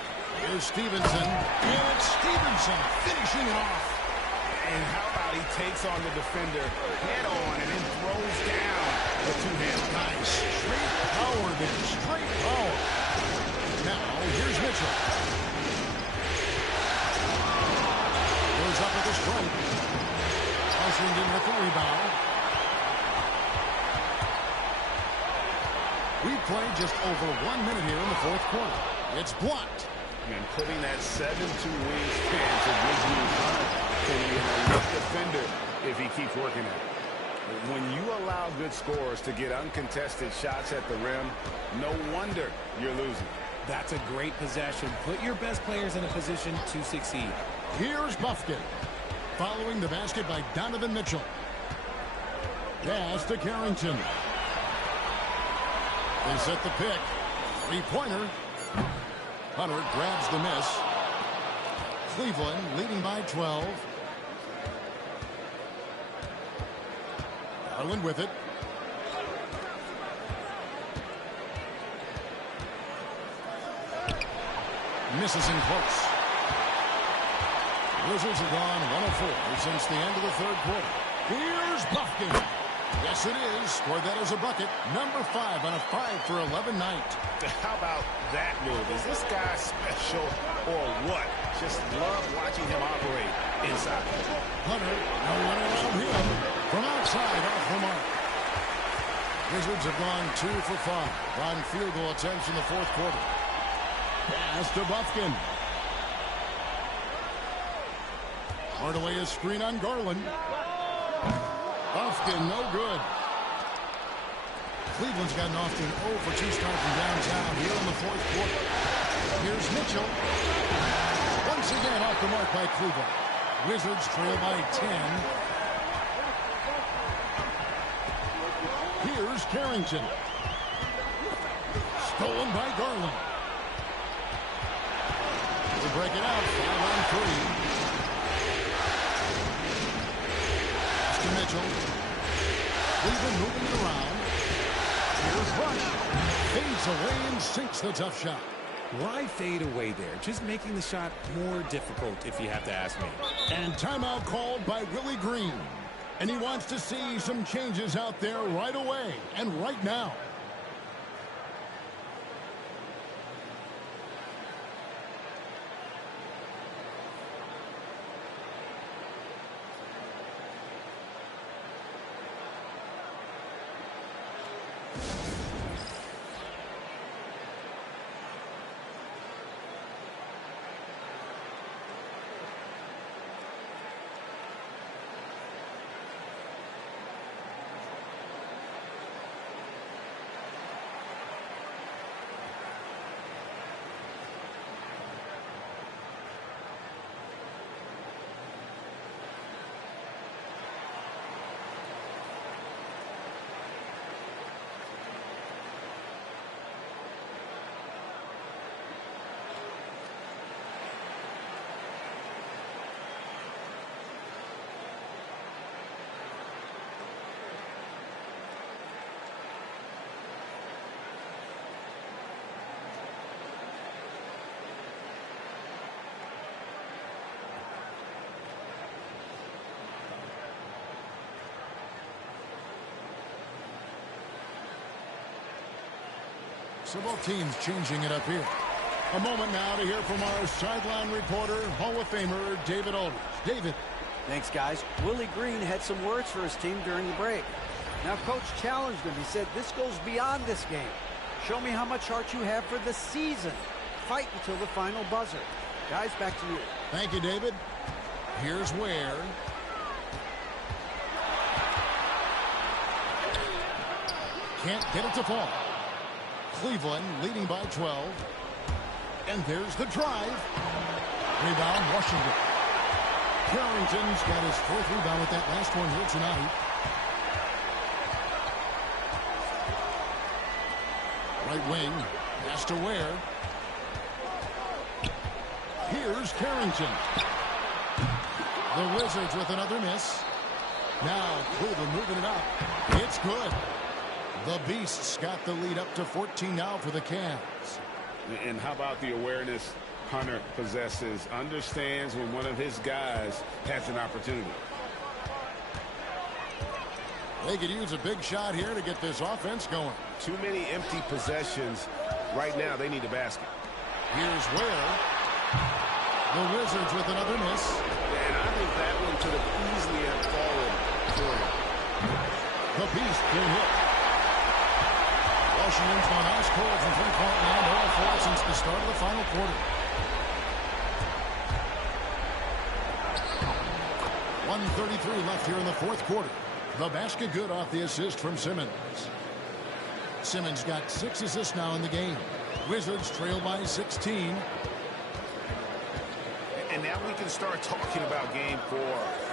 Here's Stevenson. And it's Stevenson finishing it off. And how about he takes on the defender head on and then throws down the two-hand. Nice. Straight power there. Straight power. Now, here's Mitchell. Goes up with a strike. Washington with the rebound. We played just over 1 minute here in the fourth quarter. It's blocked. And putting that 7-2 wingspan to Wizards can be an elite defender if he keeps working at it. When you allow good scorers to get uncontested shots at the rim, no wonder you're losing. That's a great possession. Put your best players in a position to succeed. Here's Bufkin. Following the basket by Donovan Mitchell. Pass to Carrington. They set the pick. Three-pointer. Hunter grabs the miss. Cleveland leading by 12. Garland with it. Misses in close. Wizards have gone 1-4 since the end of the third quarter. Here's Bufkin. Yes, it is. Scored that as a bucket. Number 5 on a 5-for-11 night. How about that move? Is this guy special or what? Just love watching him operate inside. Hunter, no one around him. From outside, off the mark. Wizards have gone 2 for 5 on field goal attempts in the fourth quarter. Pass to Bufkin. Hardaway is screen on Garland. Bufkin, no good. Cleveland's got an often 0 for 2 start from downtown here in the fourth quarter. Here's Mitchell. Once again off the mark by Cleveland. Wizards trail by 10. Here's Carrington. Stolen by Garland. To break it out, 5-on-3. Mitchell. Cleveland moving it around. Here's Rush. Fades away and sinks the tough shot. Why fade away there? Just making the shot more difficult, if you have to ask me. And timeout called by Willie Green. And he wants to see some changes out there right away and right now. So both teams changing it up here. A moment now to hear from our sideline reporter, Hall of Famer David Aldridge. David. Thanks, guys. Willie Green had some words for his team during the break. Now, Coach challenged him. He said, this goes beyond this game. Show me how much heart you have for the season. Fight until the final buzzer. Guys, back to you. Thank you, David. Here's Ware. Can't get it to fall. Cleveland leading by 12. And there's the drive. Rebound, Washington. Carrington's got his fourth rebound with that last one here tonight. Right wing, pass to Ware. Here's Carrington. The Wizards with another miss. Now Cleveland moving it up. It's good. The Beasts got the lead up to 14 now for the Cavs. And how about the awareness Hunter possesses? Understands when one of his guys has an opportunity. They could use a big shot here to get this offense going. Too many empty possessions. Right now, they need a basket. Here's Ware. The Wizards with another miss. And I think that one could have easily have fallen for him. The Beast can hit. Washington's gone ice cold from three-point line, 0-4 since the start of the final quarter. 1:33 left here in the fourth quarter. The basket good off the assist from Simmons. Simmons got 6 assists now in the game. Wizards trail by 16. And now we can start talking about Game 4.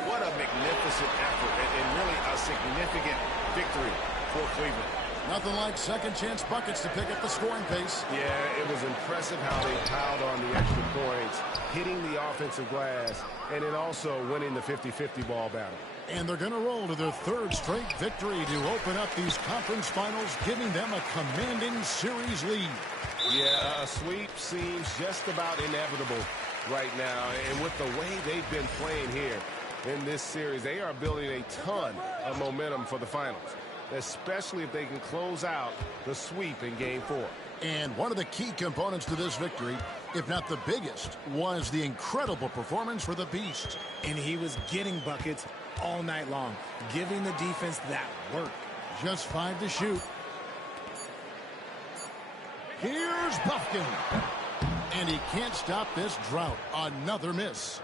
What a magnificent effort and really a significant victory for Cleveland. Nothing like second chance buckets to pick up the scoring pace. Yeah, it was impressive how they piled on the extra points, hitting the offensive glass, and then also winning the 50-50 ball battle. And they're going to roll to their third straight victory to open up these conference finals, giving them a commanding series lead. Yeah, a sweep seems just about inevitable right now. And with the way they've been playing here in this series, they are building a ton of momentum for the finals, especially if they can close out the sweep in Game 4. And one of the key components to this victory, if not the biggest, was the incredible performance for the Beast. And he was getting buckets all night long, giving the defense that work. Just 5 to shoot. Here's Buffkin. And he can't stop this drought. Another miss.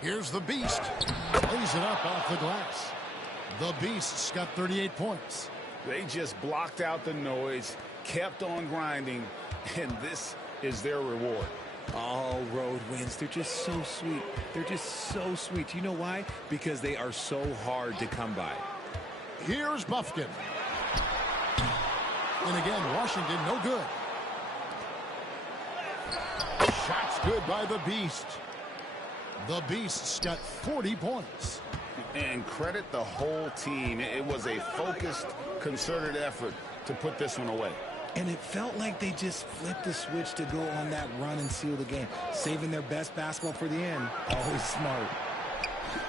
Here's the Beast. Lays it up off the glass. The Beasts got 38 points. They just blocked out the noise, kept on grinding, and this is their reward. All road wins. They're just so sweet. They're just so sweet. You know why? Because they are so hard to come by. Here's Buffkin. And again, Washington no good. Shots good by the Beast. The Beasts got 40 points. And credit the whole team. It was a focused, concerted effort to put this one away. And it felt like they just flipped the switch to go on that run and seal the game. Saving their best basketball for the end. Always smart.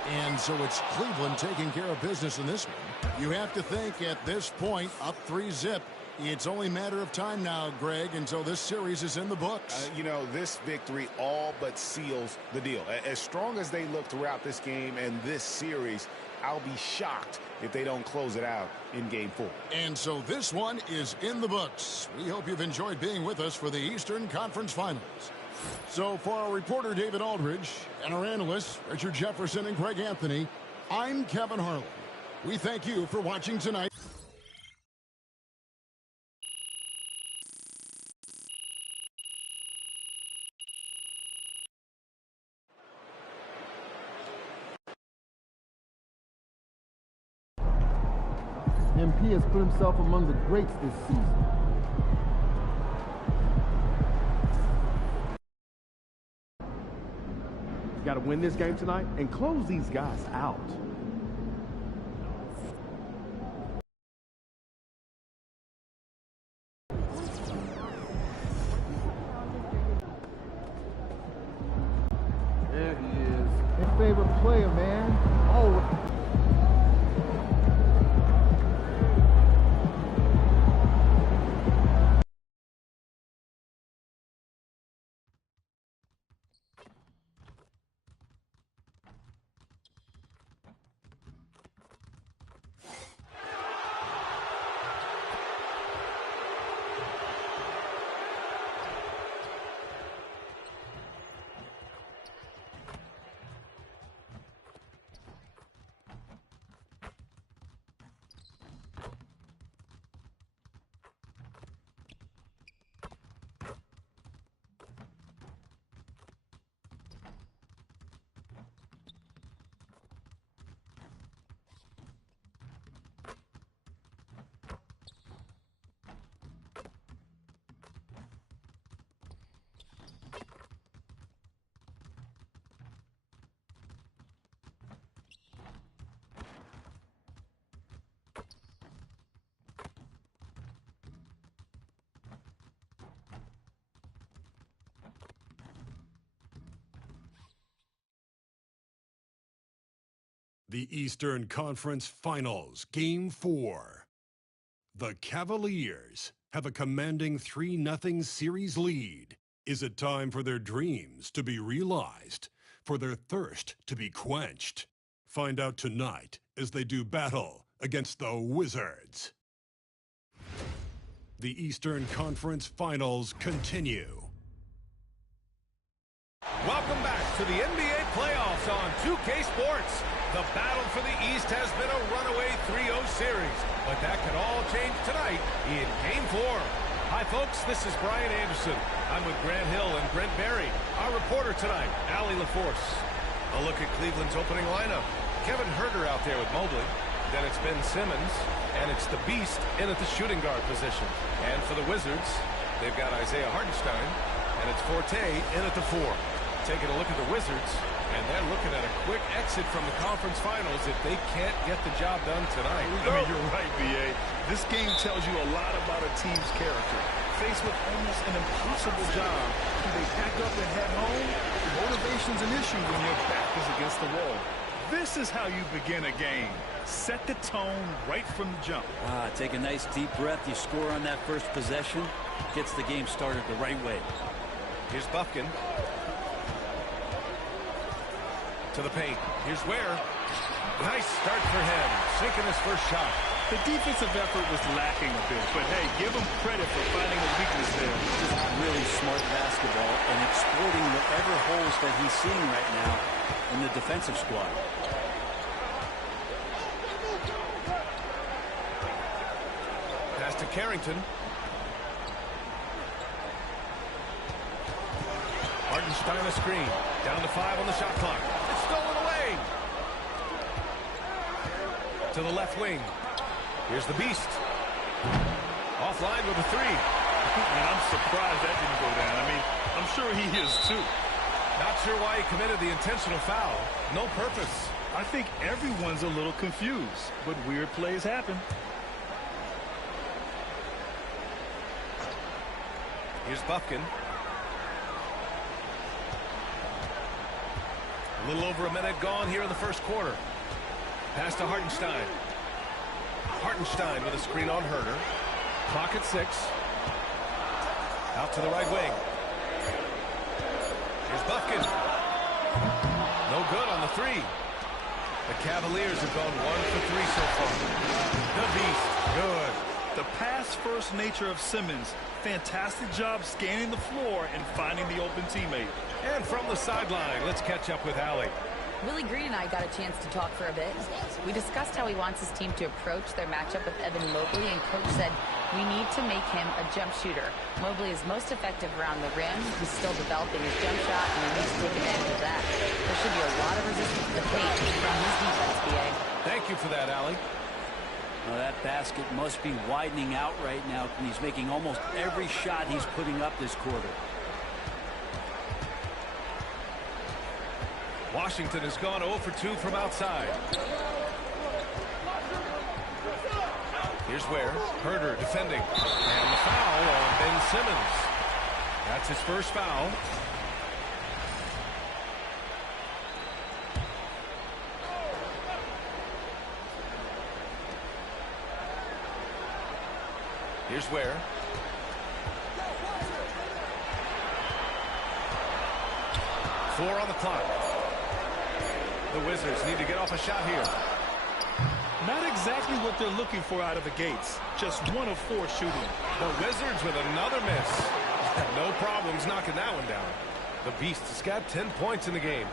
And so it's Cleveland taking care of business in this one. You have to think at this point, up 3-zip. It's only a matter of time now, Greg, until this series is in the books. You know, this victory all but seals the deal. As strong as they look throughout this game and this series, I'll be shocked if they don't close it out in Game 4. And so this one is in the books. We hope you've enjoyed being with us for the Eastern Conference Finals. So for our reporter, David Aldridge, and our analysts, Richard Jefferson and Greg Anthony, I'm Kevin Harlan. We thank you for watching tonight. MP has put himself among the greats this season. Got to win this game tonight and close these guys out. There he is. His favorite player, man. Oh. The Eastern Conference Finals, Game 4. The Cavaliers have a commanding 3-0 series lead. Is it time for their dreams to be realized, for their thirst to be quenched? Find out tonight as they do battle against the Wizards. The Eastern Conference Finals continue. Welcome back to the NBA playoffs on 2K Sports. The battle for the East has been a runaway 3-0 series, but that could all change tonight in Game 4. Hi, folks. This is Brian Anderson. I'm with Grant Hill and Brent Barry. Our reporter tonight, Allie LaForce. A look at Cleveland's opening lineup. Kevin Huerter out there with Mobley. Then it's Ben Simmons, and it's the Beast in at the shooting guard position. And for the Wizards, they've got Isaiah Hartenstein, and it's Forte in at the 4. Taking a look at the Wizards, and they're looking at a quick exit from the conference finals if they can't get the job done tonight. I mean, you're right, B.A. This game tells you a lot about a team's character. Faced with almost an impossible job, do they pack up and head home? Motivation's an issue when your back is against the wall. This is how you begin a game. Set the tone right from the jump. Take a nice deep breath. You score on that first possession. Gets the game started the right way. Here's Bufkin. To the paint. Here's Ware. Nice start for him. Sinking his first shot. The defensive effort was lacking a bit, but hey, give him credit for finding a weakness there. Just really smart basketball and exploiting whatever holes that he's seeing right now in the defensive squad. Pass to Carrington. Hartenstein a screen. Down to 5 on the shot clock. It's stolen away. To the left wing. Here's the Beast. Offline with a 3. And I'm surprised that didn't go down. I mean, I'm sure he is too. Not sure why he committed the intentional foul. No purpose. I think everyone's a little confused, but weird plays happen. Here's Bufkin. A little over a minute gone here in the first quarter. Pass to Hartenstein. Hartenstein with a screen on Huerter. Clock at 6. Out to the right wing. Here's Bufkin. No good on the 3. The Cavaliers have gone 1 for 3 so far. The Beast, good. The pass-first nature of Simmons. Fantastic job scanning the floor and finding the open teammate. And from the sideline, let's catch up with Allie. Willie Green and I got a chance to talk for a bit. We discussed how he wants his team to approach their matchup with Evan Mobley, and Coach said, we need to make him a jump shooter. Mobley is most effective around the rim. He's still developing his jump shot, and we need to take advantage of that. There should be a lot of resistance to the paint from his defense, B.A. Thank you for that, Allie. Well, that basket must be widening out right now, and he's making almost every shot he's putting up this quarter. Washington has gone 0 for 2 from outside. Here's Ware. Huerter defending. And the foul on Ben Simmons. That's his first foul. Here's Ware. Four on the clock. The Wizards need to get off a shot here. Not exactly what they're looking for out of the gates. Just 1 of 4 shooting. The Wizards with another miss. No problems knocking that one down. The Beast has got 10 points in the game.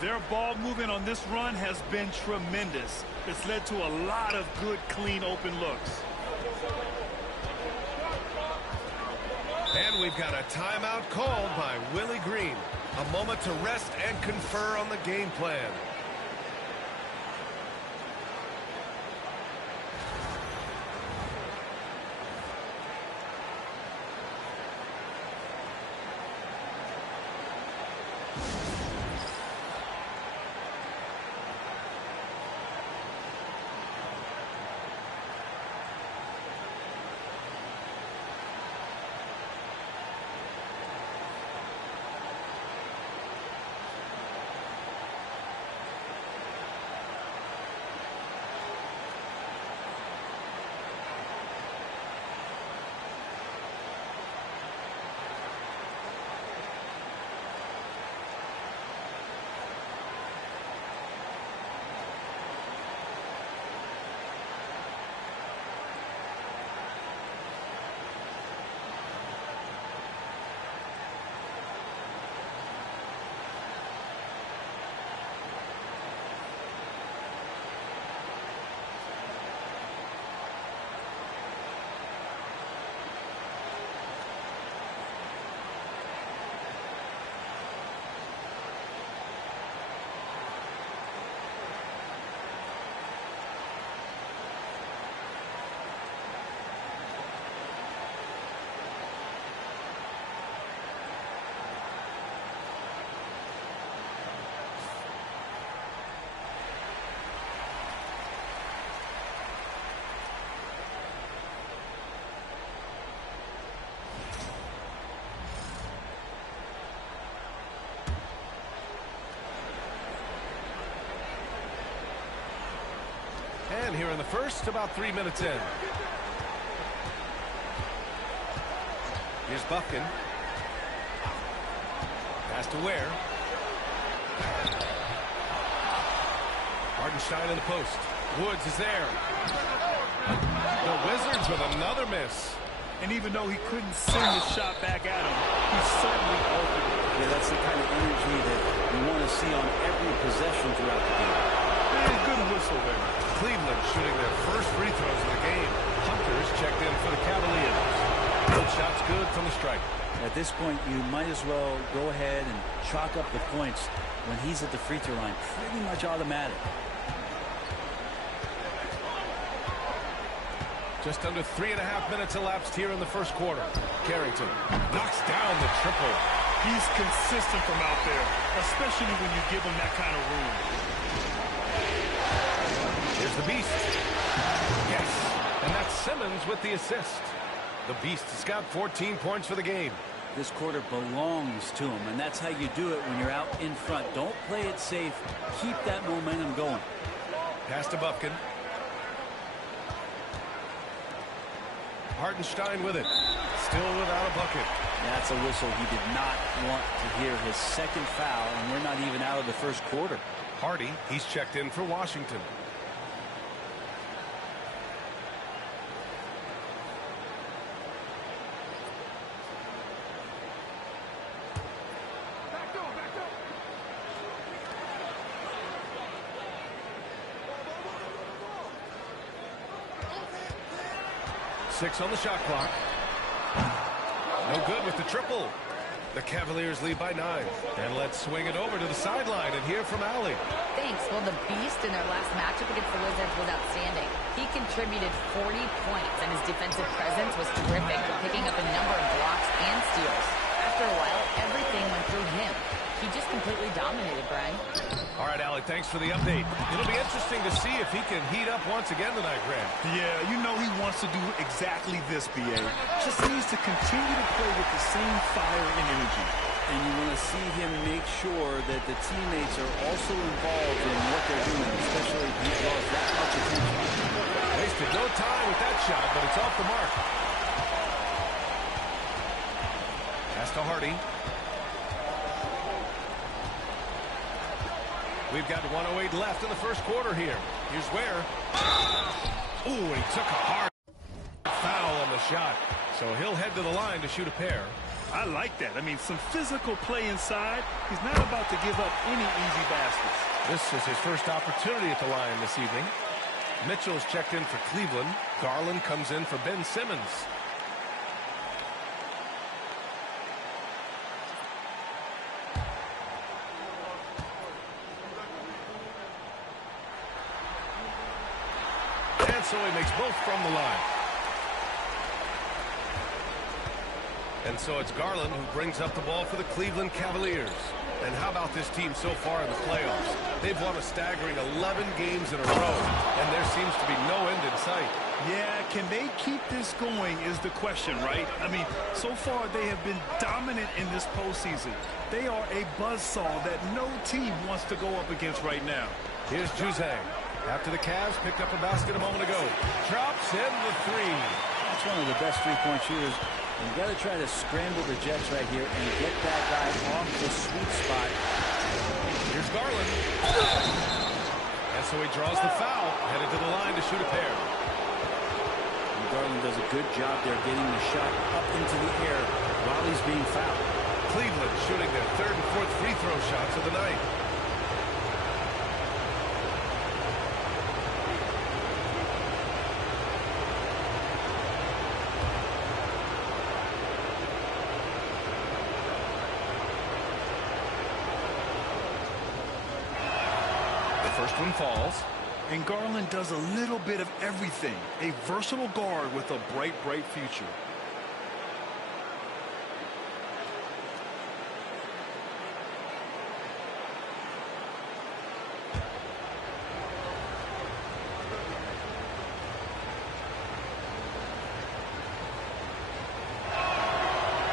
Their ball movement on this run has been tremendous. It's led to a lot of good, clean, open looks. And we've got a timeout called by Willie Green. A moment to rest and confer on the game plan. again here in the first, about 3 minutes in. Here's Bufkin. Pass to Ware. Hartenstein in the post. Woods is there. The Wizards with another miss. And even though he couldn't send the shot back at him, he certainly altered it. Yeah, that's the kind of energy that you want to see on every possession throughout the game. And good whistle there. Cleveland shooting their first free throws of the game. Hunter's checked in for the Cavaliers. Both shots good from the stripe. At this point, you might as well go ahead and chalk up the points when he's at the free throw line. Pretty much automatic. Just under 3.5 minutes elapsed here in the first quarter. Carrington knocks down the triple. He's consistent from out there, especially when you give him that kind of room. Here's the Beast. Yes, and that's Simmons with the assist. The Beast has got 14 points for the game. This quarter belongs to him, and that's how you do it when you're out in front. Don't play it safe. Keep that momentum going. Pass to Bufkin. Hartenstein with it. Still without a bucket. That's a whistle he did not want to hear. His second foul, and we're not even out of the first quarter. Hardy, he's checked in for Washington. Six on the shot clock. No good with the triple. The Cavaliers lead by 9. And let's swing it over to the sideline and hear from Allie. Thanks. Well, the Beast in their last matchup against the Wizards was outstanding. He contributed 40 points, and his defensive presence was terrific, picking up a number of blocks and steals. After a while, everything went through him. He just completely dominated, Brian. All right, Allie, thanks for the update. It'll be interesting to see if he can heat up once again tonight, Grant. Yeah, you know he wants to do exactly this, B.A. Just needs to continue to play with the same fire and energy. And you want to see him make sure that the teammates are also involved in what they're doing, especially if he draws that much attention. Wasted no time with that shot, but it's off the mark. Pass to Hardy. We've got 1:08 left in the first quarter here. Here's Ware. Ooh, and he took a hard foul on the shot. So he'll head to the line to shoot a pair. I like that. I mean, some physical play inside. He's not about to give up any easy baskets. This is his first opportunity at the line this evening. Mitchell's checked in for Cleveland. Garland comes in for Ben Simmons. So he makes both from the line. And so it's Garland who brings up the ball for the Cleveland Cavaliers. And how about this team so far in the playoffs? They've won a staggering 11 games in a row, and there seems to be no end in sight. Yeah, can they keep this going is the question, right? I mean, so far they have been dominant in this postseason. They are a buzzsaw that no team wants to go up against right now. Here's Juzang. After the Cavs picked up a basket a moment ago. Drops in the three. That's one of the best three-point shooters. You've got to try to scramble the Jets right here and get that guy off the sweet spot. Here's Garland. And so he draws the foul, headed to the line to shoot a pair. And Garland does a good job there getting the shot up into the air while he's being fouled. Cleveland shooting their third and fourth free throw shots of the night. First one falls. And Garland does a little bit of everything. A versatile guard with a bright, bright future.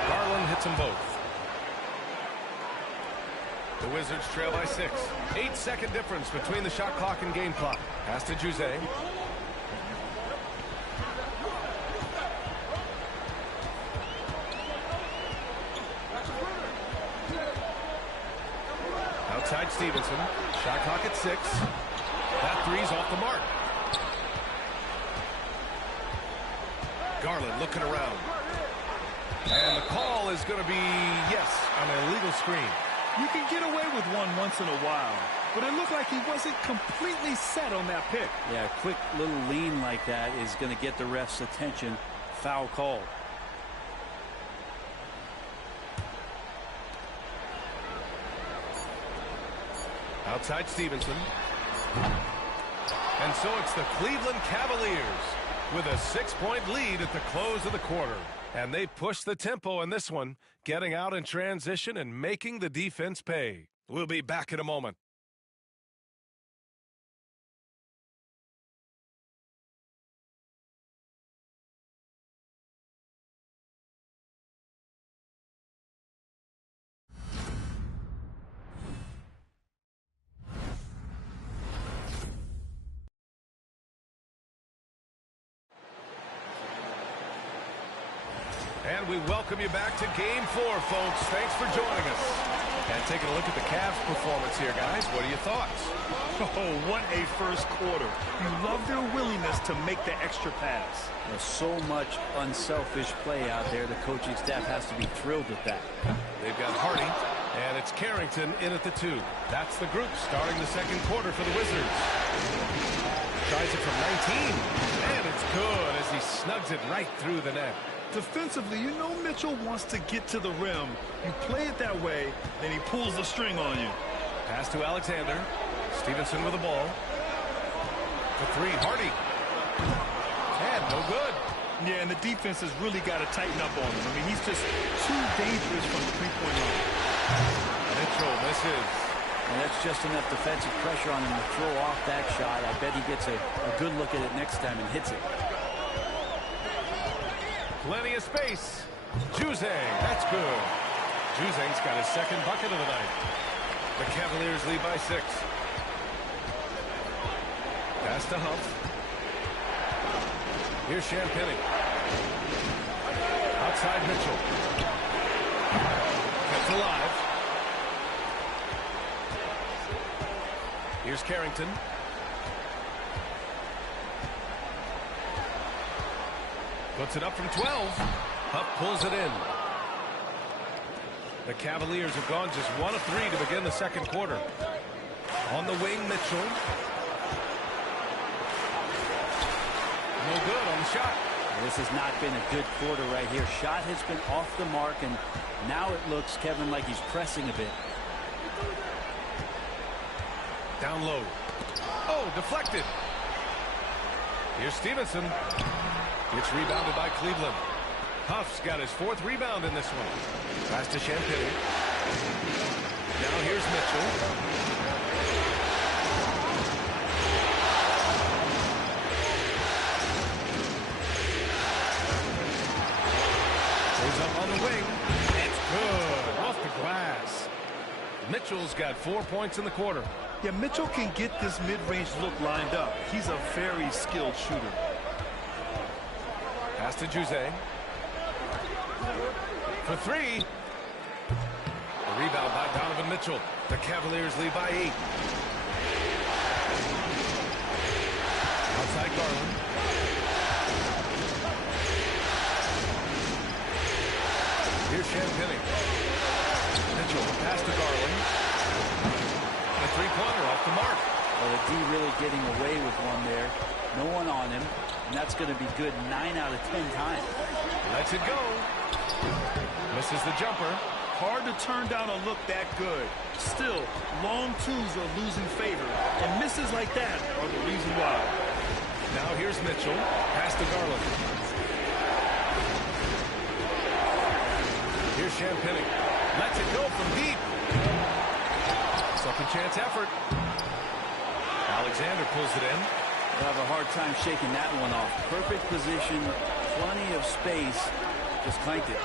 Garland hits them both. The Wizards trail by 6. 8-second difference between the shot clock and game clock. Pass to Juzang. Outside Stevenson. Shot clock at 6. That three's off the mark. Garland looking around. And the call is going to be, yes, on an illegal screen. You can get away with one once in a while, but it looked like he wasn't completely set on that pick. Yeah, a quick little lean like that is going to get the ref's attention. Foul call. Outside Stevenson. And so it's the Cleveland Cavaliers with a 6-point lead at the close of the quarter. And they push the tempo in this one, getting out in transition and making the defense pay. We'll be back in a moment. And we welcome you back to Game 4, folks. Thanks for joining us. And taking a look at the Cavs' performance here, guys. What are your thoughts? Oh, what a first quarter. You love their willingness to make the extra pass. There's so much unselfish play out there. The coaching staff has to be thrilled with that. They've got Hardy, and it's Carrington in at the 2. That's the group starting the second quarter for the Wizards. Tries it from 19, and it's good as he snugs it right through the net. Defensively, you know Mitchell wants to get to the rim. You play it that way, then he pulls the string on you. Pass to Alexander. Stevenson with the ball. For 3, Hardy. And no good. Yeah, and the defense has really got to tighten up on him. I mean, he's just too dangerous from the three-point line. Mitchell misses. And that's just enough defensive pressure on him to throw off that shot. I bet he gets a good look at it next time and hits it. Plenty of space. Juzang, that's good. Juzang's got his second bucket of the night. The Cavaliers lead by 6. Pass to Huff. Here's Champagnie. Outside Mitchell. Kept alive. Here's Carrington. Puts it up from 12. Huff pulls it in. The Cavaliers have gone just 1 of 3 to begin the second quarter. On the wing, Mitchell. No good on the shot. This has not been a good quarter right here. Shot has been off the mark, and now it looks, Kevin, like he's pressing a bit. Down low. Oh, deflected. Here's Stevenson. It's rebounded by Cleveland. Huff's got his 4th rebound in this one. Pass to Champagnie. Now here's Mitchell. Goes up on the wing. It's good. Off the glass. Mitchell's got 4 points in the quarter. Yeah, Mitchell can get this mid-range look lined up. He's a very skilled shooter. Pass to Juzang. For 3. The rebound by Donovan Mitchell. The Cavaliers lead by 8. Outside Garland. Here's Champagnie. Mitchell, pass to Garland. And a 3-pointer off the mark. Well, the D really getting away with one there. No one on him. And that's going to be good 9 out of 10 times. Lets it go. Misses the jumper. Hard to turn down a look that good. Still, long twos are losing favor. And misses like that are the reason why. Now here's Mitchell. Pass to Garland. Here's Champagnie. Lets it go from deep. Second chance effort. Alexander pulls it in. They'll have a hard time shaking that one off. Perfect position, plenty of space. Just clanked it.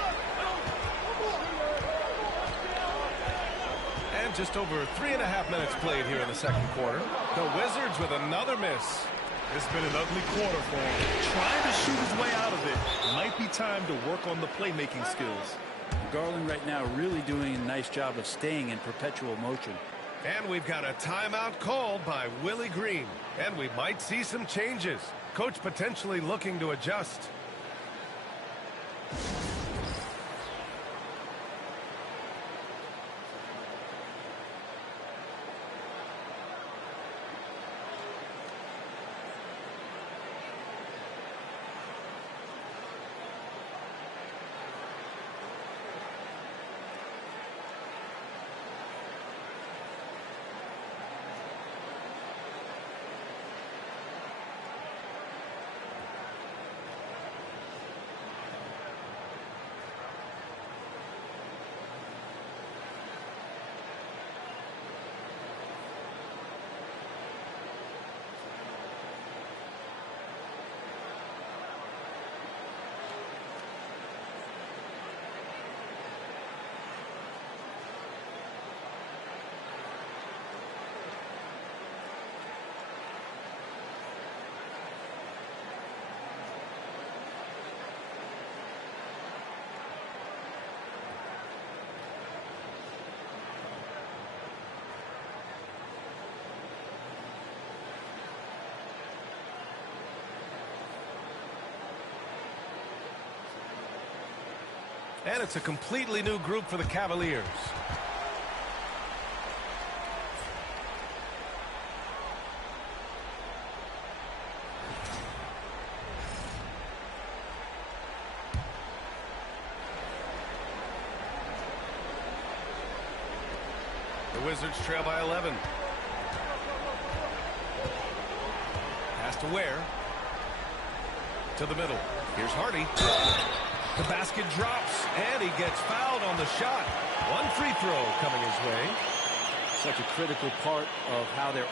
And just over 3.5 minutes played here in the second quarter. The Wizards with another miss. It's been an ugly quarter for him. Trying to shoot his way out of it. Might be time to work on the playmaking skills. Garland right now really doing a nice job of staying in perpetual motion. And we've got a timeout called by Willie Green. And we might see some changes. Coach potentially looking to adjust. And it's a completely new group for the Cavaliers. The Wizards trail by 11. Pass to Ware. To the middle. Here's Hardy. The basket drops, and he gets fouled on the shot. One free throw coming his way. Such a critical part of how their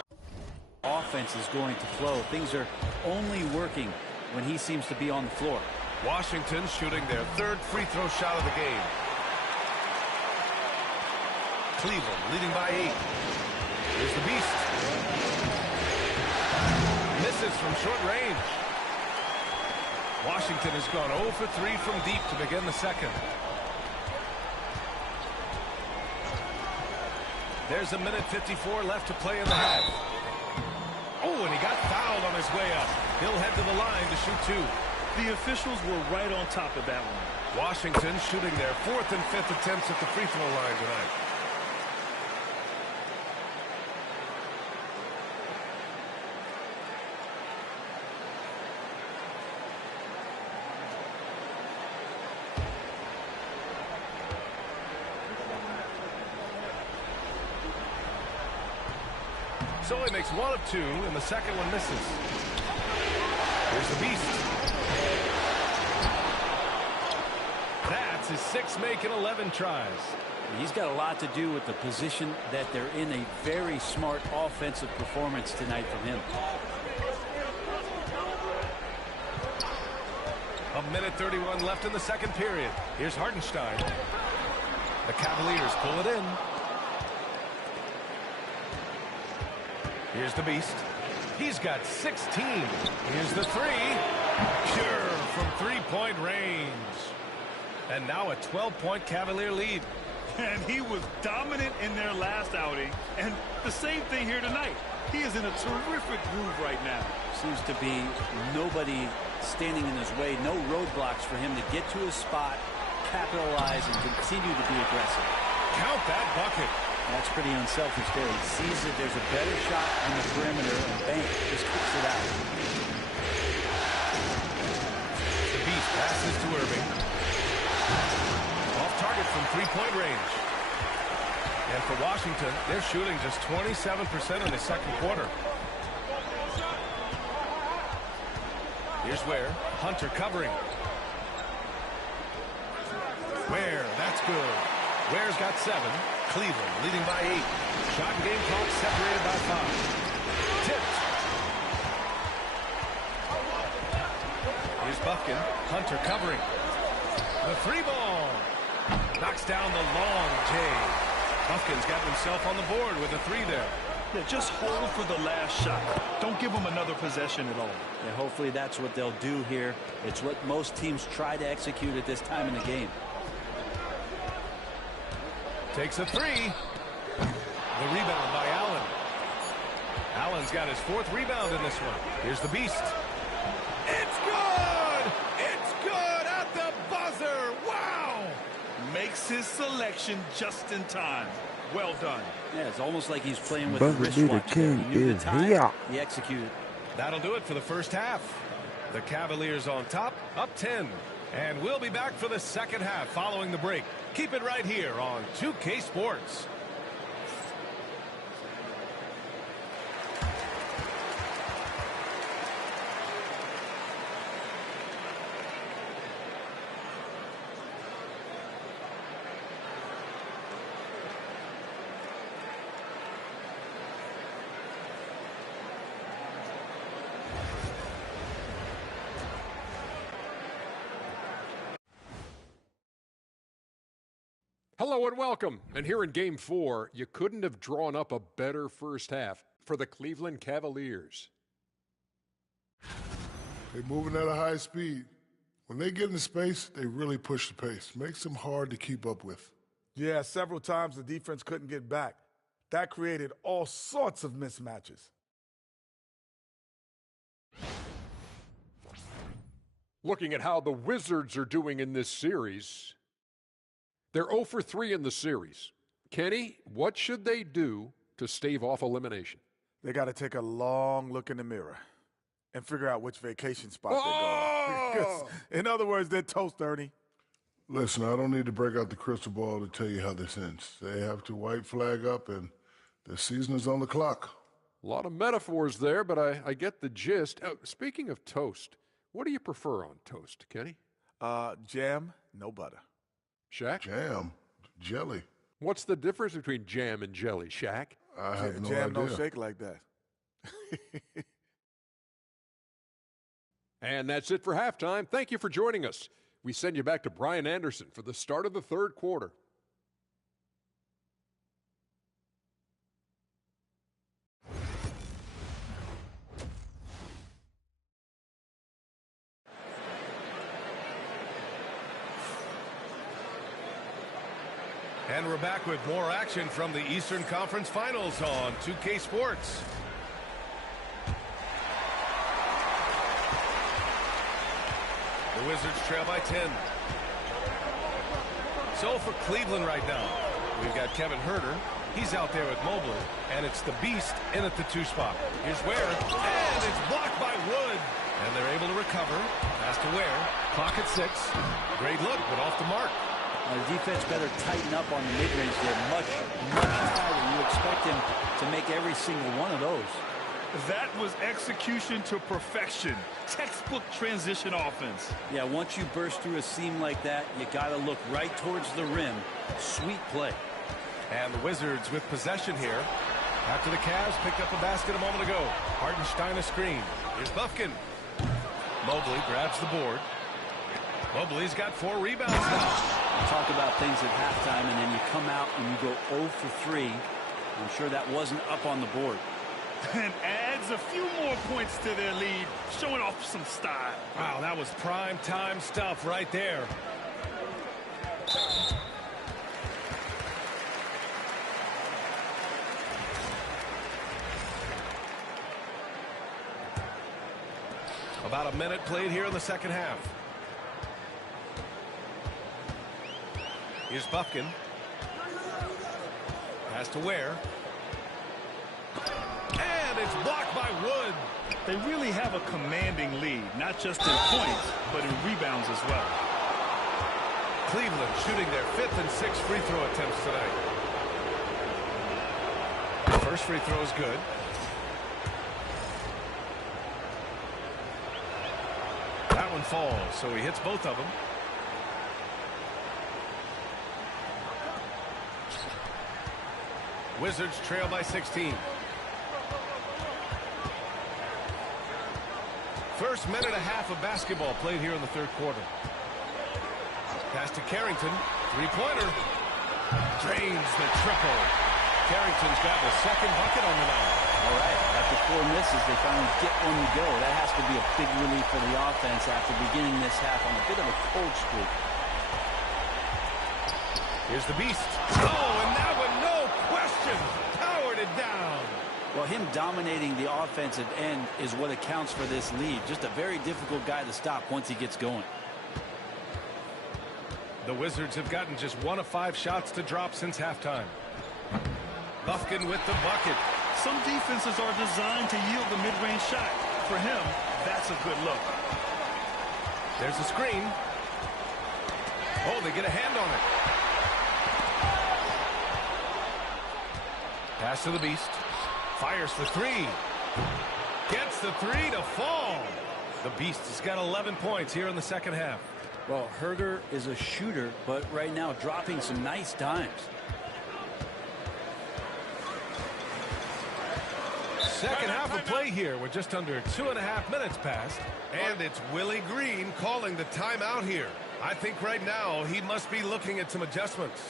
offense is going to flow. Things are only working when he seems to be on the floor. Washington shooting their third free throw shot of the game. Cleveland leading by 8. Here's the Beast. Misses from short range. Washington has gone 0 for 3 from deep to begin the second. There's a minute 54 left to play in the half. Oh, and he got fouled on his way up. He'll head to the line to shoot 2. The officials were right on top of that one. Washington shooting their 4th and 5th attempts at the free throw line tonight. So he makes 1 of 2, and the second one misses. Here's the Beast. That's his 6th make in 11 tries. He's got a lot to do with the position that they're in. A very smart offensive performance tonight from him. A minute 31 left in the second period. Here's Hartenstein. The Cavaliers pull it in. Here's the Beast. He's got 16. Here's the 3. Pure from three-point range. And now a 12-point Cavalier lead. And he was dominant in their last outing. And the same thing here tonight. He is in a terrific groove right now. Seems to be nobody standing in his way. No roadblocks for him to get to his spot, capitalize, and continue to be aggressive. Count that bucket. That's pretty unselfish there. He sees that there's a better shot on the perimeter, and bang, just kicks it out. The Beast passes to Irving. Off target from three-point range. And for Washington, they're shooting just 27% in the second quarter. Here's Ware. Hunter covering. Ware, that's good. Ware's got 7. Cleveland leading by 8. Shot and game clock separated by 5. Tipped. Here's Buffkin. Hunter covering. The 3-ball. Knocks down the long J. Buffkin's got himself on the board with a 3 there. Yeah, just hold for the last shot. Don't give him another possession at all. Yeah, hopefully that's what they'll do here. It's what most teams try to execute at this time in the game. Takes a 3. The rebound by Allen. Allen's got his 4th rebound in this one. Here's the Beast. It's good! It's good at the buzzer! Wow! Makes his selection just in time. Well done. Yeah, it's almost like he's playing with Buzzer the be the wristwatch there. He king knew the is time. here. He executed. That'll do it for the first half. The Cavaliers on top, up 10. And we'll be back for the second half following the break. Keep it right here on 2K Sports. Hello and welcome. And here in Game 4, you couldn't have drawn up a better first half for the Cleveland Cavaliers. They're moving at a high speed. When they get into space, they really push the pace. Makes them hard to keep up with. Yeah, several times the defense couldn't get back. That created all sorts of mismatches. Looking at how the Wizards are doing in this series, they're 0 for 3 in the series. Kenny, what should they do to stave off elimination? They got to take a long look in the mirror and figure out which vacation spot they're going. In other words, they're toast, Ernie. Listen, I don't need to break out the crystal ball to tell you how this ends. They have to white flag up, and the season is on the clock. A lot of metaphors there, but I get the gist. Speaking of toast, what do you prefer on toast, Kenny? Jam, no butter. Shaq? Jam, jelly. What's the difference between jam and jelly, Shaq? I have no jam idea. don't shake like that. And that's it for halftime. Thank you for joining us. We send you back to Brian Anderson for the start of the third quarter. And we're back with more action from the Eastern Conference Finals on 2K Sports. The Wizards trail by 10. So for Cleveland right now, we've got Kevin Huerter. He's out there with Mobley. And it's the Beast in at the 2 spot. Here's Ware. And it's blocked by Wood. And they're able to recover. Pass to Ware. Clock at 6. Great look, but off the mark. The defense better tighten up on the mid-range there. Much tighter. You expect him to make every single one of those. That was execution to perfection. Textbook transition offense. Yeah, once you burst through a seam like that, you got to look right towards the rim. Sweet play. And the Wizards with possession here. After the Cavs picked up a basket a moment ago. Hartenstein a screen. Here's Bufkin. Mobley grabs the board. Mobley's got 4 rebounds now. Talk about things at halftime, and then you come out and you go 0 for 3. I'm sure that wasn't up on the board. And adds a few more points to their lead, showing off some style. Wow, that was prime time stuff right there. About a minute played here in the second half. Here's Bufkin. Pass to Ware. And it's blocked by Wood. They really have a commanding lead, not just in points, but in rebounds as well. Cleveland shooting their 5th and 6th free throw attempts tonight. First free throw is good. That one falls, so he hits both of them. Wizards trail by 16. First minute and a half of basketball played here in the third quarter. Pass to Carrington. 3-pointer. Drains the triple. Carrington's got the second bucket on the night. All right. After 4 misses, they finally get one to go. That has to be a big relief for the offense after beginning this half on a bit of a cold streak. Here's the Beast. Oh, and that one, no question. Well, him dominating the offensive end is what accounts for this lead. Just a very difficult guy to stop once he gets going. The Wizards have gotten just 1 of 5 shots to drop since halftime. Lufkin with the bucket. Some defenses are designed to yield the mid-range shot. For him, that's a good look. There's a screen. Oh, they get a hand on it. Pass to the Beast. Fires for 3. Gets the 3 to fall. The Beast has got 11 points here in the second half. Well, Herder is a shooter, but right now dropping some nice dimes. Second half of play here. We're just under 2.5 minutes past. And it's Willie Green calling the timeout here. I think right now he must be looking at some adjustments.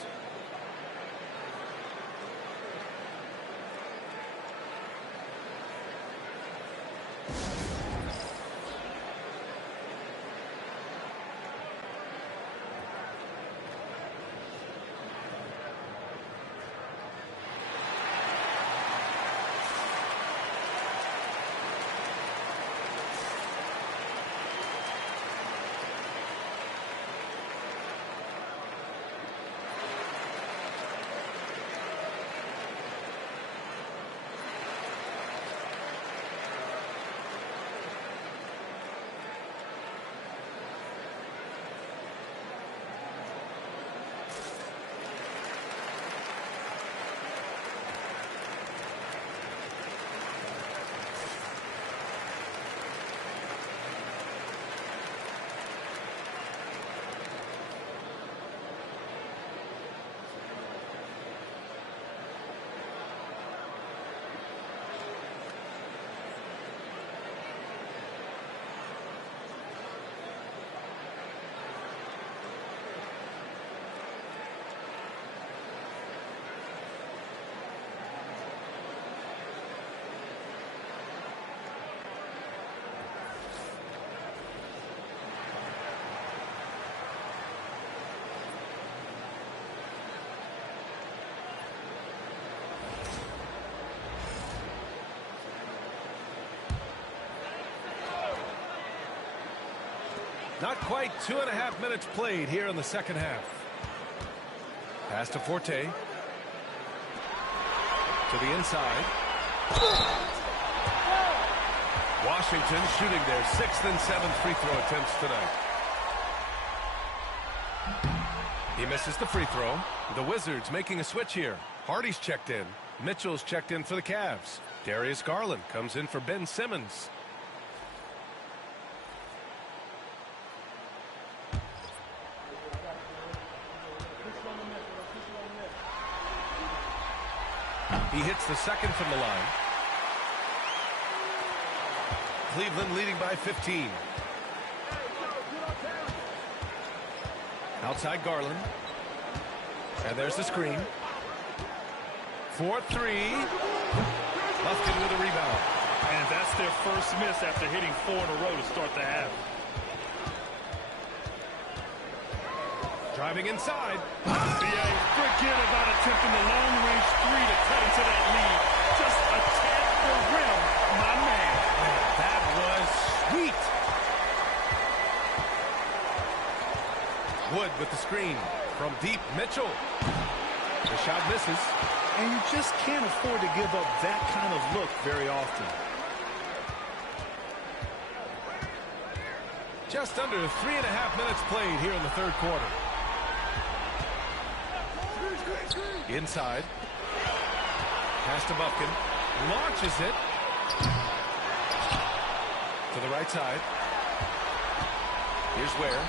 Not quite 2.5 minutes played here in the second half. Pass to Forte. To the inside. Washington shooting their 6th and 7th free throw attempts tonight. He misses the free throw. The Wizards making a switch here. Hardy's checked in. Mitchell's checked in for the Cavs. Darius Garland comes in for Ben Simmons. He hits the second from the line. Cleveland leading by 15. Outside Garland. And there's the screen. 4-3. Lufkin with a rebound. And that's their first miss after hitting 4 in a row to start the half. Driving inside. Yeah, forget about attempting the long-range 3 to cut into that lead. Just a tap the rim, my man. That was sweet. Wood with the screen. From deep, Mitchell. The shot misses. And you just can't afford to give up that kind of look very often. Just under 3.5 minutes played here in the third quarter. Inside. Pass to Buffkin. Launches it. To the right side. Here's Ware.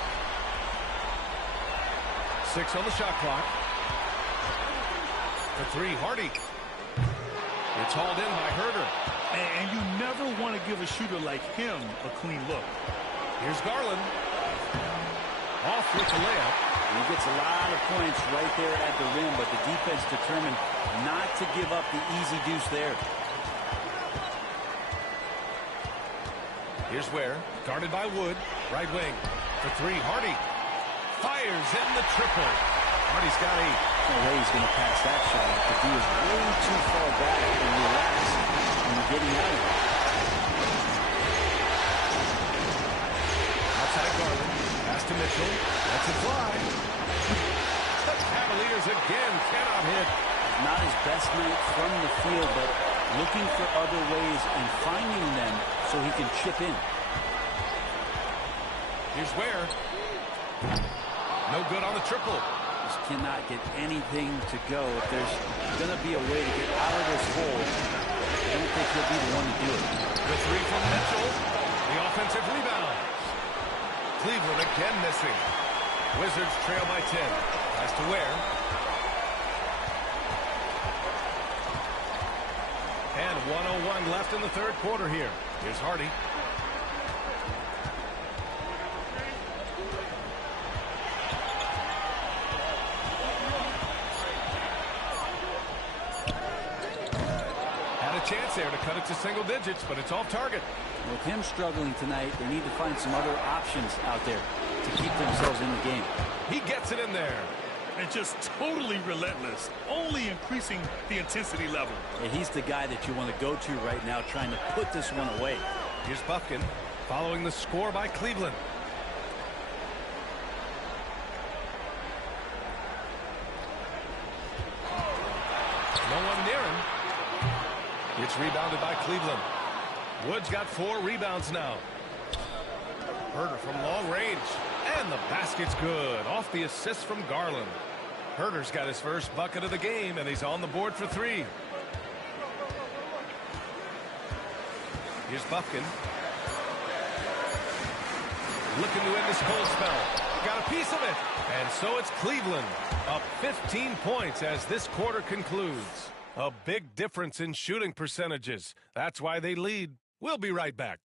6 on the shot clock. For 3, Hardy. It's hauled in by Herder. And you never want to give a shooter like him a clean look. Here's Garland. Off with the layup. He gets a lot of points right there at the rim, but the defense determined not to give up the easy deuce there. Here's Ware, guarded by Wood, right wing. For 3, Hardy. Fires in the triple. Hardy's got 8. no way he's going to pass that shot. The D is way too far back and relaxed when getting out of it. Outside Garland. Pass to Mitchell. Lets it fly. The Cavaliers again cannot hit. Not his best night from the field, but looking for other ways and finding them so he can chip in. Here's Ware. No good on the triple. Just cannot get anything to go. If there's going to be a way to get out of this hole, I don't think he'll be the one to do it. The three from Mitchell. The offensive rebound. Cleveland again missing. Wizards trail by 10. Pass to Ware. And 1:01 left in the third quarter here. Here's Hardy. Chance there to cut it to single digits, but it's off target. With him struggling tonight, they need to find some other options out there to keep themselves in the game. He gets it in there. And just totally relentless, only increasing the intensity level. Yeah, he's the guy that you want to go to right now, trying to put this one away. Here's Bufkin following the score by Cleveland. No one near him. It's rebounded by Cleveland. Wood's got 4 rebounds now. Herder from long range. And the basket's good. Off the assist from Garland. Herder's got his first bucket of the game, and he's on the board for 3. Here's Bufkin. Looking to end this cold spell. Got a piece of it. And so it's Cleveland up 15 points as this quarter concludes. A big difference in shooting percentages. That's why they lead. We'll be right back.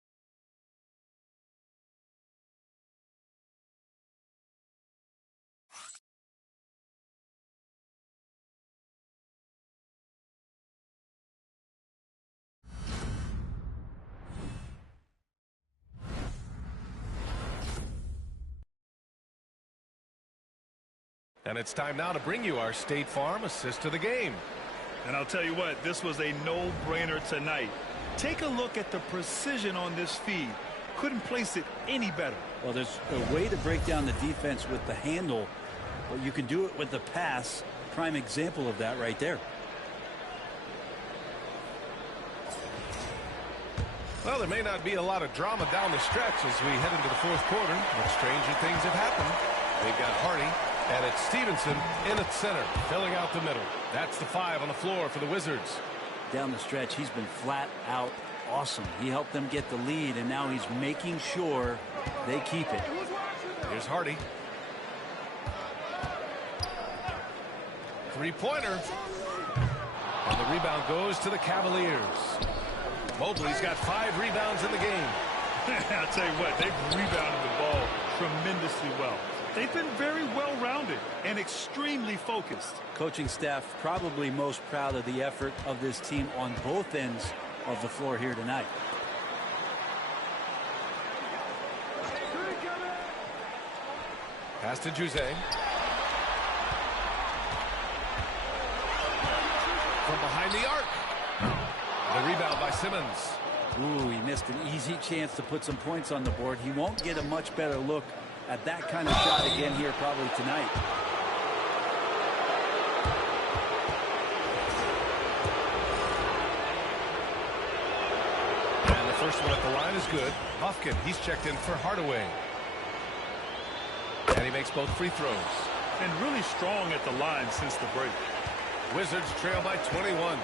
And it's time now to bring you our State Farm assist of the game. And I'll tell you what, this was a no-brainer tonight. Take a look at the precision on this feed. Couldn't place it any better. Well, there's a way to break down the defense with the handle, but you can do it with the pass. Prime example of that right there. Well, there may not be a lot of drama down the stretch as we head into the fourth quarter, but stranger things have happened. They've got Hardy, and it's Stevenson in at center, filling out the middle. That's the 5 on the floor for the Wizards. Down the stretch, he's been flat out awesome. He helped them get the lead, and now he's making sure they keep it. Here's Hardy. Three-pointer. And the rebound goes to the Cavaliers. Mobley's got 5 rebounds in the game. I'll tell you what, they've rebounded the ball tremendously well. They've been very well-rounded and extremely focused. Coaching staff probably most proud of the effort of this team on both ends of the floor here tonight. Pass to Juzang. From behind the arc. The rebound by Simmons. Ooh, he missed an easy chance to put some points on the board. He won't get a much better look at that kind of shot again here probably tonight. And the first one at the line is good. Bufkin, he's checked in for Hardaway. And he makes both free throws. And really strong at the line since the break. Wizards trail by 21.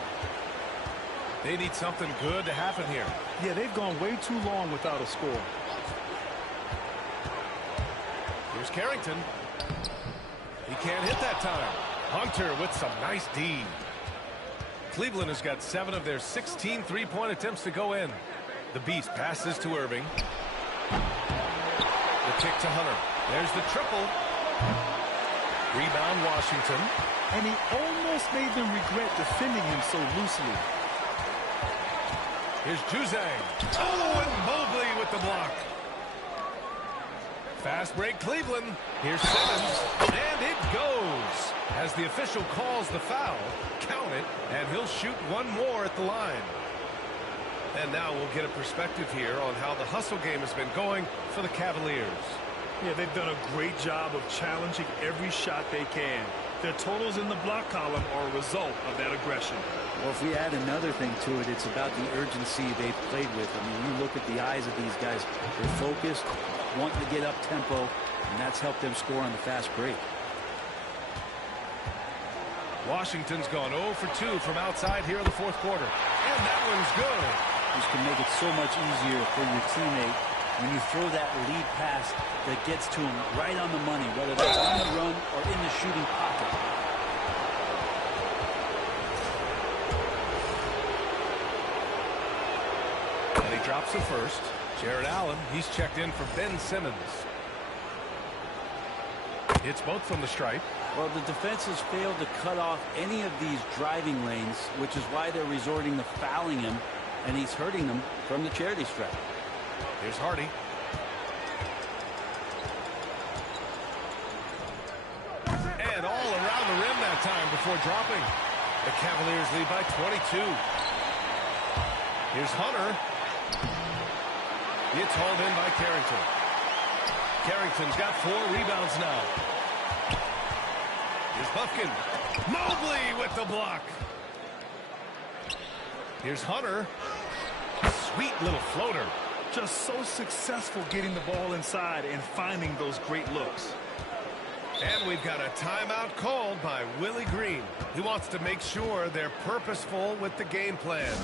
They need something good to happen here. Yeah, they've gone way too long without a score. Here's Carrington. He can't hit that time. Hunter with some nice D. Cleveland has got 7 of their 16 three-point attempts to go in. The Beast passes to Irving. The kick to Hunter. There's the triple. Rebound Washington. And he almost made them regret defending him so loosely. Here's Juzang. Oh, and Mobley with the block. Fast break, Cleveland. Here's Simmons, and it goes. As the official calls the foul, count it, and he'll shoot one more at the line. And now we'll get a perspective here on how the hustle game has been going for the Cavaliers. Yeah, they've done a great job of challenging every shot they can. Their totals in the block column are a result of that aggression. Well, if we add another thing to it, it's about the urgency they've played with. I mean, you look at the eyes of these guys. They're focused, wanting to get up tempo, and that's helped them score on the fast break. Washington's gone 0 for 2 from outside here in the fourth quarter. And that one's good. This can make it so much easier for your teammate when you throw that lead pass that gets to him right on the money, whether that's on the run or in the shooting pocket. And he drops the first. Jared Allen, he's checked in for Ben Simmons. It's both from the stripe. Well, the defense has failed to cut off any of these driving lanes, which is why they're resorting to fouling him, and he's hurting them from the charity stripe. Here's Hardy. And all around the rim that time before dropping. The Cavaliers lead by 22. Here's Hunter. It's hauled in by Carrington. Carrington's got 4 rebounds now. Here's Bufkin. Mobley with the block. Here's Hunter. Sweet little floater. Just so successful getting the ball inside and finding those great looks. And we've got a timeout called by Willie Green. He wants to make sure they're purposeful with the game plan.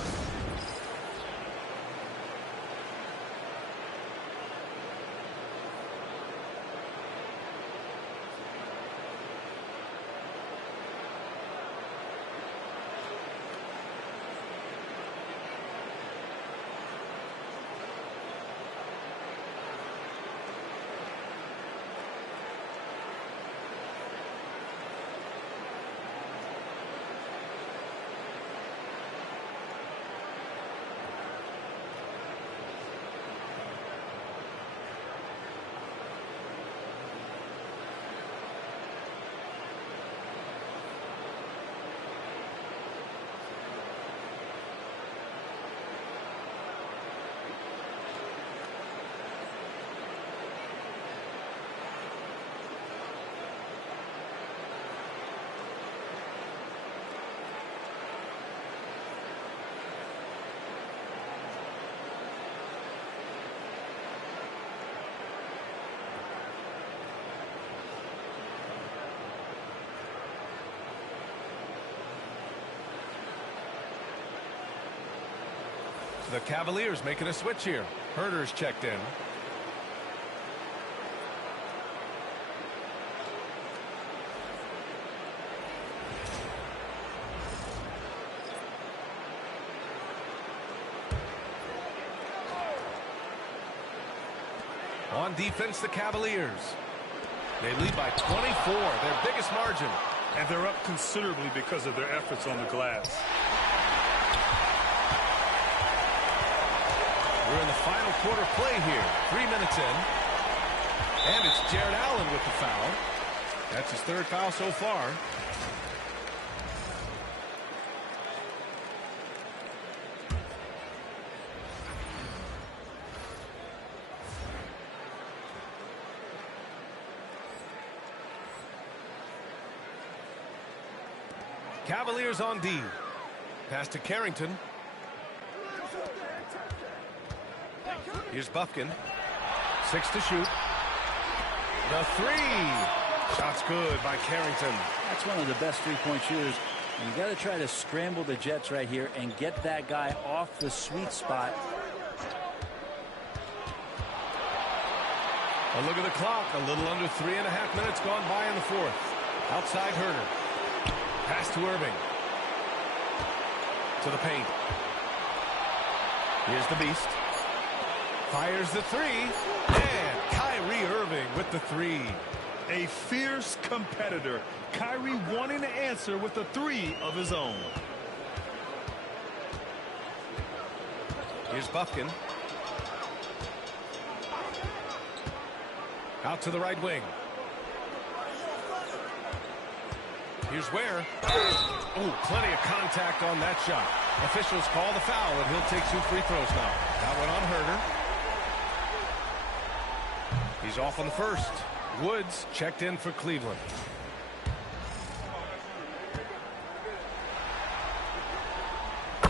The Cavaliers making a switch here. Herder's checked in. On defense, the Cavaliers. They lead by 24, their biggest margin. And they're up considerably because of their efforts on the glass. We're in the final quarter play here. 3 minutes in. And it's Jared Allen with the foul. That's his 3rd foul so far. Cavaliers on D. Pass to Carrington. Here's Bufkin. 6 to shoot. The 3. Shot's good by Carrington. That's one of the best three-point shooters. You got to try to scramble the Jets right here and get that guy off the sweet spot. A look at the clock. A little under 3.5 minutes gone by in the 4th. Outside Herder. Pass to Irving. To the paint. Here's the Beast. Fires the 3. And Kyrie Irving with the 3. A fierce competitor. Kyrie wanting to answer with a 3 of his own. Here's Bufkin. Out to the right wing. Here's Ware. Oh, plenty of contact on that shot. Officials call the foul, and he'll take 2 free throws now. That one on Herder. He's off on the first. Woods checked in for Cleveland.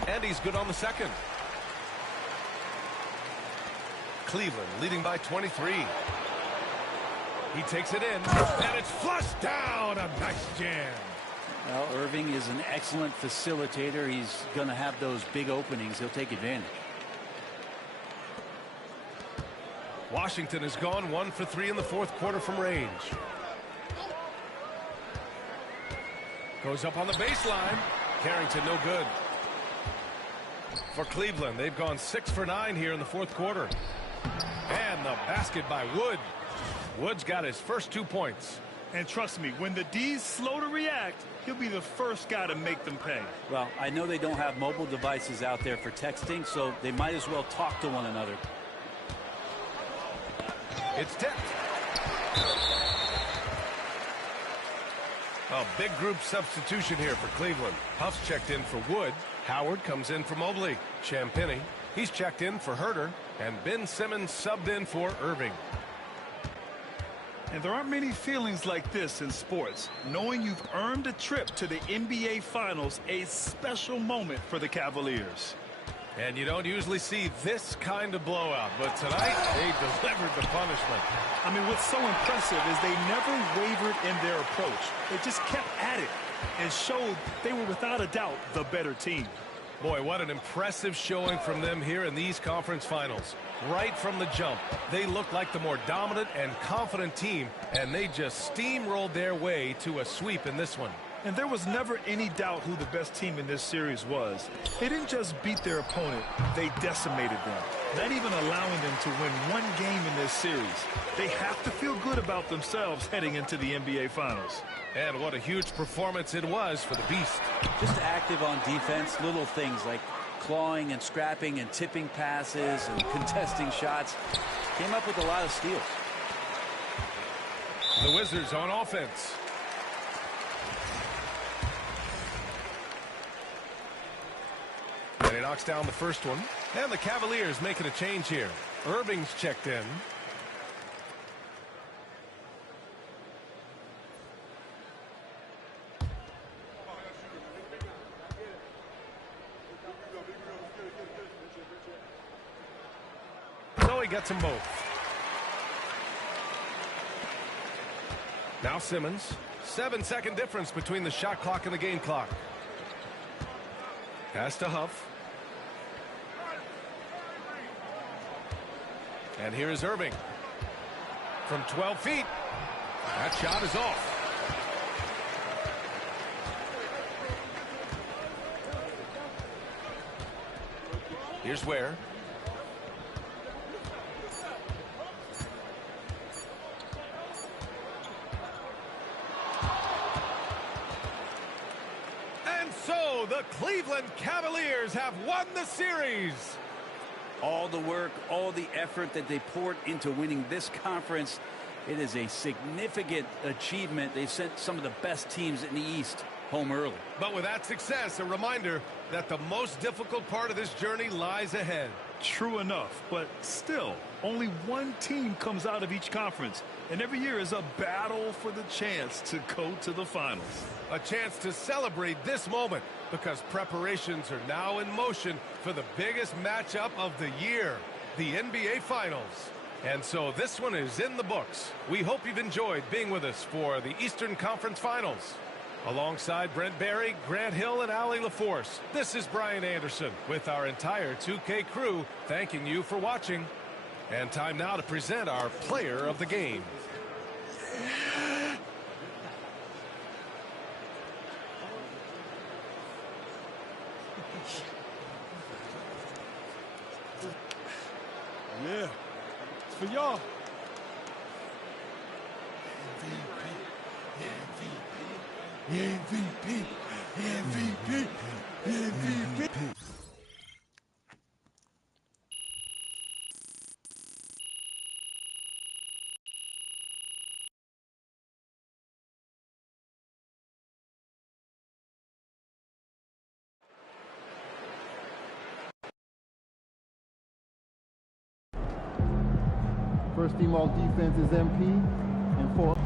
And he's good on the second. Cleveland leading by 23. He takes it in, and it's flushed down. A nice jam. Well, Irving is an excellent facilitator. He's going to have those big openings. He'll take advantage. Washington has gone 1 for 3 in the fourth quarter from range. Goes up on the baseline. Carrington no good. For Cleveland, they've gone 6 for 9 here in the fourth quarter. And the basket by Wood. Wood's got his first 2 points. And trust me, when the D's slow to react, he'll be the first guy to make them pay. Well, I know they don't have mobile devices out there for texting, so they might as well talk to one another. It's tipped. A big group substitution here for Cleveland. Huff's checked in for Wood. Howard comes in for Mobley. Champagnie, he's checked in for Herder. And Ben Simmons subbed in for Irving. And there aren't many feelings like this in sports. Knowing you've earned a trip to the NBA Finals, a special moment for the Cavaliers. And you don't usually see this kind of blowout, but tonight they delivered the punishment. I mean, what's so impressive is they never wavered in their approach. They just kept at it and showed they were without a doubt the better team. Boy, what an impressive showing from them here in these conference finals. Right from the jump, they looked like the more dominant and confident team, and they just steamrolled their way to a sweep in this one. And there was never any doubt who the best team in this series was. They didn't just beat their opponent, they decimated them, not even allowing them to win one game in this series. They have to feel good about themselves heading into the NBA Finals. And what a huge performance it was for the Beast. Just active on defense, little things like clawing and scrapping and tipping passes and contesting shots. Came up with a lot of steals. The Wizards on offense. And he knocks down the first one. And the Cavaliers making a change here. Irving's checked in. So he gets them both. Now Simmons. 7-second difference between the shot clock and the game clock. Pass to Huff. And here is Irving. From 12 feet. That shot is off. Here's Ware. And so the Cleveland Cavaliers have won the series. All the work, all the effort that they poured into winning this conference, it is a significant achievement. They sent some of the best teams in the East home early. But with that success, a reminder that the most difficult part of this journey lies ahead. True enough, but still, only one team comes out of each conference, and every year is a battle for the chance to go to the finals. A chance to celebrate this moment because preparations are now in motion for the biggest matchup of the year, the NBA Finals. And so this one is in the books. We hope you've enjoyed being with us for the Eastern Conference Finals. Alongside Brent Barry, Grant Hill, and Allie LaForce, this is Brian Anderson with our entire 2K crew thanking you for watching. And time now to present our player of the game. Yeah, it's for y'all. MVP, MVP, MVP, MVP. First team all defense is MP, and for